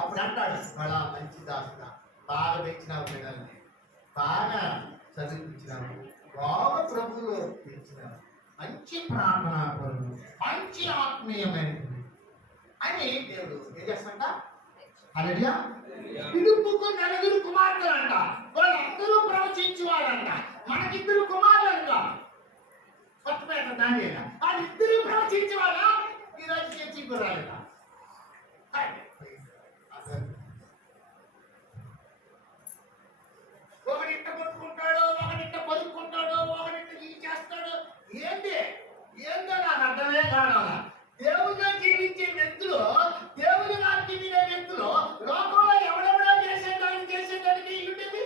అప్పుడు అంటాడు, వాళ్ళ మంచి దాసుగా బాగా పెంచినావు, పిల్లల్ని బాగా చదివించినావు, బాగా ప్రభువులో పెంచినావు, మంచి ప్రార్థనా పరులు, మంచి ఆత్మీయమైనది అని దేవుడు ఏం చేస్తాడంట. హల్లెలూయా. పిలుపుకు నలుగురు కుమార్తెలు అంట, వాళ్ళందరూ ప్రవచించేవాడంట. మనకిద్దరు కుమారులంట, కొత్తపేట దానియేల వాళ్ళిద్దరూ ప్రవచించేవాళ్ళ. ఈరోజు చర్చికి గుర్రాలట. ఒకరింట కొట్టుకుంటాడు, ఒకరింట పలుకుంటాడు, ఒకరింట ఈ చేస్తాడు. ఏందో నాకు అర్థమే కాదు. దేవుడిలో జీవించే వ్యక్తులు, దేవుని వాక్యం వినే వ్యక్తులు లోకంలో ఎవడెవడో చేసేదానికి ఇల్లుండేది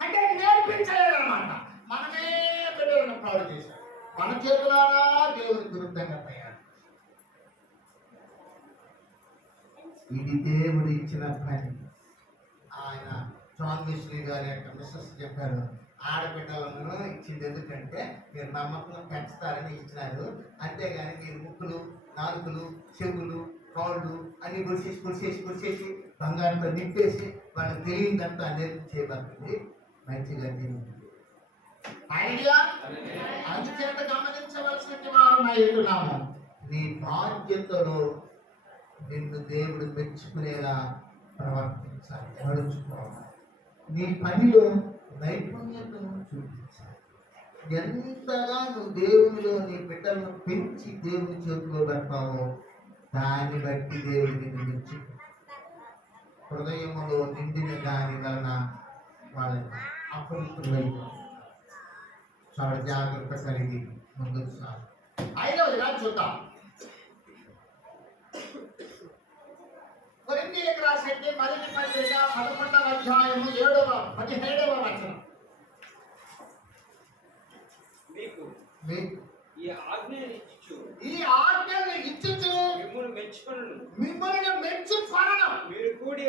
అంటే నేర్పించలేదు అనమాట. మనమే బిడ్డలను పాడు చేశాడు, మన చేతులారా దేవునికి విరుద్ధంగా తయారు. ఇది దేవుడు ఇచ్చిన పని. ఆయన జాన్ వెస్లీ గారి యొక్క మిస్సెస్ చెప్పారు, ఆడబిడ్డలను ఇచ్చింది ఎందుకంటే మీరు నమ్మకం పెంచుతారని ఇచ్చినారు, అంతేగాని మీరు ముక్కులు, నాలుకలు, చెవులు, కాళ్ళు అన్ని కురిసేసి బంగారంతో నింపేసి వాళ్ళకి తెలియదంతా నేర్పించేయబడుతుంది. మంచిగా తెలియదు. అందుచేత గమనించవలసిన వారు నీ బాధ్యతలో నిన్ను దేవుడు మెచ్చుకునేలా ప్రవర్తించాలి, నడుచుకోవాలి. నీ పనిలో నైపుణ్యతను చూపించాలి. ఎంతగా నువ్వు దేవునిలో నీ బిడ్డలను పెంచి దేవుని చేతిలో పెడతావో దాన్ని బట్టి దేవుడు నిన్ను మెచ్చు. హృదయంలో నిండిన దాని వలన వాళ్ళని అపవిత్రులైపోతారు. చాలా జాగ్రత్త కలిగి ముందుకు సాగు. ఐదవదిగా చూద్దాం. కొరింథీయులకు రాసిన మొదటి పత్రిక 11వ అధ్యాయము 17వ వచనం. మీకు మీకు ఈ ఆజ్ఞను ఇచ్చుచు మిమ్మల్ని మెచ్చుకొనను. మీరు కూడి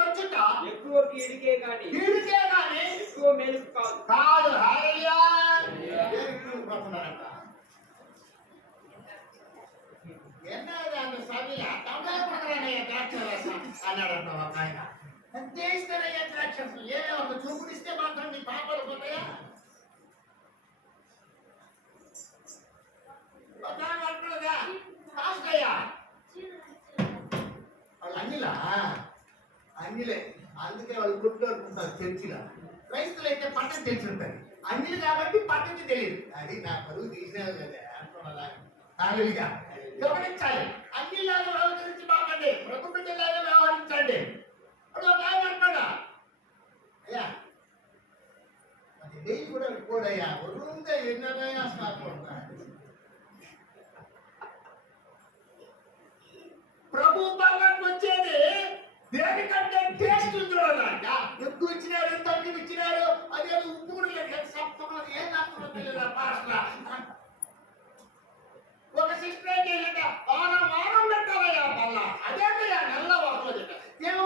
వచ్చుట ఎక్కువ కీడికే కానీ ఎక్కువ మేలుకు కాదు. హల్లెలూయా. అన్నాడంట ఒక ఆయన. అంతేస్తారయ్యా ద్రాక్షరసం, ఏదో ఒక చూపుడిస్తే మాత్రం నీ పాపాలు పోతాయా? అంటున్నదా కాస్తయ్యా వాళ్ళు అన్నిలే, అందుకే వాళ్ళు గుర్తుపెట్టుకుంటారు చర్చిలో. క్రైస్తులు అయితే పద్ధతి తెలిసి ఉంటుంది, అన్నిలు కాబట్టి పద్ధతి తెలియదు. అది నా పరువు తీసినావు కదా అంటున్నదా. హల్లెలూయా. గమనించాలి, అన్ని లాగా వ్యవహరించి బాగండి, ప్రభు బిడ్డలాగా వ్యవహరించండి. అప్పుడు ఒక ఆయన అంటున్నాడా, అయ్యా అది నెయ్యి కూడా పోడయ్యా, ఉంటే ఎన్నైనా సాగుంటా. ప్రభు బాగాకి వచ్చేది దేనికంటే టేస్ట్ చూడాలంట. ఎక్కువ ఇచ్చినారు, తక్కువ ఇచ్చినారు, అదేదో ఉప్పు కూడా లేదు, సప్తమా ఏం అర్థం తెలియదు. పాస్లా ఒక సిస్టర్ ఏం చేయాలంటే వారం పెట్టాలయ్యా, మళ్ళా అదేంటయ్యా నెల వారం ఏమో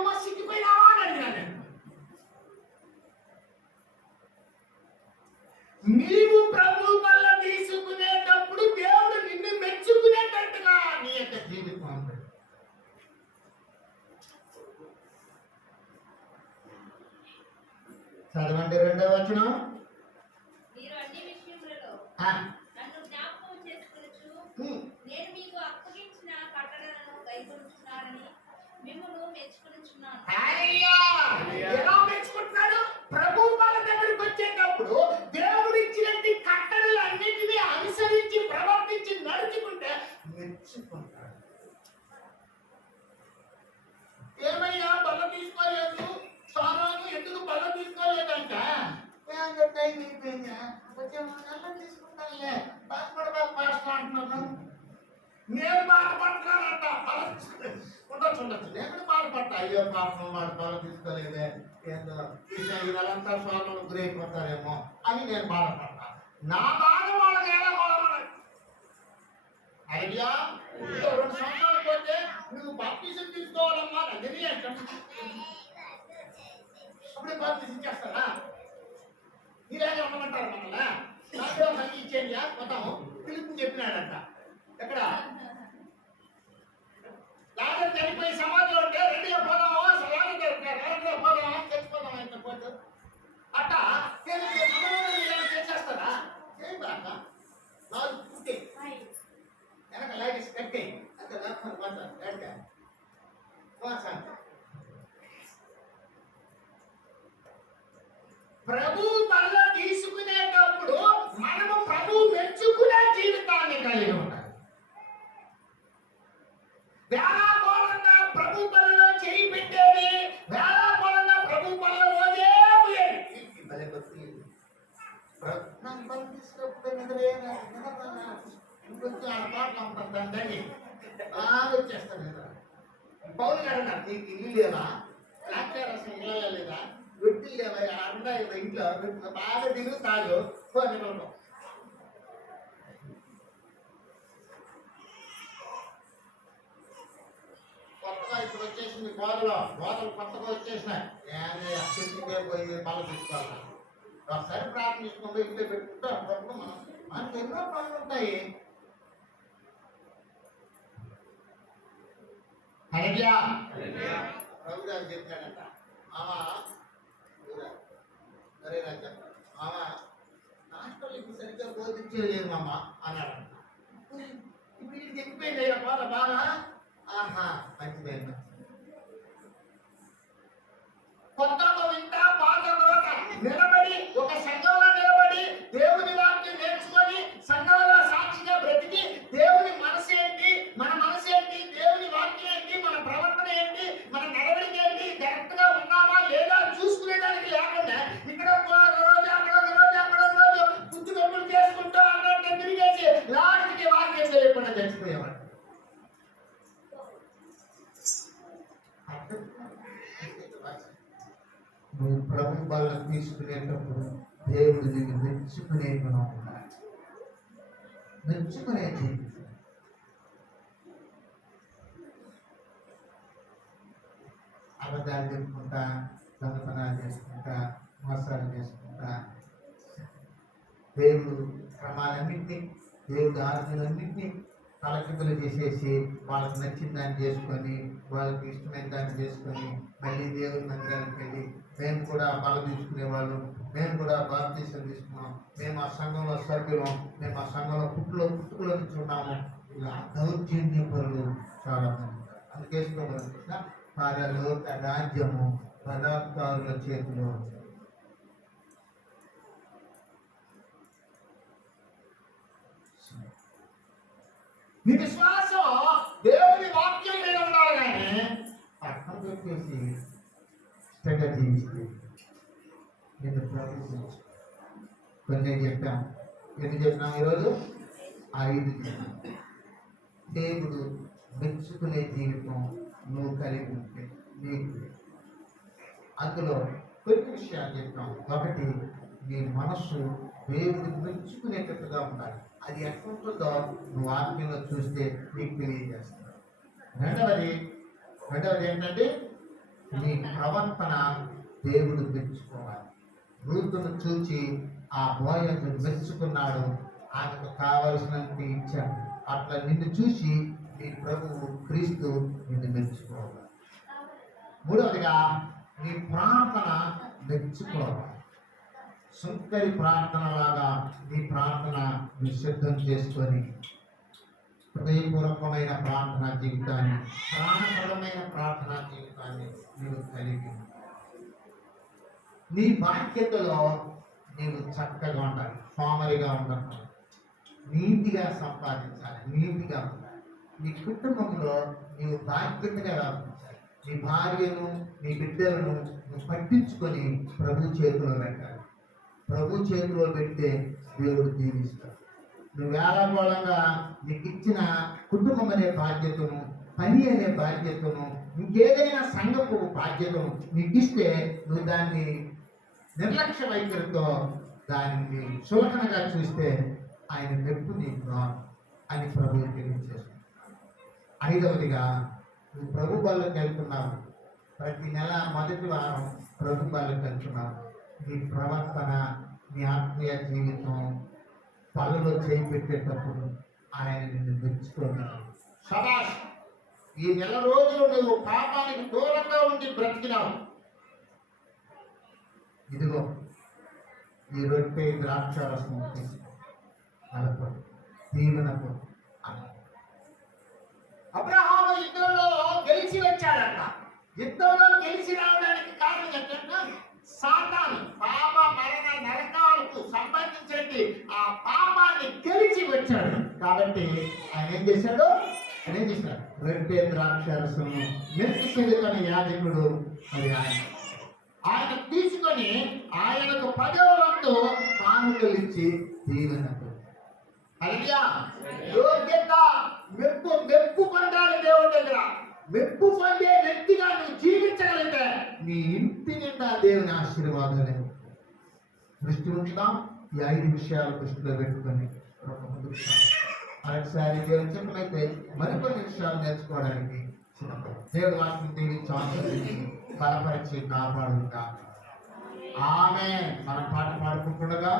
వచ్చిన మీరు అన్ని విషయములలో నన్ను జ్ఞాపకం చేసుకొనుచు నేను మీకు అప్పగించిన కట్టడలను గైకొనుచున్నారని మిమ్మును మెచ్చుకొనుచున్నాను. ఎలా మెచ్చుకుంటున్నాడు? ప్రభు వాళ్ళ దగ్గరికి వచ్చేటప్పుడు దేవుడు ఇచ్చినట్టు కట్టడలు అన్నింటినీ అనుసరించి ప్రవర్తించి నడుచుకుంటే మెచ్చుకుంటాడు. ఏమయ్యా బల్ల తీసుకోలేదు, సామాను ఎందుకు బల్ల తీసుకోలేదంట? టైం అయిపోయిందా, కొంచెం తీసుకుంటానులే, బాధపడబాకు పాస్తా అంటున్నాను. నేను బాధపడతానంట, ఉండొచ్చు నేను బాధపడతా. అయ్యో పాపం వాడు బల్ల తీసుకోలేదే, ఏదో ఈ నెలంతా స్వాములు గురైపోతారేమో అని నేను బాధపడతా. నా బాధ వాళ్ళకి ఎలా బాధపడాలి? ఐడియా 2 సంవత్సరాలు పోతే నువ్వు బాప్టిజం తీసుకోవాలమ్మా నదిని అంటాం. అప్పుడే బాప్టిజం చేస్తారా? మీరేగా ఉండమంటారు మమ్మల్ని? నాకు సంగీ ఇచ్చేయండి పోతాము. పిలుపు చెప్పినాడంట. ఎక్కడ లాగర్ చనిపోయి సమాధిలో ఉంటే రెడీగా పోదామా, లాగర్ పోదామా, చచ్చిపోదామా ఇంత పోతే అట్ట చేసేస్తారా? చేయబాక నాలుగు పుట్టే వెనక లాగేసి కట్టే అంత లేకపోతే పోతారు ఎడగా ప్రభు వల్ల తీసుకునేటప్పుడు మనము ప్రభు మెచ్చుకునే జీవితాన్ని కలిగి ఉండాలి. వేళాకోళంగా ప్రభు బలలో చేయి పెట్టేది, వేళాకోళంగా ప్రభు బల రోజే నాకు బలం తీసుకున్నప్పుడు ఇంకొంచెం ఆ పాటలు అమ్ముతాను దాన్ని బాగా వచ్చేస్తాను కదా. పౌరు గారు అన్నారు, నీకు ఇల్లు లేవా, రాక్షరసం ఇళ్ళ లేదా, వృత్తి లేవా, అంతా ఇంట్లో బాగా తిరుగుతాడు నిలవడం. కొత్తగా ఇప్పుడు వచ్చేసింది గోదలు కొత్తగా వచ్చేసినాయి. చెట్టుకే పోయి పనులు తీసుకోవాలి. ఒకసారి ప్రార్థించుకుంటూ ఇంట్లో పెట్టుకుంటే అప్పుడప్పుడు మనకు ఎన్నో పనులు ఉంటాయి. ప్రభు గారు చెప్పాడంట, సరే నాకు చెప్పాడు, హాస్టల్ ఇప్పుడు సరిగ్గా బోధించలేదు మామ అన్నాడంట. ఇప్పుడు ఇది చెప్పిపోయింది అయ్యా బాధ బాగా. మంచిదే కొత్తగా వింటా పాత నిలబడి ఒక సంఘంలో నిలబడి దేవుని వాక్యం నేర్చుకొని సంఘంలో సాక్షిగా బ్రతికి దేవుని మనసు ఏంటి, మన మనసు ఏంటి, దేవుని వాక్యం ఏంటి, మన ప్రవర్తన ఏంటి, మన నడవడిక ఏంటి, కరెక్ట్ గా ఉన్నామా లేదా చూసుకునేదానికి లేకుండా ఇక్కడ రోజు అక్కడ రోజు అక్కడ రోజు గుర్తు కప్పులు చేసుకుంటూ అక్కడ తిరిగేసి లాస్ట్కి వాక్యం తెలియకుండా చచ్చిపోయేవాడు. నువ్వు ప్రభు వల్ల తీసుకునేటప్పుడు దేవుడు నిన్ను మెచ్చుకునే గుణం ఉండాలి, మెచ్చుకునే జీవితం. అబద్ధాలు చెప్పుకుంటా, దొంగతనాలు చేసుకుంటా, మోసాలు చేసుకుంటా, దేవుడు క్రమాలన్నింటినీ, దేవుడు ఆజ్ఞలన్నింటినీ తలకిందులు చేసేసి వాళ్ళకి నచ్చిన దాన్ని చేసుకొని, వాళ్ళకి ఇష్టమైన దాన్ని చేసుకొని మళ్ళీ దేవుడి మందిరానికి వెళ్ళి మేము కూడా బలం తీసుకునే వాళ్ళు, మేము కూడా బాప్తీసం తీసుకున్నాం, మేము ఆ సంఘంలో సభ్యులం, మేము ఆ సంఘంలో పుట్టులో నుంచి ఉన్నాము. ఇలా దౌర్జన్య పనులు చాలా మంది ఉంటారు. అందుకే కార్యాలు రాజ్యము బలాత్కారుల చేతిలో. నీ విశ్వాసం దేవుని వాక్యం మీద ఉండాలి, కానీ పక్కన పెట్టేసి ఇష్టంగా జీవిస్తే నేను ప్రవేశించు. కొన్ని చెప్పాం, ఎన్ని చెప్పినాం ఈరోజు? 5 చెప్పాం. దేవుడు మెచ్చుకునే జీవితం నువ్వు కలిగి ఉంటే నీకు అందులో కొన్ని విషయాలు చెప్పాం. ఒకటి, నీ మనస్సు దేవుడిని మెచ్చుకునేటట్టుగా ఉండాలి. అది ఎట్లుంటుందో నువ్వు ఆత్మీయంలో చూస్తే నీకు తెలియజేస్తున్నావు. రెండవది ఏంటంటే నీ ప్రవర్తన దేవుడు మెచ్చుకోవాలి. రూతును చూచి ఆ బోయజు మెచ్చుకున్నాడు, ఆమెకు కావలసినంత ఇచ్చాడు. అట్లా నిన్ను చూసి నీ ప్రభువు క్రీస్తు నిన్ను మెచ్చుకోవాలి. మూడవదిగా నీ ప్రార్థన మెచ్చుకోవాలి. సుంకరి ప్రార్థనలాగా నీ ప్రార్థన నువ్వు సిద్ధం చేసుకొని హృదయపూర్వకమైన ప్రార్థనా జీవితాన్ని, ప్రాణపరమైన ప్రార్థనా జీవితాన్ని నీవు కలిగి నీ బాధ్యతలో నీవు చక్కగా ఉండాలి, సోమరిగా ఉండాలి, నీతిగా సంపాదించాలి, నీతిగా ఉండాలి. నీ కుటుంబంలో నీవు బాధ్యతగా వ్యవహరించాలి. నీ భార్యను, నీ బిడ్డలను నువ్వు పట్టించుకొని ప్రభు చేతిలో పెట్టాలి. ప్రభు చేతిలో పెడితే దేవుడు దీవిస్తాడు. నువ్వు వేళాకోళంగా నీకు ఇచ్చిన కుటుంబం అనే బాధ్యతను, పని అనే బాధ్యతను, ఇంకేదైనా సంఘపు బాధ్యతను నీకు ఇస్తే నువ్వు దాన్ని నిర్లక్ష్య వైఖరితో దాన్ని చులకనగా చూస్తే ఆయన మెప్పు నీకు రాదు అని ప్రభువు తెలియజేస్తుంది. 5వదిగా నువ్వు ప్రభు బళ్ళకి వెళ్తున్నావు. ప్రతి నెల మొదటి వారం ప్రభు బళ్ళకి వెళ్తున్నావు. నీ ప్రవర్తన, నీ ఆత్మీయ జీవితం పనులు చేయి పెట్టేటప్పుడు ఆయన నిన్ను మెచ్చుకున్నాడు. శభాష్, ఈ నెల రోజులు నువ్వు పాపానికి దూరంగా ఉండి బ్రతికినావు. ఇదిగో ఈ రొట్టె ద్రాక్షారసం తీసుకో, అలపడు, దీవెనకు. అబ్రహాము యుద్ధంలో గెలిచి వచ్చాడంట. యుద్ధంలో గెలిచి రావడానికి కారణం ఏంటంటే సాతాను పాప మరణ నరకాలకు సంబంధించి ఆ పాపాన్ని గెలిచి వచ్చాడు. కాబట్టి ఆయన ఏం చేశాడు? రొట్టె ద్రాక్షారసం మెల్కీసెదెకు యాజకుడు మరి ఆయన తీసుకొని ఆయనకు 10వ వంతు కానుకలు ఇచ్చి దీవెనకు. హల్లెలూయా. యోగ్యత, మెప్పు పొందాలి దేవుడి దగ్గర. మెప్పు పొందే వ్యక్తిగా నువ్వు జీవించగలిగితే నీ ఇంటి నిండా దేవుని ఆశీర్వాదాలు. దృష్టి ఉంచుదాం. ఈ 5 విషయాలు దృష్టిలో పెట్టుకొని మరొకసారి దేవుని చెప్పమైతే మరికొన్ని విషయాలు నేర్చుకోవడానికి దేవుడు వాటిని దీవించి ఆశీర్వదించి బలపరిచి కాపాడుగా. ఆమె మనం పాట పాడుకుంటుండగా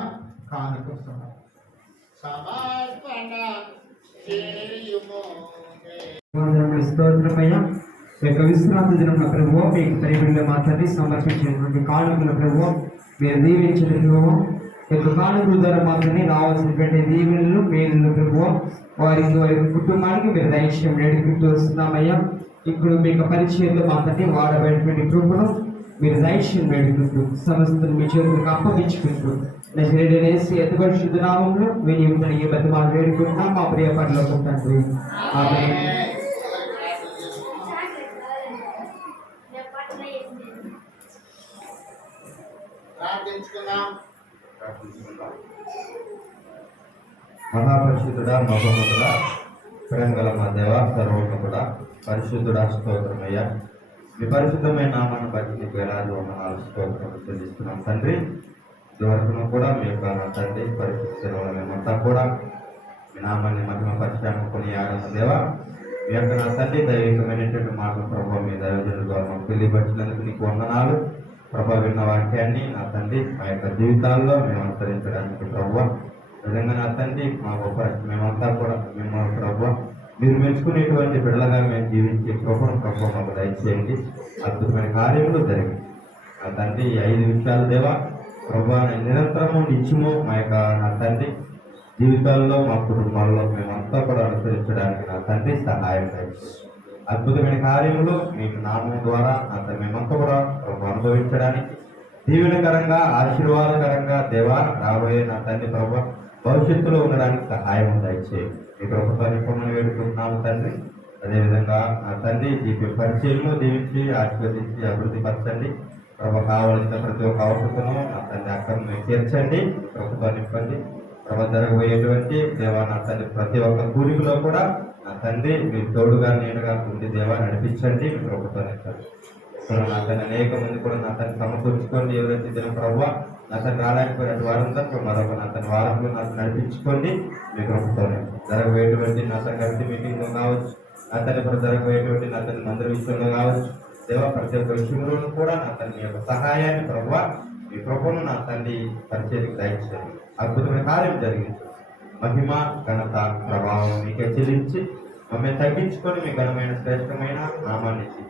కానుకొస్తున్నాం. సమర్పణ చేయుము. స్తోత్రమయ్యా. యొక్క విశ్రాంతి దినం ప్రభువు మీకు ప్రేమలో మా తండ్రి సమర్పించినటువంటి కానుకల ప్రభువు మీరు దీవించిన ప్రభువు యొక్క కానుకల ద్వారా మాత్రమే రావాల్సినటువంటి దీవెనలు, మేలు ప్రభువు వారి కుటుంబానికి మీరు దైత్యం నడిపిస్తూ వస్తున్నామయ్యా. ఇప్పుడు మీకు పరిచయంలో మా తండ్రి వాడబడినటువంటి కృపను మీరు దైత్యం నడిపిస్తూ సమస్తం మీ చేతులకు అప్పగించుకుంటూ నజరేయుడైన అతిపరిశుద్ధ నామములో వినియోగం ఈ బతిమాలు వేడుకుంటున్నాం మా ప్రియ పరలోక తండ్రి. ఆమేన్. మహాపరిశుద్ధుడా, మహోన్నతుడా, ప్రేమ గల మా దేవ, సర్వోన్నతుడా, పరిశుద్ధుడా, స్తోత్రమయ్యా. మీ పరిశుద్ధమైన నామాన్ని బట్టి నీకు వేలాది వందనాలు స్తోత్రాలు చెల్లిస్తున్నాం తండ్రి. ఇదివరకును కూడా మీ యొక్క తండ్రి పరిశుద్ధ మేమంతా కూడా మీ నామాన్ని మహిమ పరిచయం కొని ఆడమ దేవ. మీ యొక్క నా తండ్రి దైవికమైనటువంటి మాటలు ప్రభావ మీ దైవజనుల ద్వారా మాకు తెలియపరిచినందుకు నీకు వందనాలు ప్రభావ. విన్న వాక్యాన్ని నా తండ్రి మా యొక్క జీవితాల్లో మేము అనుసరించడానికి ప్రభావ నిజంగా నా తండ్రి మా గొప్ప మేమంతా కూడా మిమ్మల్ని ప్రభావ మీరు మెచ్చుకునేటువంటి బిడ్డలుగా మేము జీవించే కృపను ప్రభావ మాకు దయచేయండి. అద్భుతమైన కార్యములు జరిగింది నా తండ్రి. ఈ 5 విషయాలు దేవా ప్రభావ నిరంతరము నిత్యము మా యొక్క నా తండ్రి జీవితాల్లో మా కుటుంబాల్లో మేమంతా కూడా అనుసరించడానికి నా తండ్రి సహాయం దయచేయండి. అద్భుతమైన కార్యములు మీకు నామం ద్వారా అంత మేమంతా కూడా అనుభవించడానికి దీవెనకరంగా ఆశీర్వాదకరంగా దేవా రాబోయే నా తండ్రి ప్రభు భవిష్యత్తులో ఉండడానికి సహాయం దయచేయండి. మీ ప్రభుత్వాన్ని నిపుణులు వేడుకుంటున్నాము తండ్రి. అదేవిధంగా నా తండ్రి ఈ పరిచయంలో దీవించి ఆశీర్వదించి అభివృద్ధి పరచండి ప్రభు. కావలసిన ప్రతి ఒక్క అవసరతను నా తండ్రి అక్కడ తీర్చండి. ప్రభుత్వాన్ని ఇవ్వండి ప్రభు. జరగబోయేటువంటి దేవా నా తండ్రి ప్రతి ఒక్క కూలికలో కూడా నా తండ్రి మీ తోడుగా నేనుగా ఉండి దేవా నడిపించండి. మీ ప్రభుత్వాన్ని ఇవ్వండి. ఇప్పుడు నా తండ్రి అనేక మంది కూడా నా తండ్రి సమకూర్చుకోండి. ఎవరైతే దిన ప్రభు నా తండ్రి రాలేకపోయినట్టు వారందరూ మరొక నా తండ్రి వారంలో నాకు నడిపించుకోండి. మీ ప్రభుత్వాన్ని జరగబోయేటువంటి నా తండ్రి కమిటీ మీటింగ్లో కావచ్చు, నా తండ్రి ఇప్పుడు జరగబోయేటువంటి నా తండ్రి మందిర విషయంలో కావచ్చు దేవా ప్రతి ఒక్క విషయంలో కూడా నా తండ్రి యొక్క సహాయాన్ని ప్రభు మీ కృపను నా తండ్రి పరిచయకు దయచేయండి. అద్భుతమైన కార్యం జరిగింది. మహిమ ఘనత ప్రభావం మీకే చెల్లించి మమ్మల్ని తగ్గించుకొని మీ ఘనమైన శ్రేష్టమైన నామాన్ని ఇచ్చి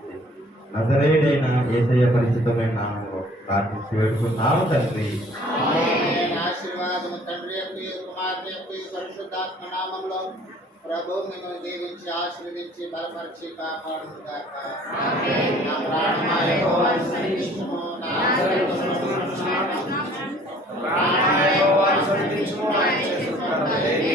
నజరేయుడైన యేసయ్య పరిశుద్ధమైన నామంలో ప్రార్థించి వేడుకున్నాము తండ్రి. ఆమేన్. ఆశీర్వాదము తండ్రి యొక్క కుమార్తె యొక్క పరిశుద్ధాత్మ నామంలో ప్రభు మిమ్మల్ని దీవించి ఆశీర్వదించి బలపరిచి కాపాడును గాక. నా ప్రాణమా యెహోవాను స్తుతించుము. నా ప్రాణమా యెహోవాను స్తుతించుము. ఆయన చేసిన కృపలన్నీ